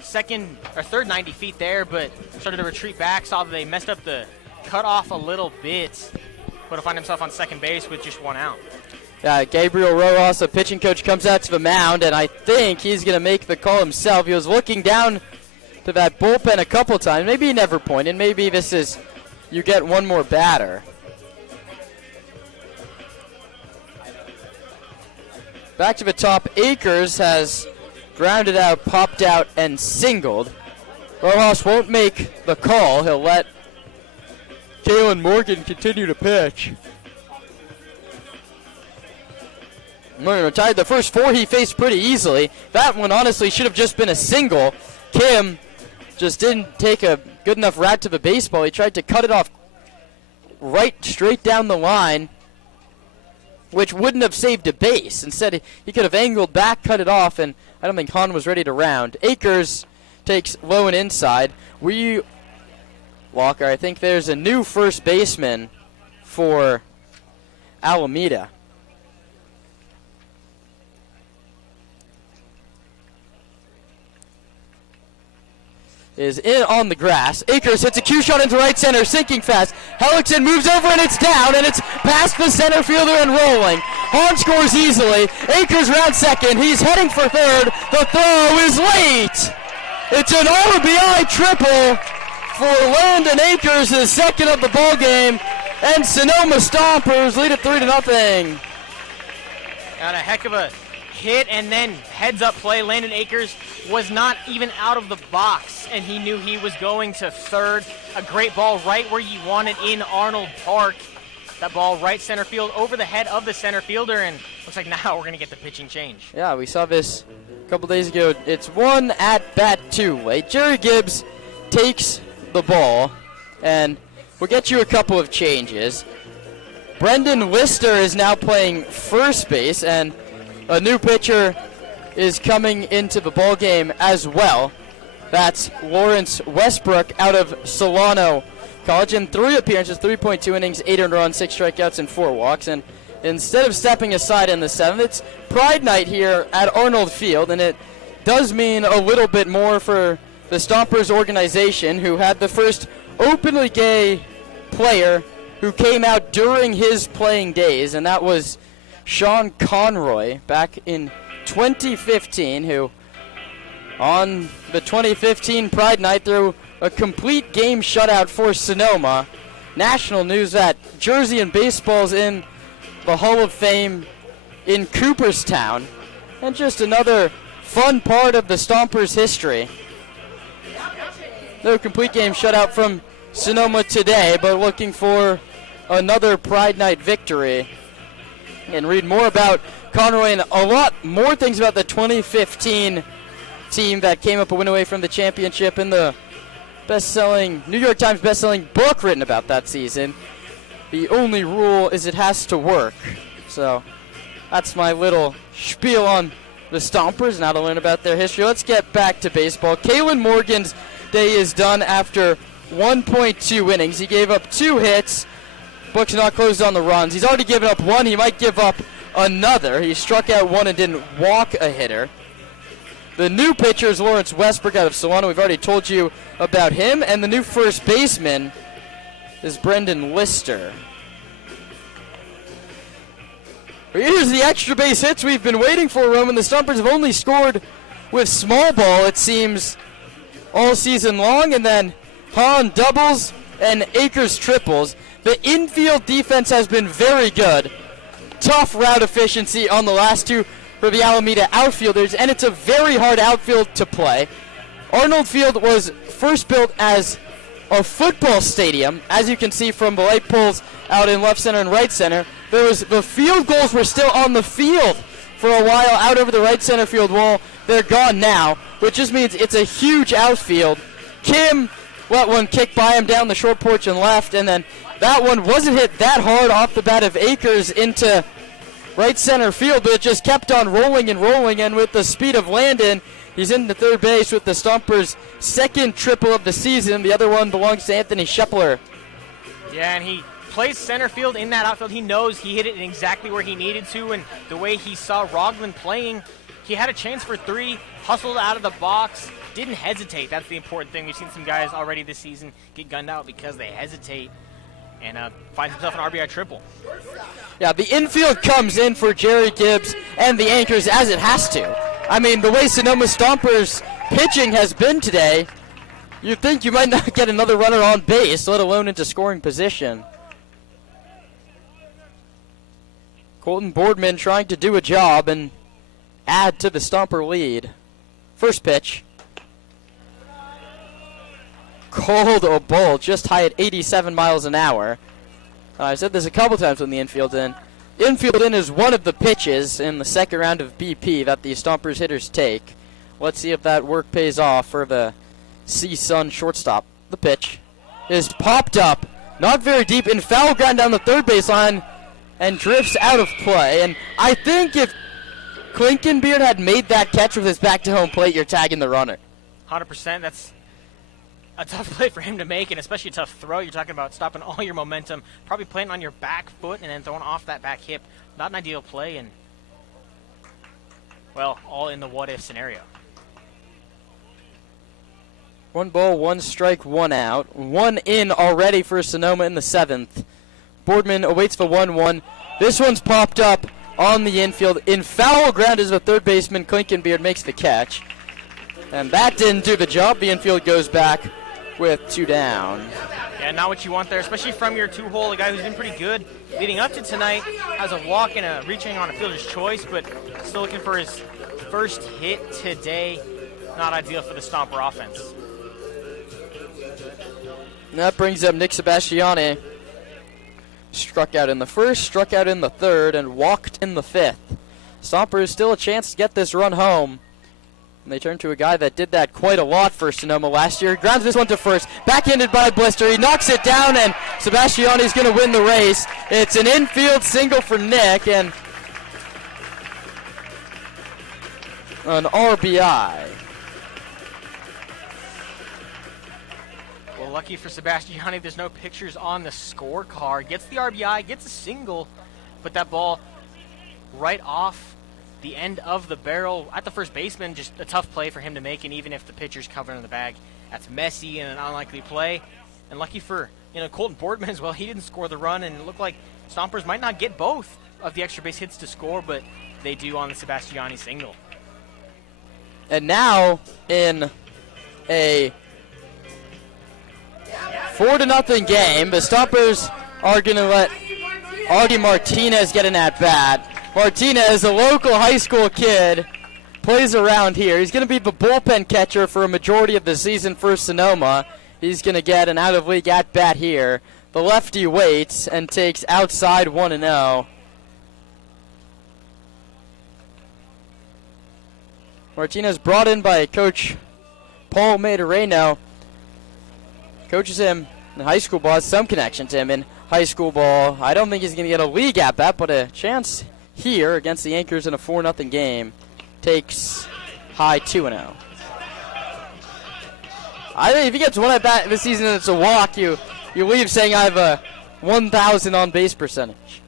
second or third 90 feet there, but started to retreat back. Saw that they messed up the cutoff a little bit, but to find himself on second base with just 1 out. Yeah, Gabriel Rojas, the pitching coach, comes out to the mound, and I think he's going to make the call himself. He was looking down to that bullpen a couple times. Maybe he never pointed. Maybe this is, you get one more batter. Back to the top, Akers has grounded out, popped out, and singled. Rojas won't make the call. He'll let Kalen Morgan continue to pitch. Morgan retired the first 4 he faced pretty easily. That one honestly should have just been a single. Kim just didn't take a good enough route to the baseball. He tried to cut it off right straight down the line, which wouldn't have saved a base. Instead, he could have angled back, cut it off, and I don't think Han was ready to round. Akers takes low and inside. Walker, I think there's a new first baseman for Alameda. Is in on the grass. Akers hits a cue shot into right center, sinking fast. Hellickson moves over and it's down, and it's past the center fielder and rolling. Han scores easily. Akers round second. He's heading for third. The throw is late. It's an RBI triple for Landon Akers, his second of the ball game, and Sonoma Stompers lead it 3-0. Got a heck of a hit and then heads-up play. Landon Akers was not even out of the box, and he knew he was going to third. A great ball right where you want it in Arnold Park. That ball right center field over the head of the center fielder, and looks like now we're going to get the pitching change. Yeah, we saw this a couple days ago. It's 1 at bat too late. Jerry Gibbs takes the ball, and we'll get you a couple of changes. Brendan Lister is now playing first base, and a new pitcher is coming into the ball game as well. That's Lawrence Westbrook out of Solano College. In 3 appearances, 3.2 innings, 8 earned runs, 6 strikeouts, and 4 walks. And instead of stepping aside in the 7th, it's Pride Night here at Arnold Field, and it does mean a little bit more for the Stompers organization, who had the first openly gay player who came out during his playing days, and that was Sean Conroy back in 2015, who on the 2015 Pride Night threw a complete game shutout for Sonoma. National news that Jersey and baseball's in the Hall of Fame in Cooperstown, and just another fun part of the Stompers' history. No complete game shutout from Sonoma today, but looking for another Pride Night victory. And read more about Conroy and a lot more things about the 2015 team that came up a win away from the championship in the New York Times best-selling book written about that season. The only rule is it has to work. So that's my little spiel on the Stompers, now to learn about their history. Let's get back to baseball. Kalen Morgan's day is done after 1.2 innings. He gave up 2 hits. Book's not closed on the runs. He's already given up 1. He might give up another. He struck out 1 and didn't walk a hitter. The new pitcher is Lawrence Westbrook out of Solano. We've already told you about him. And the new first baseman is Brendan Lister. Here's the extra base hits we've been waiting for, Roman. The Stompers have only scored with small ball, it seems, all season long. And then Hahn doubles and Akers triples. The infield defense has been very good. Tough route efficiency on the last 2 for the Alameda outfielders, and it's a very hard outfield to play. Arnold Field was first built as a football stadium, as you can see from the light poles out in left center and right center. The field goals were still on the field for a while out over the right center field wall. They're gone now, which just means it's a huge outfield. Kim let one kick by him down the short porch and left, and then that one wasn't hit that hard off the bat of Akers into right center field, but it just kept on rolling, and with the speed of Landon, he's into third base with the Stompers' second triple of the season. The other one belongs to Anthony Shepler. Yeah, and he plays center field in that outfield. He knows he hit it exactly where he needed to, and the way he saw Rogland playing, he had a chance for 3, hustled out of the box, didn't hesitate. That's the important thing. We've seen some guys already this season get gunned out because they hesitate, and finds himself an RBI triple. Yeah, the infield comes in for Jerry Gibbs and the Anchors, as it has to. I mean, the way Sonoma Stompers pitching has been today, you'd think you might not get another runner on base, let alone into scoring position. Colton Boardman trying to do a job and add to the Stomper lead. First pitch. Called a ball, just high at 87 miles an hour. I said this a couple times when the infield in. Infield in is one of the pitches in the second round of BP that the Stompers hitters take. Let's see if that work pays off for the C-Sun shortstop. The pitch is popped up, not very deep, in foul ground down the third baseline, and drifts out of play. And I think if Klinkenbeard had made that catch with his back to home plate, you're tagging the runner. 100%. That's a tough play for him to make, and especially a tough throw. You're talking about stopping all your momentum, probably playing on your back foot and then throwing off that back hip. Not an ideal play, and, well, all in the what-if scenario. 1 ball, 1 strike, 1 out. 1 in already for Sonoma in the 7th. Boardman awaits the 1-1. This one's popped up on the infield. In foul ground is the third baseman. Klinkenbeard makes the catch. And that didn't do the job. The infield goes back with 2 down. Yeah, not what you want there, especially from your 2-hole. A guy who's been pretty good leading up to tonight, has a walk and a reaching on a fielder's choice, but still looking for his first hit today. Not ideal for the Stomper offense. And that brings up Nick Sebastiani. Struck out in the first, struck out in the third, and walked in the 5th. Stompers still a chance to get this run home. And they turn to a guy that did that quite a lot for Sonoma last year. He grounds this one to first. Backhanded by Blister. He knocks it down, and Sebastiani's going to win the race. It's an infield single for Nick, and an RBI. Well, lucky for Sebastiani, there's no pictures on the scorecard. Gets the RBI, gets a single, but that ball right off the end of the barrel at the first baseman. Just a tough play for him to make, and even if the pitcher's covered in the bag, that's messy and an unlikely play. And lucky for Colton Boardman as well, he didn't score the run, and it looked like Stompers might not get both of the extra base hits to score, but they do on the Sebastiani single. And now in a 4-0 game, the Stompers are going to let Augie Martinez get an at-bat. Martinez, a local high school kid, plays around here. He's going to be the bullpen catcher for a majority of the season for Sonoma. He's going to get an out-of-league at-bat here. The lefty waits and takes outside 1-0. Martinez brought in by Coach Paul Madereno. Coaches him in high school ball, has some connection to him in high school ball. I don't think he's going to get a league at-bat, but a chance here against the Anchors in a 4-0 game. Takes high 2-0. I think if he gets one at-bat this season and it's a walk, you leave saying I have a 1,000 on-base percentage.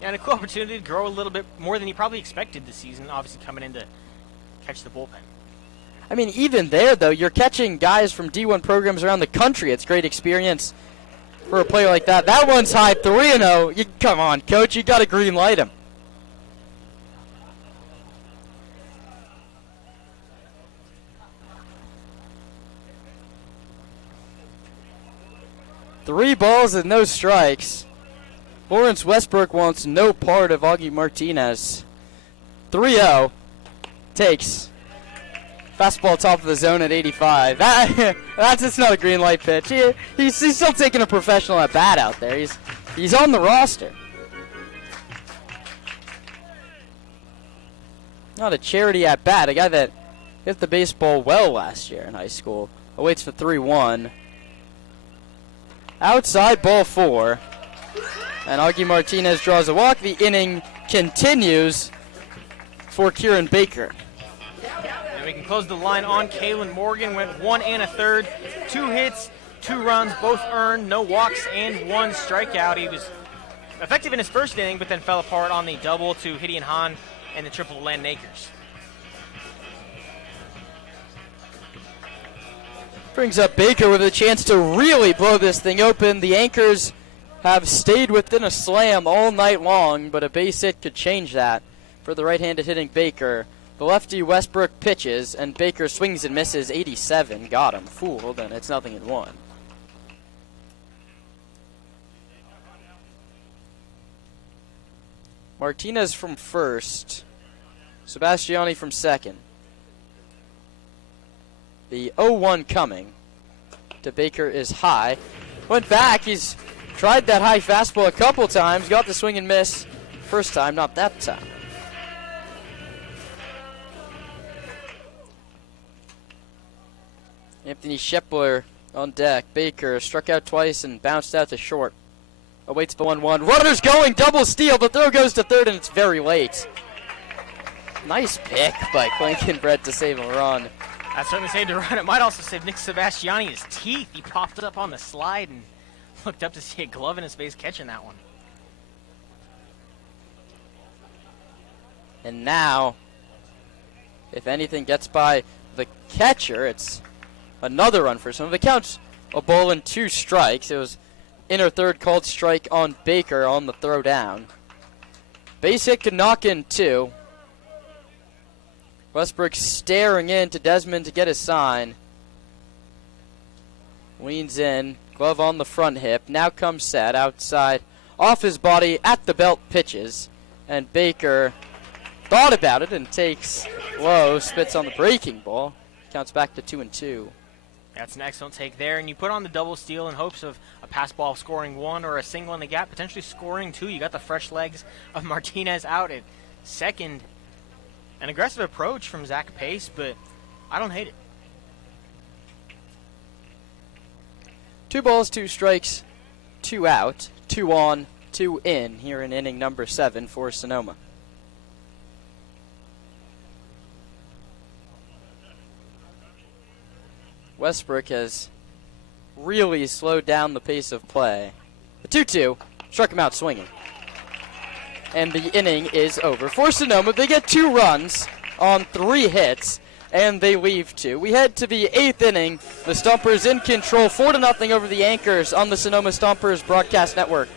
Yeah, and a cool opportunity to grow a little bit more than he probably expected this season, obviously coming in to catch the bullpen. I mean, even there, though, you're catching guys from D1 programs around the country. It's great experience for a player like that. That one's high 3-0. Come on, Coach, you got to green light him. Three balls and no strikes. Lawrence Westbrook wants no part of Augie Martinez. 3-0. Takes. Fastball top of the zone at 85. That's just not a green light pitch. He's still taking a professional at bat out there. He's on the roster. Not a charity at bat. A guy that hit the baseball well last year in high school. Awaits for 3-1. Outside ball 4. And Augie Martinez draws a walk. The inning continues for Kieran Baker. And we can close the line on Kalen Morgan. Went 1 1/3, 2 hits, 2 runs, both earned, no walks, and 1 strikeout. He was effective in his first inning, but then fell apart on the double to Hideon Hahn and the triple to Landon Akers. Brings up Baker with a chance to really blow this thing open. The Anchors have stayed within a slam all night long, but a base hit could change that for the right-handed hitting Baker. The lefty Westbrook pitches, and Baker swings and misses. 87. Got him. Fooled, and it's 0-1. Martinez from first. Sebastiani from second. The 0-1 coming to Baker is high. Went back. He's tried that high fastball a couple times. Got the swing and miss. First time, not that time. Anthony Shepler on deck. Baker struck out twice and bounced out to short. Awaits the 1-1. Runners going. Double steal. The throw goes to third, and it's very late. Nice pick by Clinton Brett to save a run. I certainly saved a run. It might also save Nick Sebastiani his teeth. He popped up on the slide and looked up to see a glove in his face catching that one. And now, if anything gets by the catcher, it's another run for some. The count's a ball and 2 strikes. It was inner third called strike on Baker on the throw down. Base hit could knock in 2. Westbrook staring in to Desmond to get his sign. Leans in, glove on the front hip. Now comes set outside, off his body at the belt, pitches. And Baker thought about it and takes low, spits on the breaking ball. Counts back to 2-2. That's an excellent take there, and you put on the double steal in hopes of a pass ball scoring 1 or a single in the gap, potentially scoring 2. You got the fresh legs of Martinez out at second. An aggressive approach from Zach Pace, but I don't hate it. 2 balls, 2 strikes, 2 out, 2 on, 2 in here in inning number 7 for Sonoma. Westbrook has really slowed down the pace of play. The 2-2 struck him out swinging. And the inning is over. For Sonoma, they get 2 runs on 3 hits, and they leave 2. We head to the 8th inning. The Stompers in control, 4-0 over the Anchors on the Sonoma Stompers broadcast network.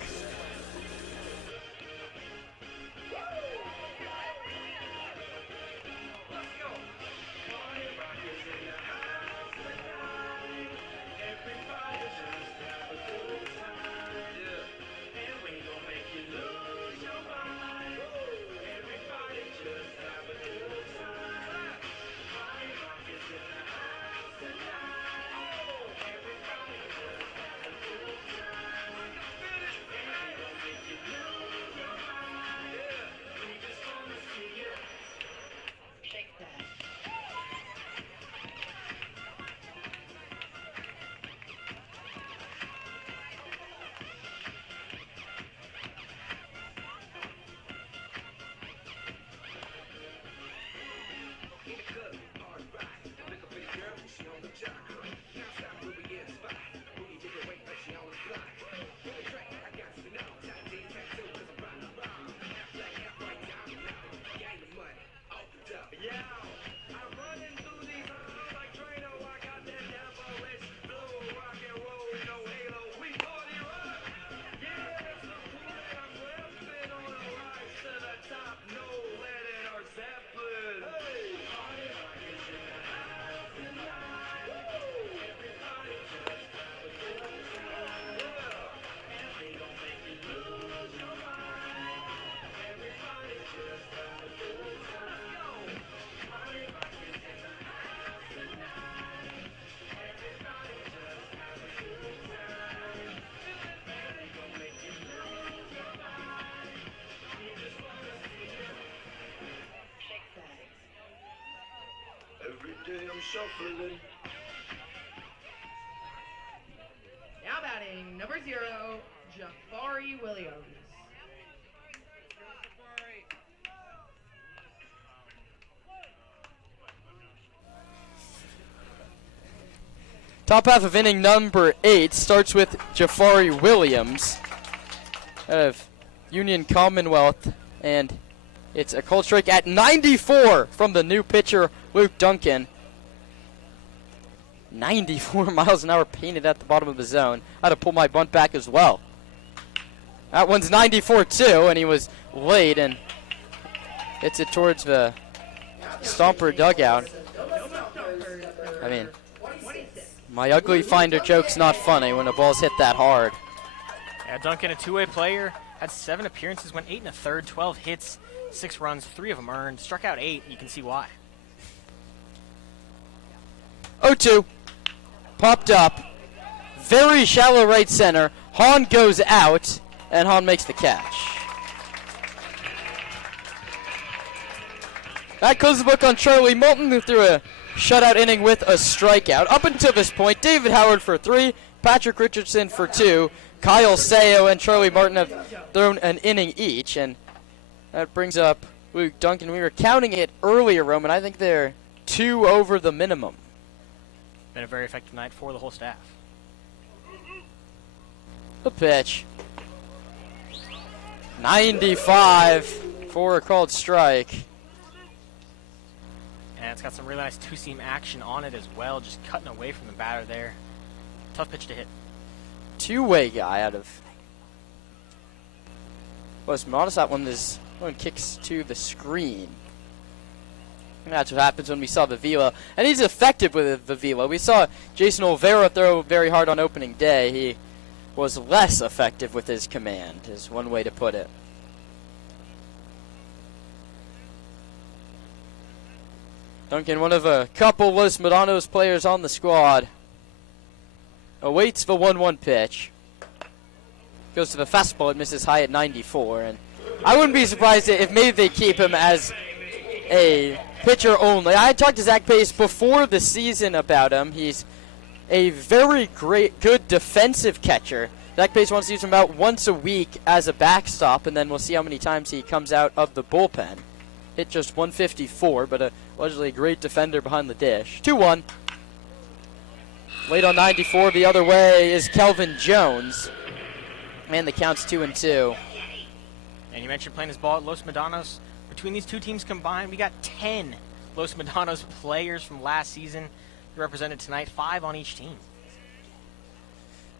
I'm shuffling. Now batting, number 0, Jafari Williams. Top half of inning number 8 starts with Jafari Williams out of Union Commonwealth, and it's a cold strike at 94 from the new pitcher, Luke Duncan. 94 miles an hour painted at the bottom of the zone. I had to pull my bunt back as well. That one's 94 too, and he was late and hits it towards the Stomper dugout. I mean, my ugly finder joke's not funny when the ball's hit that hard. Yeah, Duncan, a two-way player, had 7 appearances, went 8 1/3, 12 hits, 6 runs, 3 of them earned, struck out 8. You can see why. 0-2, popped up, very shallow right center. Hahn goes out, and Hahn makes the catch. That closes the book on Charlie Moulton, who threw a shutout inning with a strikeout. Up until this point, David Howard for 3, Patrick Richardson for 2, Kyle Sayo and Charlie Martin have thrown an inning each, and that brings up Luke Duncan. We were counting it earlier, Roman. I think they're 2 over the minimum. Been a very effective night for the whole staff. The pitch. 95 for a called strike. And it's got some really nice two-seam action on it as well, just cutting away from the batter there. Tough pitch to hit. Two-way guy out of West Modest. That one kicks to the screen. And that's what happens when we saw Vivila. And he's effective with Vivila. We saw Jason Olvera throw very hard on opening day. He was less effective with his command, is one way to put it. Duncan, one of a couple Los Medanos players on the squad, awaits the 1-1 pitch. Goes to the fastball, it misses high at 94. And I wouldn't be surprised if maybe they keep him as a pitcher only. I talked to Zach Pace before the season about him. He's a very good defensive catcher. Zach Pace wants to use him about once a week as a backstop, and then we'll see how many times he comes out of the bullpen. Hit just 154, but allegedly a great defender behind the dish. 2-1. Late on 94, the other way is Kelvin Jones. And the count's 2-2. And you mentioned playing his ball at Los Medanos. Between these two teams combined, we got 10 Los Medanos players from last season represented tonight, 5 on each team.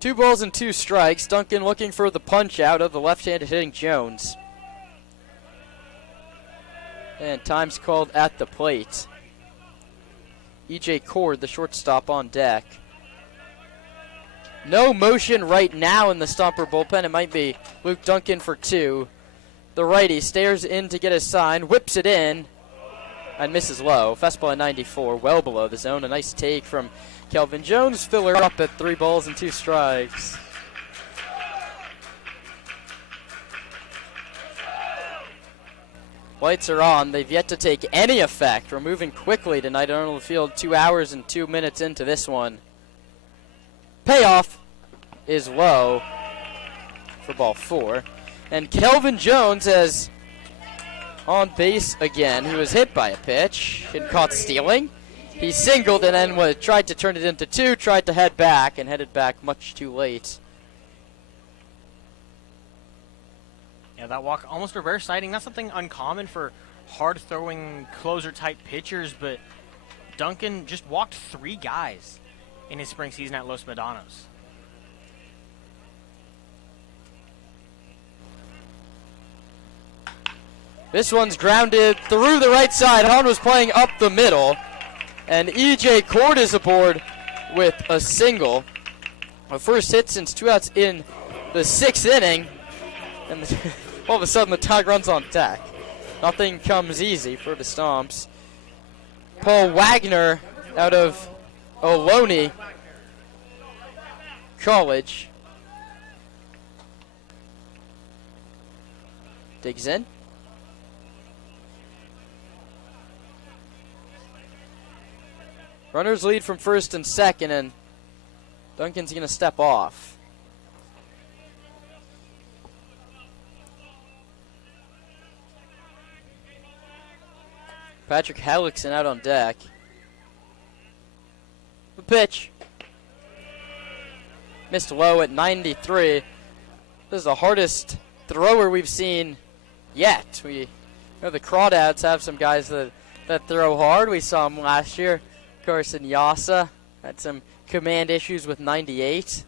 2 balls and 2 strikes. Duncan looking for the punch out of the left-handed hitting Jones. And time's called at the plate. E.J. Cord, the shortstop, on deck. No motion right now in the Stomper bullpen. It might be Luke Duncan for 2. The righty stares in to get a sign, whips it in, and misses low. Fastball at 94, well below the zone. A nice take from Kelvin Jones. Filler up at 3 balls and 2 strikes. Lights are on. They've yet to take any effect. We're moving quickly tonight at Arnold Field. 2 hours and 2 minutes into this one. Payoff is low for ball 4. And Kelvin Jones is on base again. He was hit by a pitch and caught stealing. He singled and then tried to turn it into 2, tried to head back, and headed back much too late. Yeah, that walk, almost reverse sighting. Not something uncommon for hard-throwing, closer-type pitchers, but Duncan just walked 3 guys in his spring season at Los Medanos. This one's grounded through the right side. Hahn was playing up the middle, and E.J. Cord is aboard with a single. A first hit since 2 outs in the 6th inning, and all of a sudden the tag runs on deck. Nothing comes easy for the Stomps. Paul Wagner out of Ohlone College digs in. Runners lead from first and second, and Duncan's going to step off. Patrick Hellickson out on deck. The pitch. Missed low at 93. This is the hardest thrower we've seen yet. We know the Crawdads have some guys that throw hard. We saw them last year. Carson Yasa had some command issues with 98.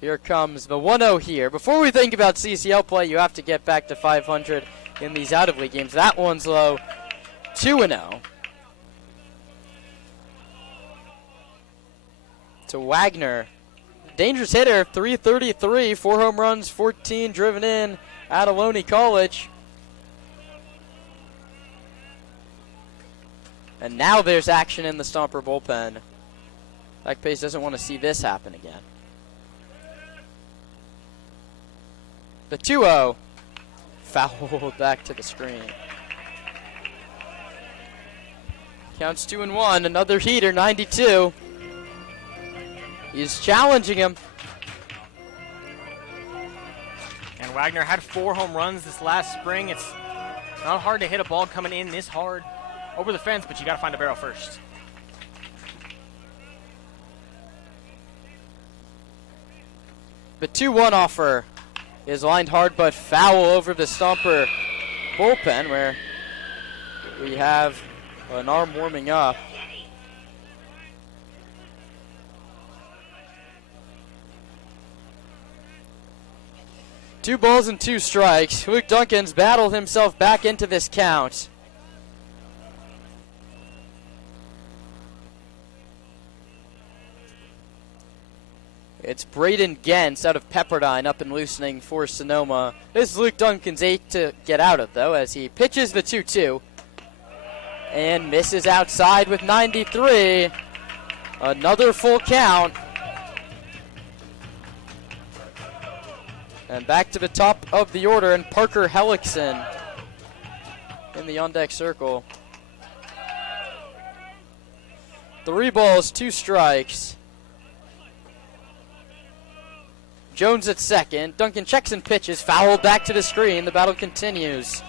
Here comes the 1-0 here. Before we think about CCL play, you have to get back to 500 in these out-of-league games. That one's low, 2-0. To Wagner. Dangerous hitter, 333, 4 home runs, 14 driven in at Ohlone College. And now there's action in the Stomper bullpen. Zach Pace doesn't want to see this happen again. The 2-0. Fouled back to the screen. Counts 2-1. Another heater, 92. He's challenging him. And Wagner had 4 home runs this last spring. It's not hard to hit a ball coming in this hard over the fence, but you got to find a barrel first. The 2-1 offer is lined hard but foul over the Stomper bullpen, where we have an arm warming up. Two balls and 2 strikes. Luke Duncan's battled himself back into this count. It's Braden Gens out of Pepperdine up and loosening for Sonoma. This is Luke Duncan's 8th to get out of, though, as he pitches the 2-2. And misses outside with 93. Another full count. And back to the top of the order, and Parker Hellickson in the on-deck circle. 3 balls, 2 strikes. Jones at second. Duncan checks and pitches. Fouled back to the screen. The battle continues.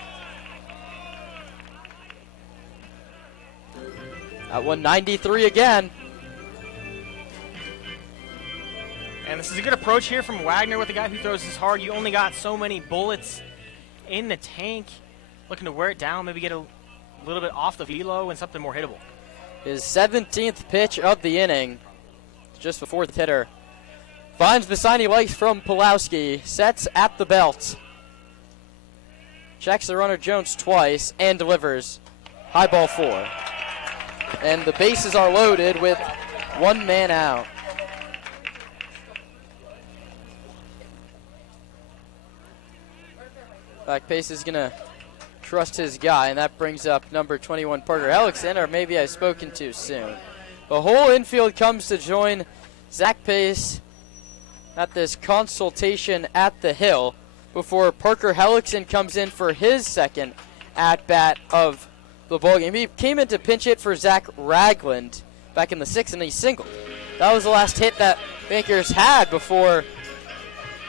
At 193 again. And this is a good approach here from Wagner with a guy who throws this hard. You only got so many bullets in the tank. Looking to wear it down, maybe get a little bit off the velo and something more hittable. His 17th pitch of the inning. Just the 4th hitter. Finds the sign he likes from Pulowski. Sets at the belt. Checks the runner Jones twice and delivers. High ball 4. And the bases are loaded with 1 man out. Back Pace is going to trust his guy, and that brings up number 21, Parker Hellickson, or maybe I've spoken too soon. The whole infield comes to join Zach Pace at this consultation at the hill before Parker Hellickson comes in for his second at-bat of the ballgame. He came in to pinch hit for Zach Ragland back in the 6th, and he singled. That was the last hit that Bankers had before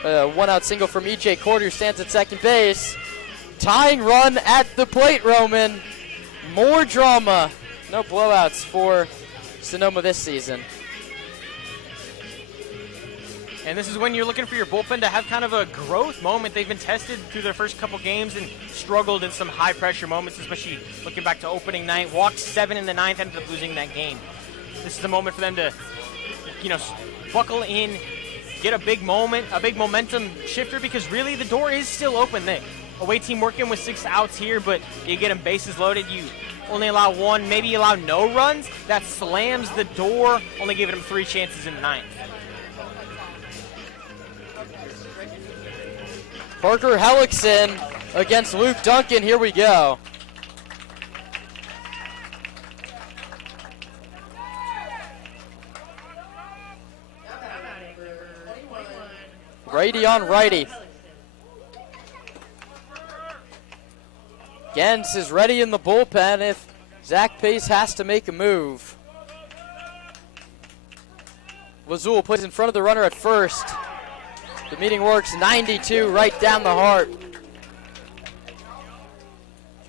a 1-out single from E.J. Cord, who stands at second base. Tying run at the plate, Roman. More drama. No blowouts for Sonoma this season. And this is when you're looking for your bullpen to have kind of a growth moment. They've been tested through their first couple games and struggled in some high-pressure moments, especially looking back to opening night. Walked 7 in the 9th, ended up losing that game. This is the moment for them to, buckle in, get a big moment, a big momentum shifter, because really the door is still open there. Away team working with 6 outs here, but you get them bases loaded. You only allow 1, maybe you allow no runs. That slams the door, only giving them 3 chances in the 9th. Parker Hellickson against Luke Duncan. Here we go. Righty on righty. Gens is ready in the bullpen if Zach Pace has to make a move. Lazul plays in front of the runner at first. The meeting works 92 right down the heart.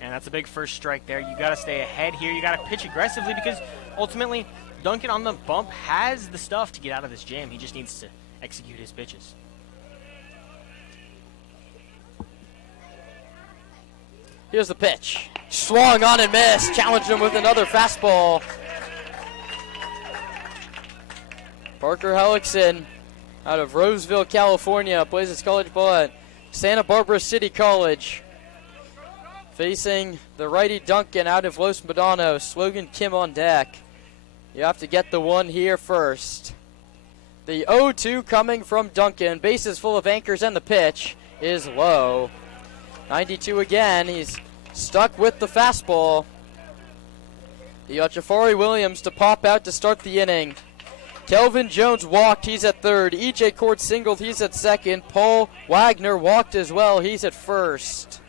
And that's a big first strike there. You got to stay ahead here. You got to pitch aggressively because ultimately Duncan on the bump has the stuff to get out of this jam. He just needs to execute his pitches. Here's the pitch. Swung on and missed. Challenged him with another fastball. Parker Hellickson out of Roseville, California, plays his college ball at Santa Barbara City College. Facing the righty Duncan out of Los Medanos. Logan Kim on deck. You have to get the one here first. The 0-2 coming from Duncan. Bases full of anchors and the pitch is low. 92 again. He's stuck with the fastball. You got Jafari Williams to pop out to start the inning. Kelvin Jones walked. He's at third. E.J. Court singled. He's at second. Paul Wagner walked as well. He's at first.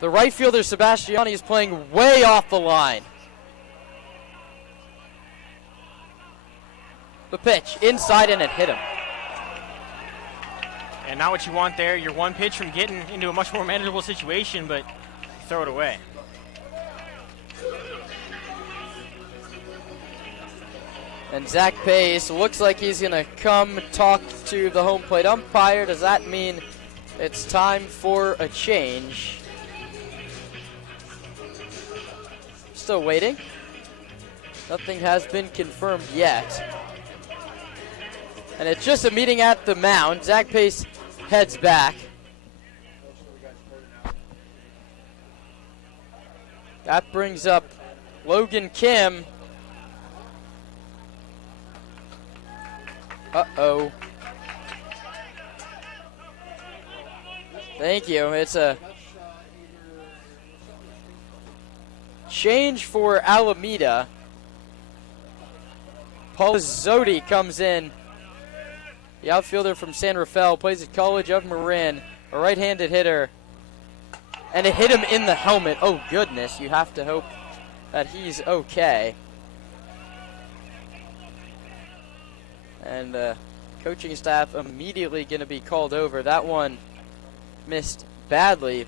The right fielder, Sebastiani, is playing way off the line. The pitch inside and it hit him. And not what you want there. You're one pitch from getting into a much more manageable situation, but throw it away. And Zach Pace looks like he's going to come talk to the home plate umpire. Does that mean it's time for a change? Still waiting. Nothing has been confirmed yet. And it's just a meeting at the mound. Zach Pace heads back. That brings up Logan Kim. Uh-oh. Thank you. It's a change for Alameda. Paul Zodi comes in. The outfielder from San Rafael, plays at College of Marin, a right-handed hitter. And it hit him in the helmet. Oh, goodness. You have to hope that he's okay. And the coaching staff immediately going to be called over. That one missed badly.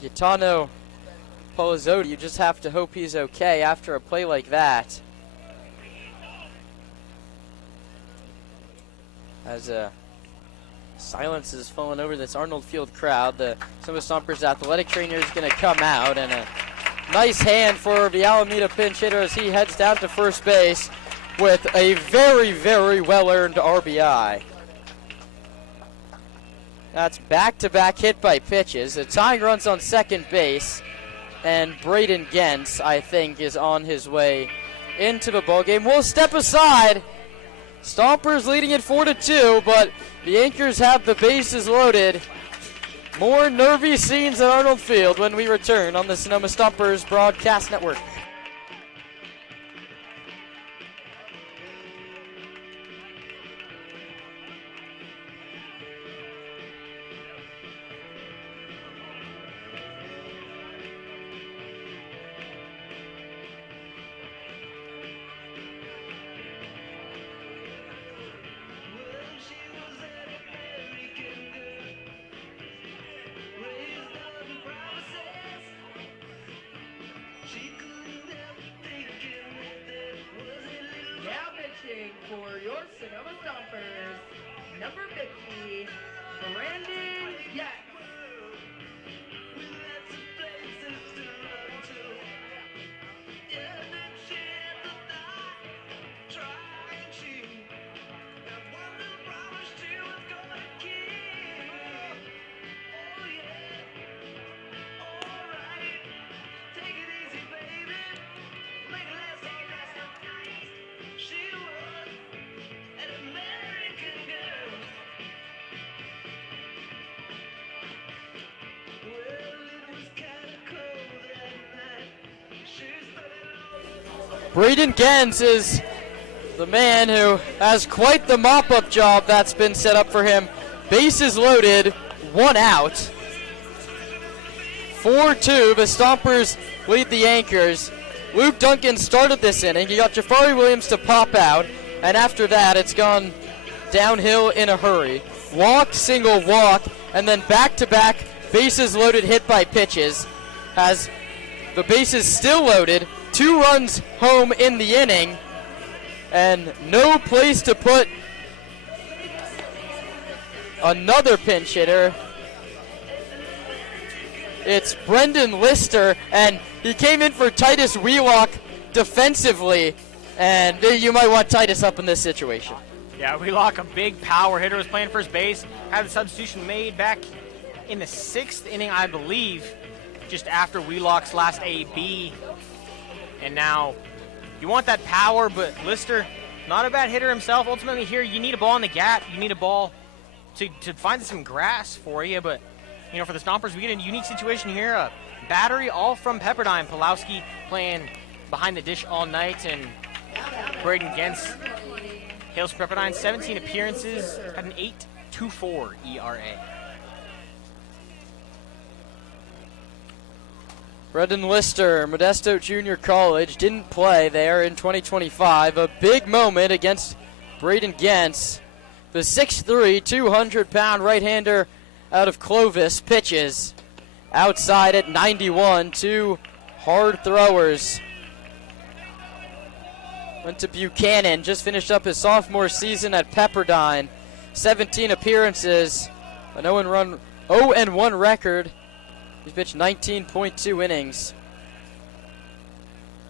Gaetano Polizzotti, you just have to hope he's okay after a play like that. As silence is falling over this Arnold Field crowd, the Sonoma Stompers athletic trainer is going to come out, and a nice hand for the Alameda pinch hitter as he heads down to first base with a very, very well-earned RBI. That's back-to-back hit by pitches. The tying runs on second base, and Braden Gentz, I think, is on his way into the ballgame. We'll step aside. Stompers leading it 4-2, but the Anchors have the bases loaded. More nervy scenes at Arnold Field when we return on the Sonoma Stompers Broadcast Network. For your Sonoma Stompers, number 50, Brandon Yack. Braden Gentz is the man who has quite the mop-up job that's been set up for him. Bases loaded, one out. 4-2, the Stompers lead the Anchors. Luke Duncan started this inning. He got Jafari Williams to pop out, and after that, it's gone downhill in a hurry. Walk, single, walk, and then back-to-back bases loaded hit by pitches. Has the bases still loaded, 2 runs home in the inning, and no place to put another pinch hitter. It's Brendan Lister, and he came in for Titus Wheelock defensively, and you might want Titus up in this situation. Yeah, Wheelock, a big power hitter, was playing first base. Had the substitution made back in the 6th inning, I believe, just after Wheelock's last AB. And now you want that power, but Lister, not a bad hitter himself. Ultimately here, you need a ball in the gap. You need a ball to find some grass for you. But, you know, for the Stompers, we get a unique situation here. A battery all from Pepperdine. Pulowski playing behind the dish all night, and Braden Gens hails from Pepperdine. 17 appearances, had an 8.24 ERA. Brendan Lister, Modesto Junior College, didn't play there in 2025. A big moment against Braden Gens. The 6'3", 200-pound right-hander out of Clovis pitches. Outside at 91, 2 hard throwers. Went to Buchanan, just finished up his sophomore season at Pepperdine. 17 appearances, an 0-1 record. He's pitched 19.2 innings.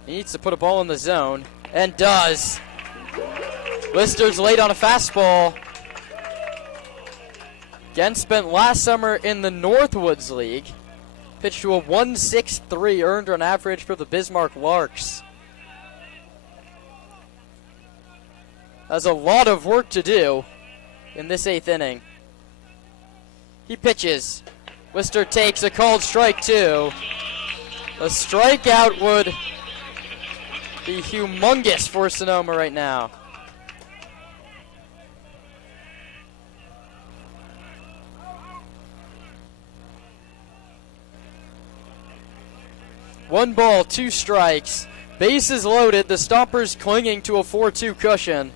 He needs to put a ball in the zone, and does. Lister's late on a fastball. Gens spent last summer in the Northwoods League. Pitched to a 1.63 earned run average for the Bismarck Larks. Has a lot of work to do in this 8th inning. He pitches. Lister takes a called strike 2. A strikeout would be humongous for Sonoma right now. One ball, 2 strikes. Bases loaded. The Stompers clinging to a 4-2 cushion.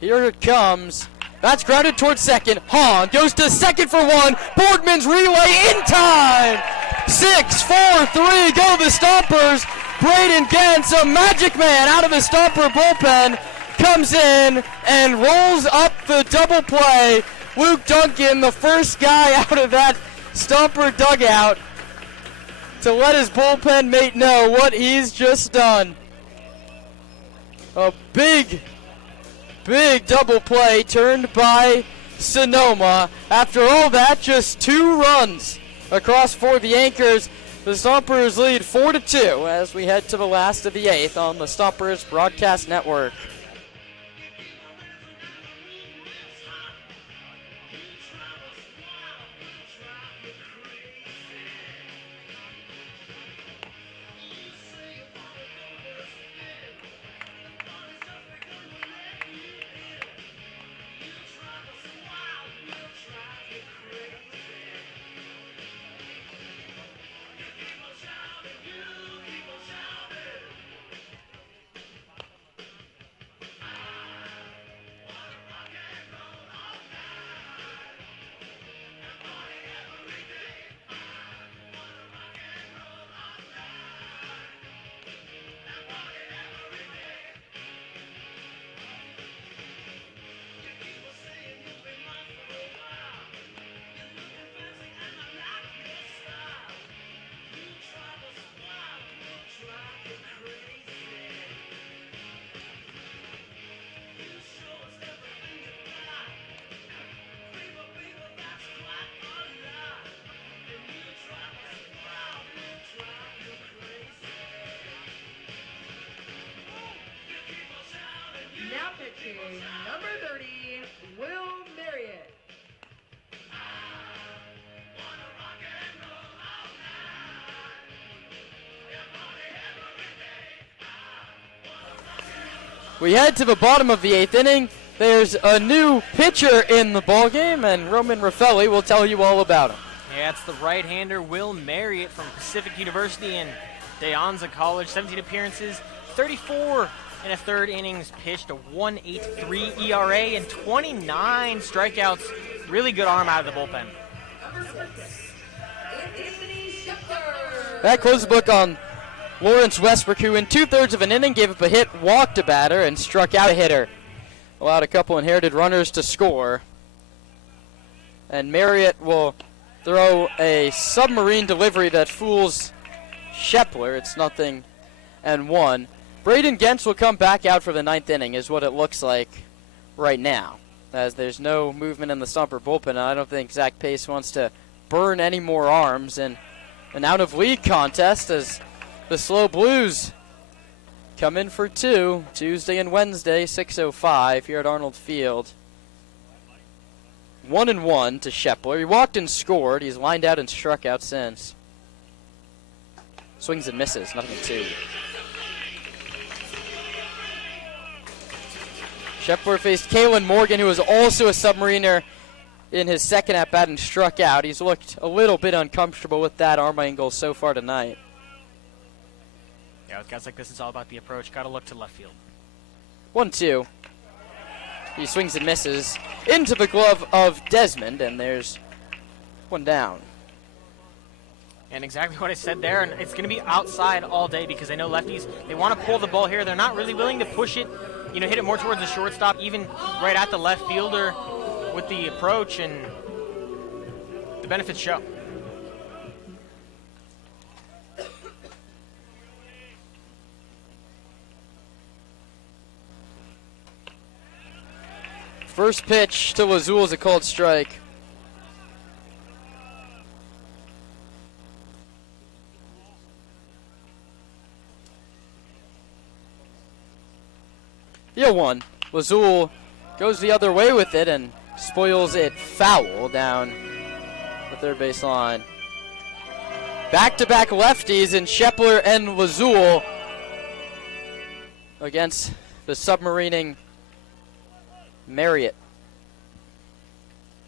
Here it comes. That's grounded towards second. Hahn goes to second for 1. Boardman's relay in time. 6, 4, 3. Go the Stompers. Braden Gens, a magic man out of the Stomper bullpen, comes in and rolls up the double play. Luke Duncan, the first guy out of that Stomper dugout to let his bullpen mate know what he's just done. A big double play turned by Sonoma. After all that, just 2 runs across for the Anchors. The Stompers lead 4-2 as we head to the last of the 8th on the Stompers Broadcast Network. Now pitching, number 30, Will Marriott. We head to the bottom of the 8th inning. There's a new pitcher in the ballgame, and Roman Raffelli will tell you all about him. Yeah, it's the right-hander Will Marriott from Pacific University and De Anza College. 17 appearances, 34 in a third innings, pitched a 1.83 ERA and 29 strikeouts. Really good arm out of the bullpen. That closed the book on Lawrence Westbrook, who in 2/3 of an inning gave up a hit, walked a batter, and struck out a hitter. Allowed a couple inherited runners to score. And Marriott will throw a submarine delivery that fools Shepler. It's 0-1. Braden Gentz will come back out for the 9th inning, is what it looks like right now, as there's no movement in the Stomper bullpen, and I don't think Zach Pace wants to burn any more arms in an out-of-league contest as the Slow Blues come in for 2, Tuesday and Wednesday, 6:05 here at Arnold Field. 1-1 to Shepler. He walked and scored. He's lined out and struck out since. Swings and misses, 0-2. Shepler faced Kalen Morgan, who was also a submariner in his second at-bat and struck out. He's looked a little bit uncomfortable with that arm angle so far tonight. Yeah, with guys like this, it's all about the approach. Got to look to left field. 1-2. He swings and misses into the glove of Desmond, and there's one down. And exactly what I said there, and it's going to be outside all day because I know lefties, they want to pull the ball here. They're not really willing to push it, hit it more towards the shortstop, even right at the left fielder with the approach, and the benefits show. First pitch to Lazul is a called strike. The 0-1. Lazul goes the other way with it and spoils it foul down the third base line. Back-to-back lefties in Shepler and Lazul against the submarining Marriott.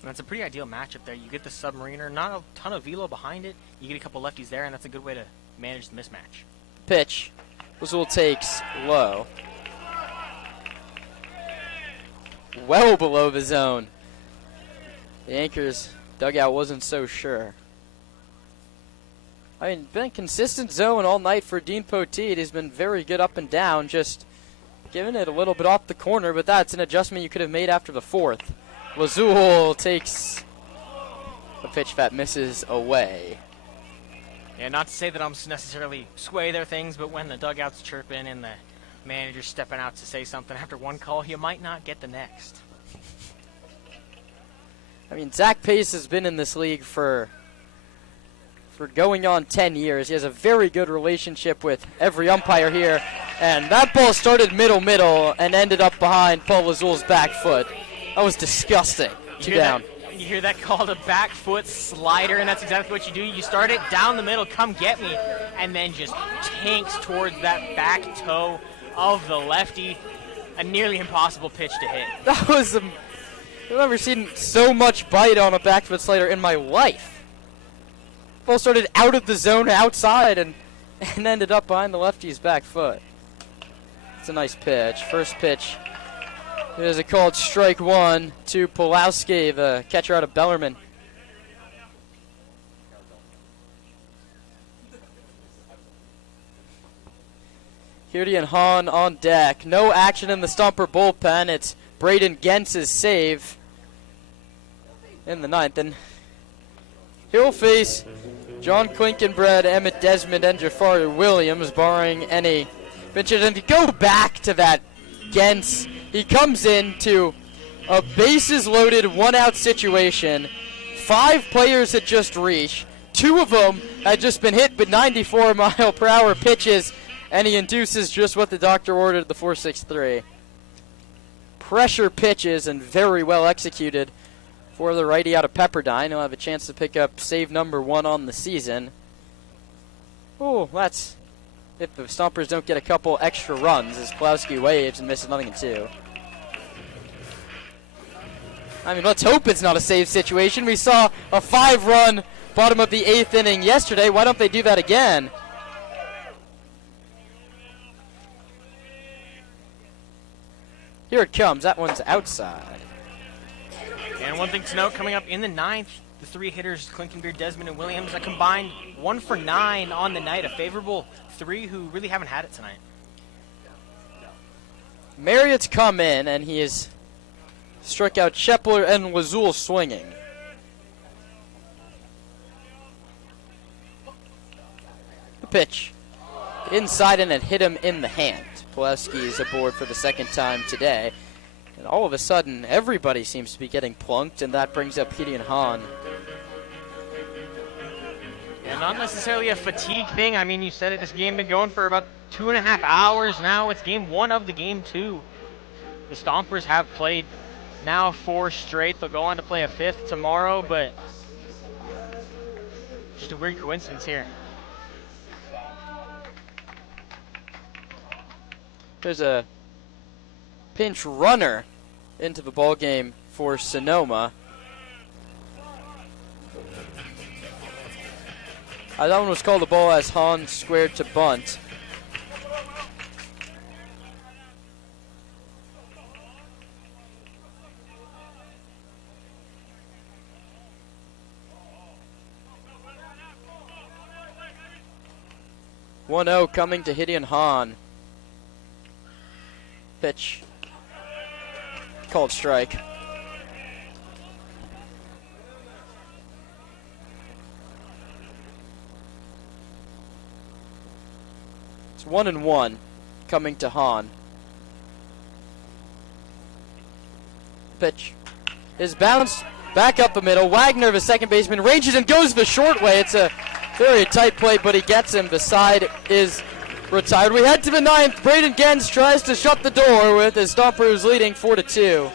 And that's a pretty ideal matchup there. You get the submariner, not a ton of velo behind it. You get a couple lefties there, and that's a good way to manage the mismatch. Pitch. Lazul takes low. Well below the zone. The Anchors dugout wasn't so sure. I mean, been a consistent zone all night for Dean Poteet. He's been very good up and down, just giving it a little bit off the corner, but that's an adjustment you could have made after the fourth. Lazul takes a pitch that misses away. Yeah, not to say that I'm necessarily sway their things, but when the dugout's chirping and the manager's stepping out to say something after one call, you might not get the next. I mean, Zach Pace has been in this league for going on 10 years. He has a very good relationship with every umpire here. And that ball started middle, and ended up behind Paul Lazul's back foot. That was disgusting. Two down. You hear that called a back foot slider, and that's exactly what you do. You start it down the middle, come get me, and then just tanks towards that back toe of the lefty. A nearly impossible pitch to hit. That was I've never seen so much bite on a back foot slider in my life. Ball started out of the zone outside and ended up behind the lefty's back foot. It's a nice pitch. First pitch is a called strike 1 to Pulowski, the catcher out of Bellarmine. Hurdy and Hahn on deck. No action in the Stomper bullpen. It's Braden Gentz's save in the 9th. And he'll face John Klinkenbred, Emmett Desmond, and Jafari Williams, barring any pitches. And to go back to that Gentz, he comes into a bases-loaded, one-out situation. 5 players had just reached. 2 of them had just been hit with 94-mile-per-hour pitches, and he induces just what the doctor ordered, the 4.63. Pressure pitches and very well executed for the righty out of Pepperdine. He'll have a chance to pick up save number 1 on the season. Oh, that's if the Stompers don't get a couple extra runs as Pulowski waves and misses 0-2. I mean, let's hope it's not a save situation. We saw a 5-run bottom of the 8th inning yesterday. Why don't they do that again? Here it comes. That one's outside. And one thing to note, coming up in the 9th, the 3 hitters, Klinkenbeer, Desmond, and Williams, that combined 1 for 9 on the night. A favorable 3 who really haven't had it tonight. Marriott's come in, and he has struck out Shepler and Lazul swinging. The pitch. Inside, and it hit him in the hand. Pulaski is aboard for the 2nd time today. And all of a sudden, everybody seems to be getting plunked, and that brings up Gideon Hahn. And not necessarily a fatigue thing. I mean, you said it, this game been going for about 2.5 hours now. It's game 1 of the game 2. The Stompers have played now 4 straight. They'll go on to play a 5th tomorrow, but just a weird coincidence here. There's a pinch runner into the ball game for Sonoma. That one was called the ball as Hahn squared to bunt. "1-0 coming to Gideon Hahn. Pitch. Called strike. It's 1-1 coming to Hahn. Pitch is bounced back up the middle. Wagner, the second baseman, ranges and goes the short way. It's a very tight play, but he gets him. The side is retired. We head to the 9th. Braden Gens tries to shut the door with his Stompers leading 4-2.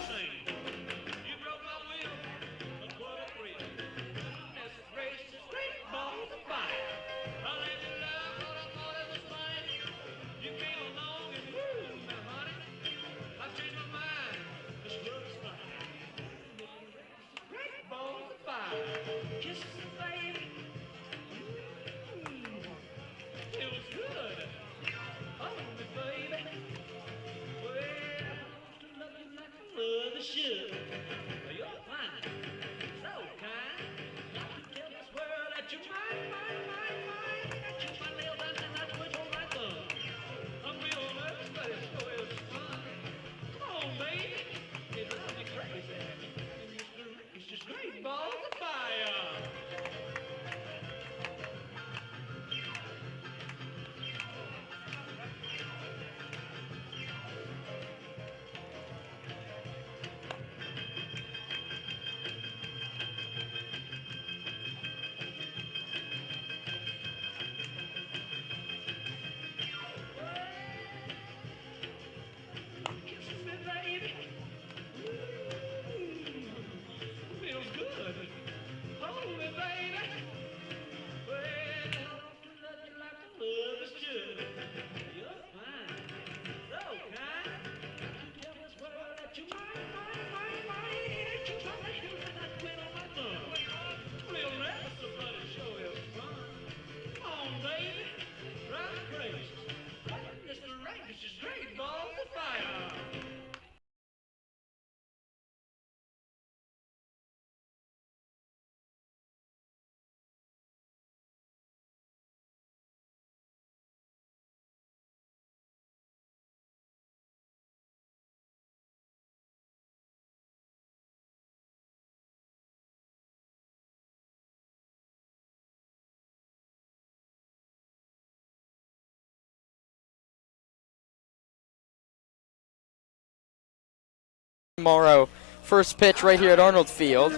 Tomorrow, first pitch right here at Arnold Field.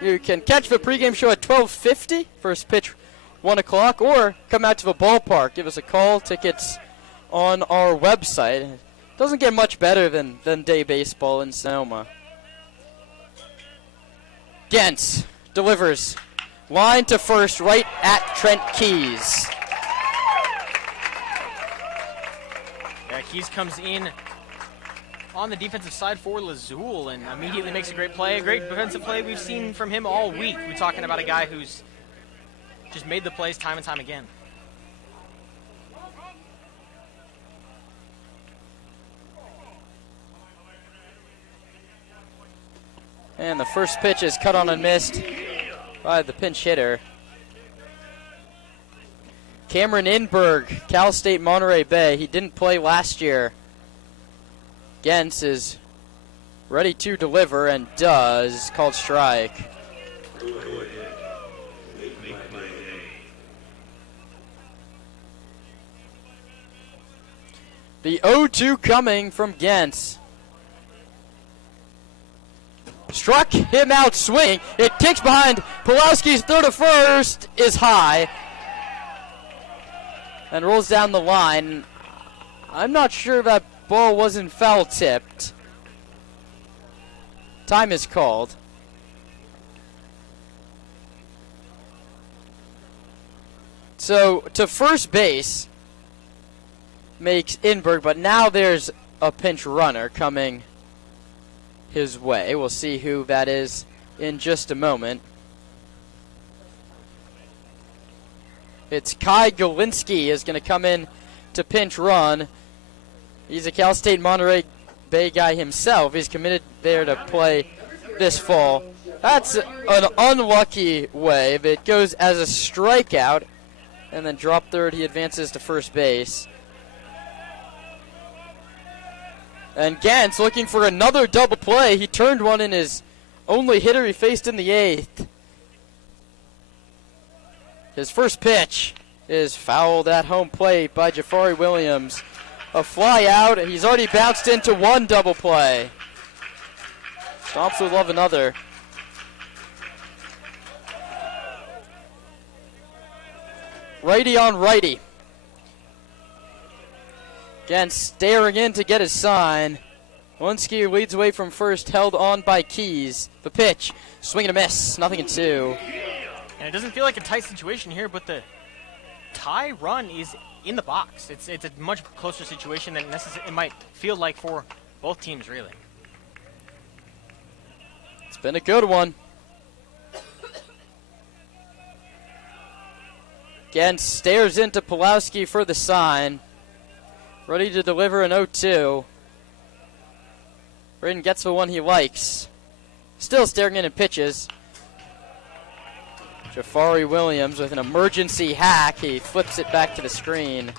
You can catch the pregame show at 12:50, first pitch 1 o'clock, or come out to the ballpark. Give us a call, tickets on our website. It doesn't get much better than day baseball in Sonoma. Gens delivers. Line to first right at Trent Keys. Yeah, Keys comes in on the defensive side for Lazul and immediately makes a great play. A great defensive play we've seen from him all week. We're talking about a guy who's just made the plays time and time again. And the first pitch is cut on and missed by the pinch hitter. Cameron Inberg, Cal State Monterey Bay. He didn't play last year. Gens is ready to deliver and does. Called strike. The 0-2 coming from Gens. Struck him out swinging. It kicks behind. Pulowski's throw to first is high. And rolls down the line. I'm not sure that ball wasn't foul tipped. Time is called. So to first base makes Inberg, but now there's a pinch runner coming his way. We'll see who that is in just a moment. It's Kai Galinsky is going to come in to pinch run. He's a Cal State Monterey Bay guy himself. He's committed there to play this fall. That's an unlucky wave. It goes as a strikeout. And then drop third, he advances to first base. And Gans looking for another double play. He turned one in his only hitter he faced in the 8th. His first pitch is fouled at home plate by Jafari Williams. A fly out. He's already bounced into one double play. Stomps would love another. Righty on righty. Again, staring in to get his sign. One skier leads away from first, held on by Keys. The pitch, swing and a miss, 0-2. And it doesn't feel like a tight situation here, but the tie run is in the box. It's a much closer situation than it might feel like for both teams, really. It's been a good one. Again, stares into Pulowski for the sign. Ready to deliver an 0-2. Braden gets the one he likes. Still staring in and pitches. Jafari Williams with an emergency hack. He flips it back to the screen.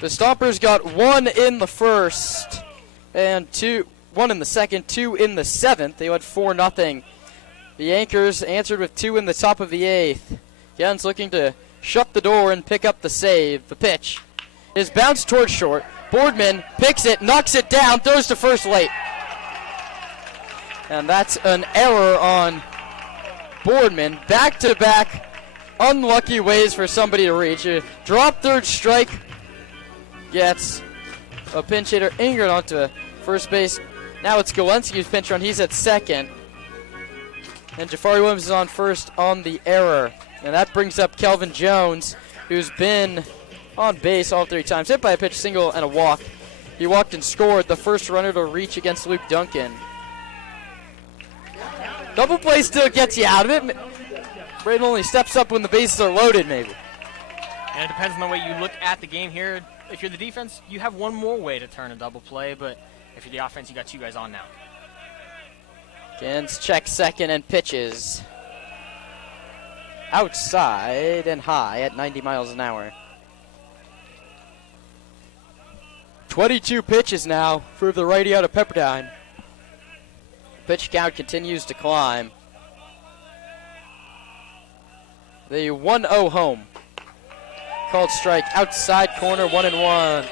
The Stompers got one in the first and one in the second, 2 in the 7th. They led 4-0. The Anchors answered with 2 in the top of the 8th. Jens looking to shut the door and pick up the save. The pitch is bounced towards short. Boardman picks it, knocks it down, throws to first late. And that's an error on Boardman. Back-to-back unlucky ways for somebody to reach. A drop third strike gets a pinch hitter Ingrid onto first base. Now it's Golensky's pinch run. He's at second. And Jafari Williams is on first on the error. And that brings up Kelvin Jones, who's been on base all 3 times. Hit by a pitch, single, and a walk. He walked and scored, the first runner to reach against Luke Duncan. Double play still gets you out of it. Braden only steps up when the bases are loaded, maybe. And it depends on the way you look at the game here. If you're the defense, you have one more way to turn a double play, but if you're the offense, you got 2 guys on now. Gans checks second and pitches. Outside and high at 90 miles an hour. 22 pitches now for the righty out of Pepperdine. Pitch count continues to climb. The 1-0 home. Called strike outside corner, 1-1.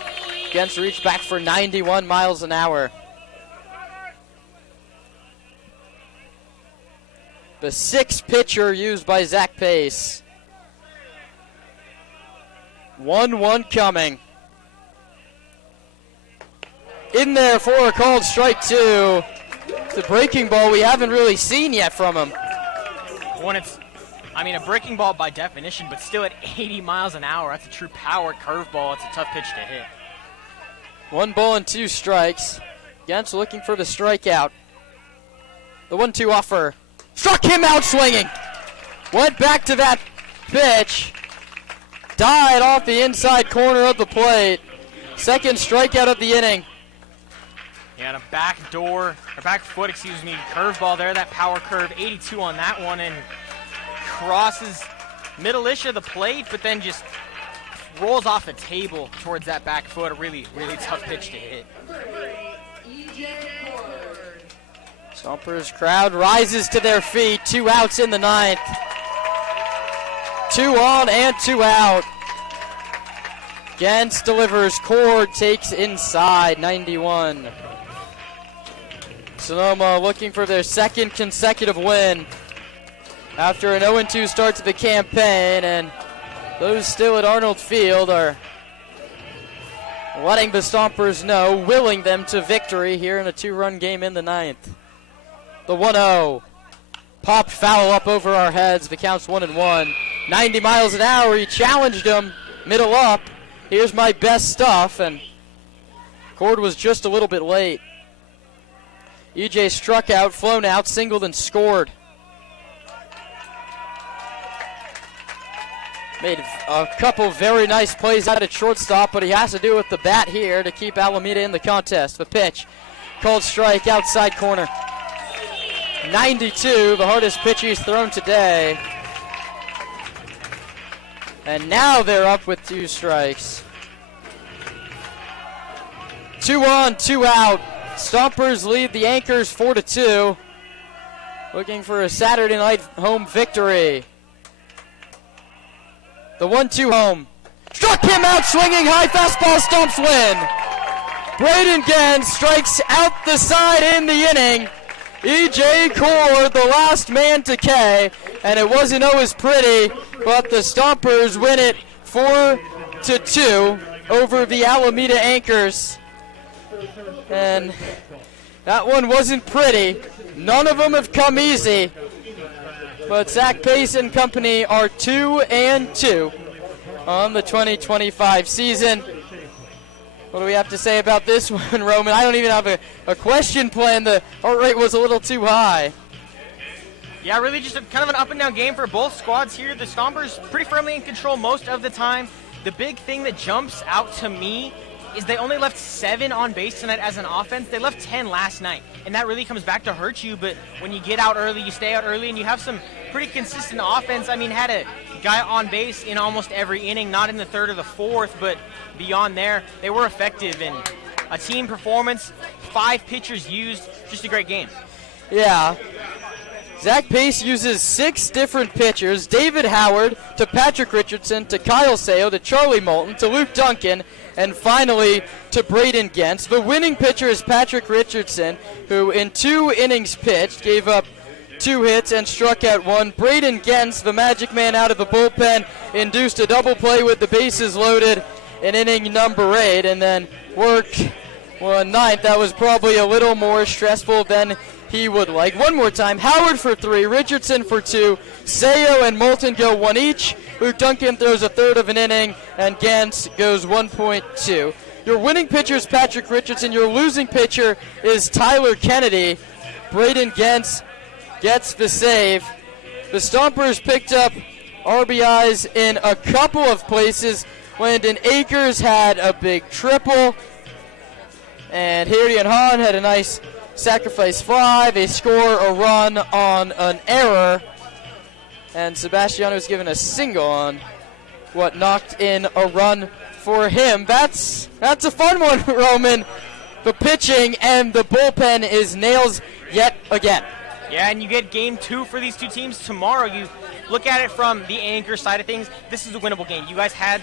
Gens reach back for 91 miles an hour. The 6th pitcher used by Zach Pace. 1-1 coming. In there for a called strike 2. It's a breaking ball we haven't really seen yet from him. When a breaking ball by definition, but still at 80 miles an hour. That's a true power curveball. It's a tough pitch to hit. 1 ball and 2 strikes. Gens looking for the strikeout. The 1-2 offer. Struck him out swinging. Went back to that pitch. Died off the inside corner of the plate. Second strikeout of the inning. Yeah, and a back foot, curveball there. That power curve, 82 on that one, and crosses middle-ish of the plate, but then just rolls off the table towards that back foot. A really, really tough pitch to hit. Stompers crowd rises to their feet. 2 outs in the 9th. 2 on and 2 out. Gens delivers. Cord takes inside. 91. Sonoma looking for their second consecutive win after an 0-2 start to the campaign, and those still at Arnold Field are letting the Stompers know, willing them to victory here in a 2-run game in the 9th. The 1-0 popped foul up over our heads. The count's 1-1. 90 miles an hour. He challenged him, middle up. Here's my best stuff, and Cord was just a little bit late. EJ struck out, flown out, singled, and scored. Made a couple very nice plays out at shortstop, but he has to do it with the bat here to keep Alameda in the contest. The pitch, called strike, outside corner. 92, the hardest pitch he's thrown today. And now they're up with 2 strikes. 2 on, 2 out. Stompers lead the Anchors 4-2. Looking for a Saturday night home victory. The 1-2 home. Struck him out swinging, high fastball, Stomps win. Braden Gens strikes out the side in the inning. E.J. Cord, the last man to K, and it wasn't always pretty, but the Stompers win it 4-2 over the Alameda Anchors. And that one wasn't pretty. None of them have come easy. But Zach Pace and company are 2-2 on the 2025 season. What do we have to say about this one, Roman? I don't even have a question planned. The heart rate was a little too high. Yeah, really just kind of an up-and-down game for both squads here. The Stompers pretty firmly in control most of the time. The big thing that jumps out to me is they only left 7 on base tonight as an offense. They left 10 last night, and that really comes back to hurt you. But when you get out early, you stay out early, and you have some pretty consistent offense. I mean, had a guy on base in almost every inning, not in the 3rd or the 4th, but beyond there, they were effective. And a team performance, 5 pitchers used, just a great game. Yeah. Zach Pace uses 6 different pitchers. David Howard to Patrick Richardson to Kyle Seo to Charlie Moulton to Luke Duncan, and finally to Braden Gens. The winning pitcher is Patrick Richardson, who in 2 innings pitched gave up 2 hits and struck out 1. Braden Gens, the magic man out of the bullpen, induced a double play with the bases loaded in inning number 8, and then worked 9th. That was probably a little more stressful than he would like. One more time, Howard for 3, Richardson for 2, Seo and Moulton go 1 each. Luke Duncan throws a 1/3 of an inning, and Gens goes 1.2. Your winning pitcher is Patrick Richardson. Your losing pitcher is Tyler Kennedy. Braden Gens gets the save. The Stompers picked up RBIs in a couple of places. Landon Akers had a big triple, and Harry and Hahn had a nice sacrifice fly. They score a run on an error, and Sebastiano was given a single on what knocked in a run for him. That's a fun one, Roman. The pitching and the bullpen is nails yet again. Yeah, and you get game 2 for these 2 teams tomorrow. You look at it from the Anchor side of things. This is a winnable game. You guys had,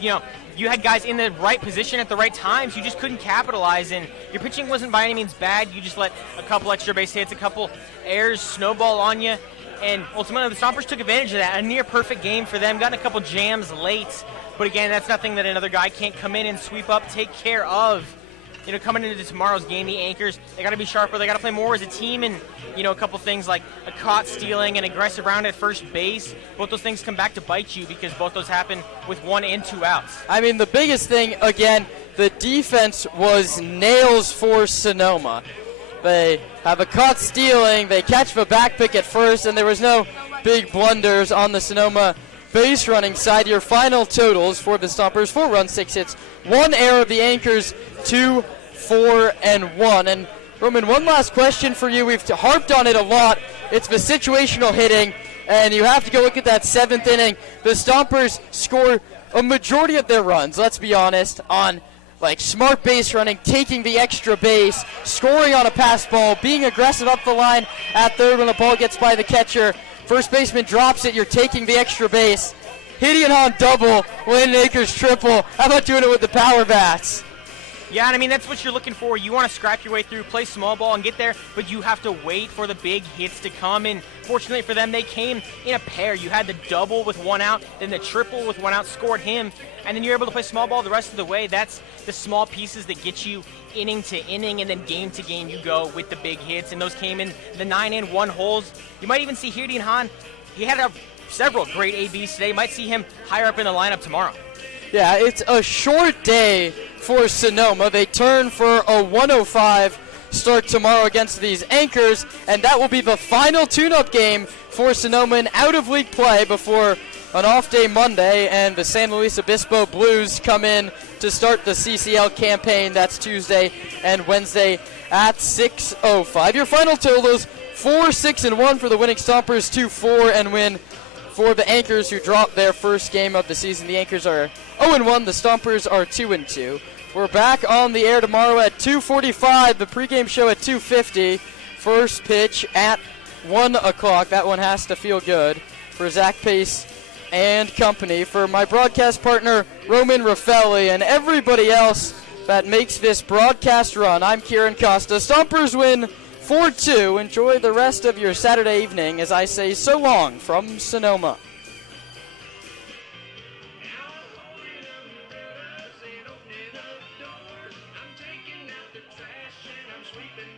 you had guys in the right position at the right times. You just couldn't capitalize, and your pitching wasn't by any means bad. You just let a couple extra base hits, a couple errors snowball on you, and ultimately the Stompers took advantage of that. A near-perfect game for them. Got in a couple jams late, but again, that's nothing that another guy can't come in and sweep up, take care of. coming into tomorrow's game, the Anchors, they got to be sharper. They got to play more as a team, and a couple things like a caught stealing and aggressive round at first base. Both those things come back to bite you because both those happen with 1 and 2 outs. I mean, the biggest thing, again, the defense was nails for Sonoma. They have a caught stealing, they catch the back pick at first, and there was no big blunders on the Sonoma base running side. Your final totals for the Stompers: 4 runs, 6 hits, 1 error of the Anchors, 2, 4, and 1. And Roman, one last question for you. We've harped on it a lot. It's the situational hitting, and you have to go look at that 7th inning. The Stompers score a majority of their runs, let's be honest, on smart base running, taking the extra base, scoring on a pass ball, being aggressive up the line at third when the ball gets by the catcher. First baseman drops it, you're taking the extra base. Gideon Hahn double, Landon Akers triple. How about doing it with the power bats? Yeah, and I mean, that's what you're looking for. You want to scrap your way through, play small ball, and get there, but you have to wait for the big hits to come. And fortunately for them, they came in a pair. You had the double with 1 out, then the triple with 1 out, scored him, and then you're able to play small ball the rest of the way. That's the small pieces that get you inning to inning, and then game to game you go with the big hits, and those came in the 9-1 holes. You might even see Gideon Hahn. He had several great ABs today. You might see him higher up in the lineup tomorrow. Yeah, it's a short day for Sonoma. They turn for a 105 start tomorrow against these Anchors, and that will be the final tune-up game for Sonoma in out-of-league play before an off-day Monday, and the San Luis Obispo Blues come in to start the CCL campaign. That's Tuesday and Wednesday at 6:05. Your final totals: 4, 6, and 1 for the winning Stompers, 2, 4, and win for the Anchors, who dropped their first game of the season. The Anchors are 0-1. The Stompers are 2-2. We're back on the air tomorrow at 2:45. The pregame show at 2:50. First pitch at 1 o'clock. That one has to feel good for Zach Pace and company. For my broadcast partner, Roman Raffelli, and everybody else that makes this broadcast run, I'm Kieran Costa. Stompers win 4-2. Enjoy the rest of your Saturday evening as I say so long from Sonoma. I'm taking out the trash and I'm sweeping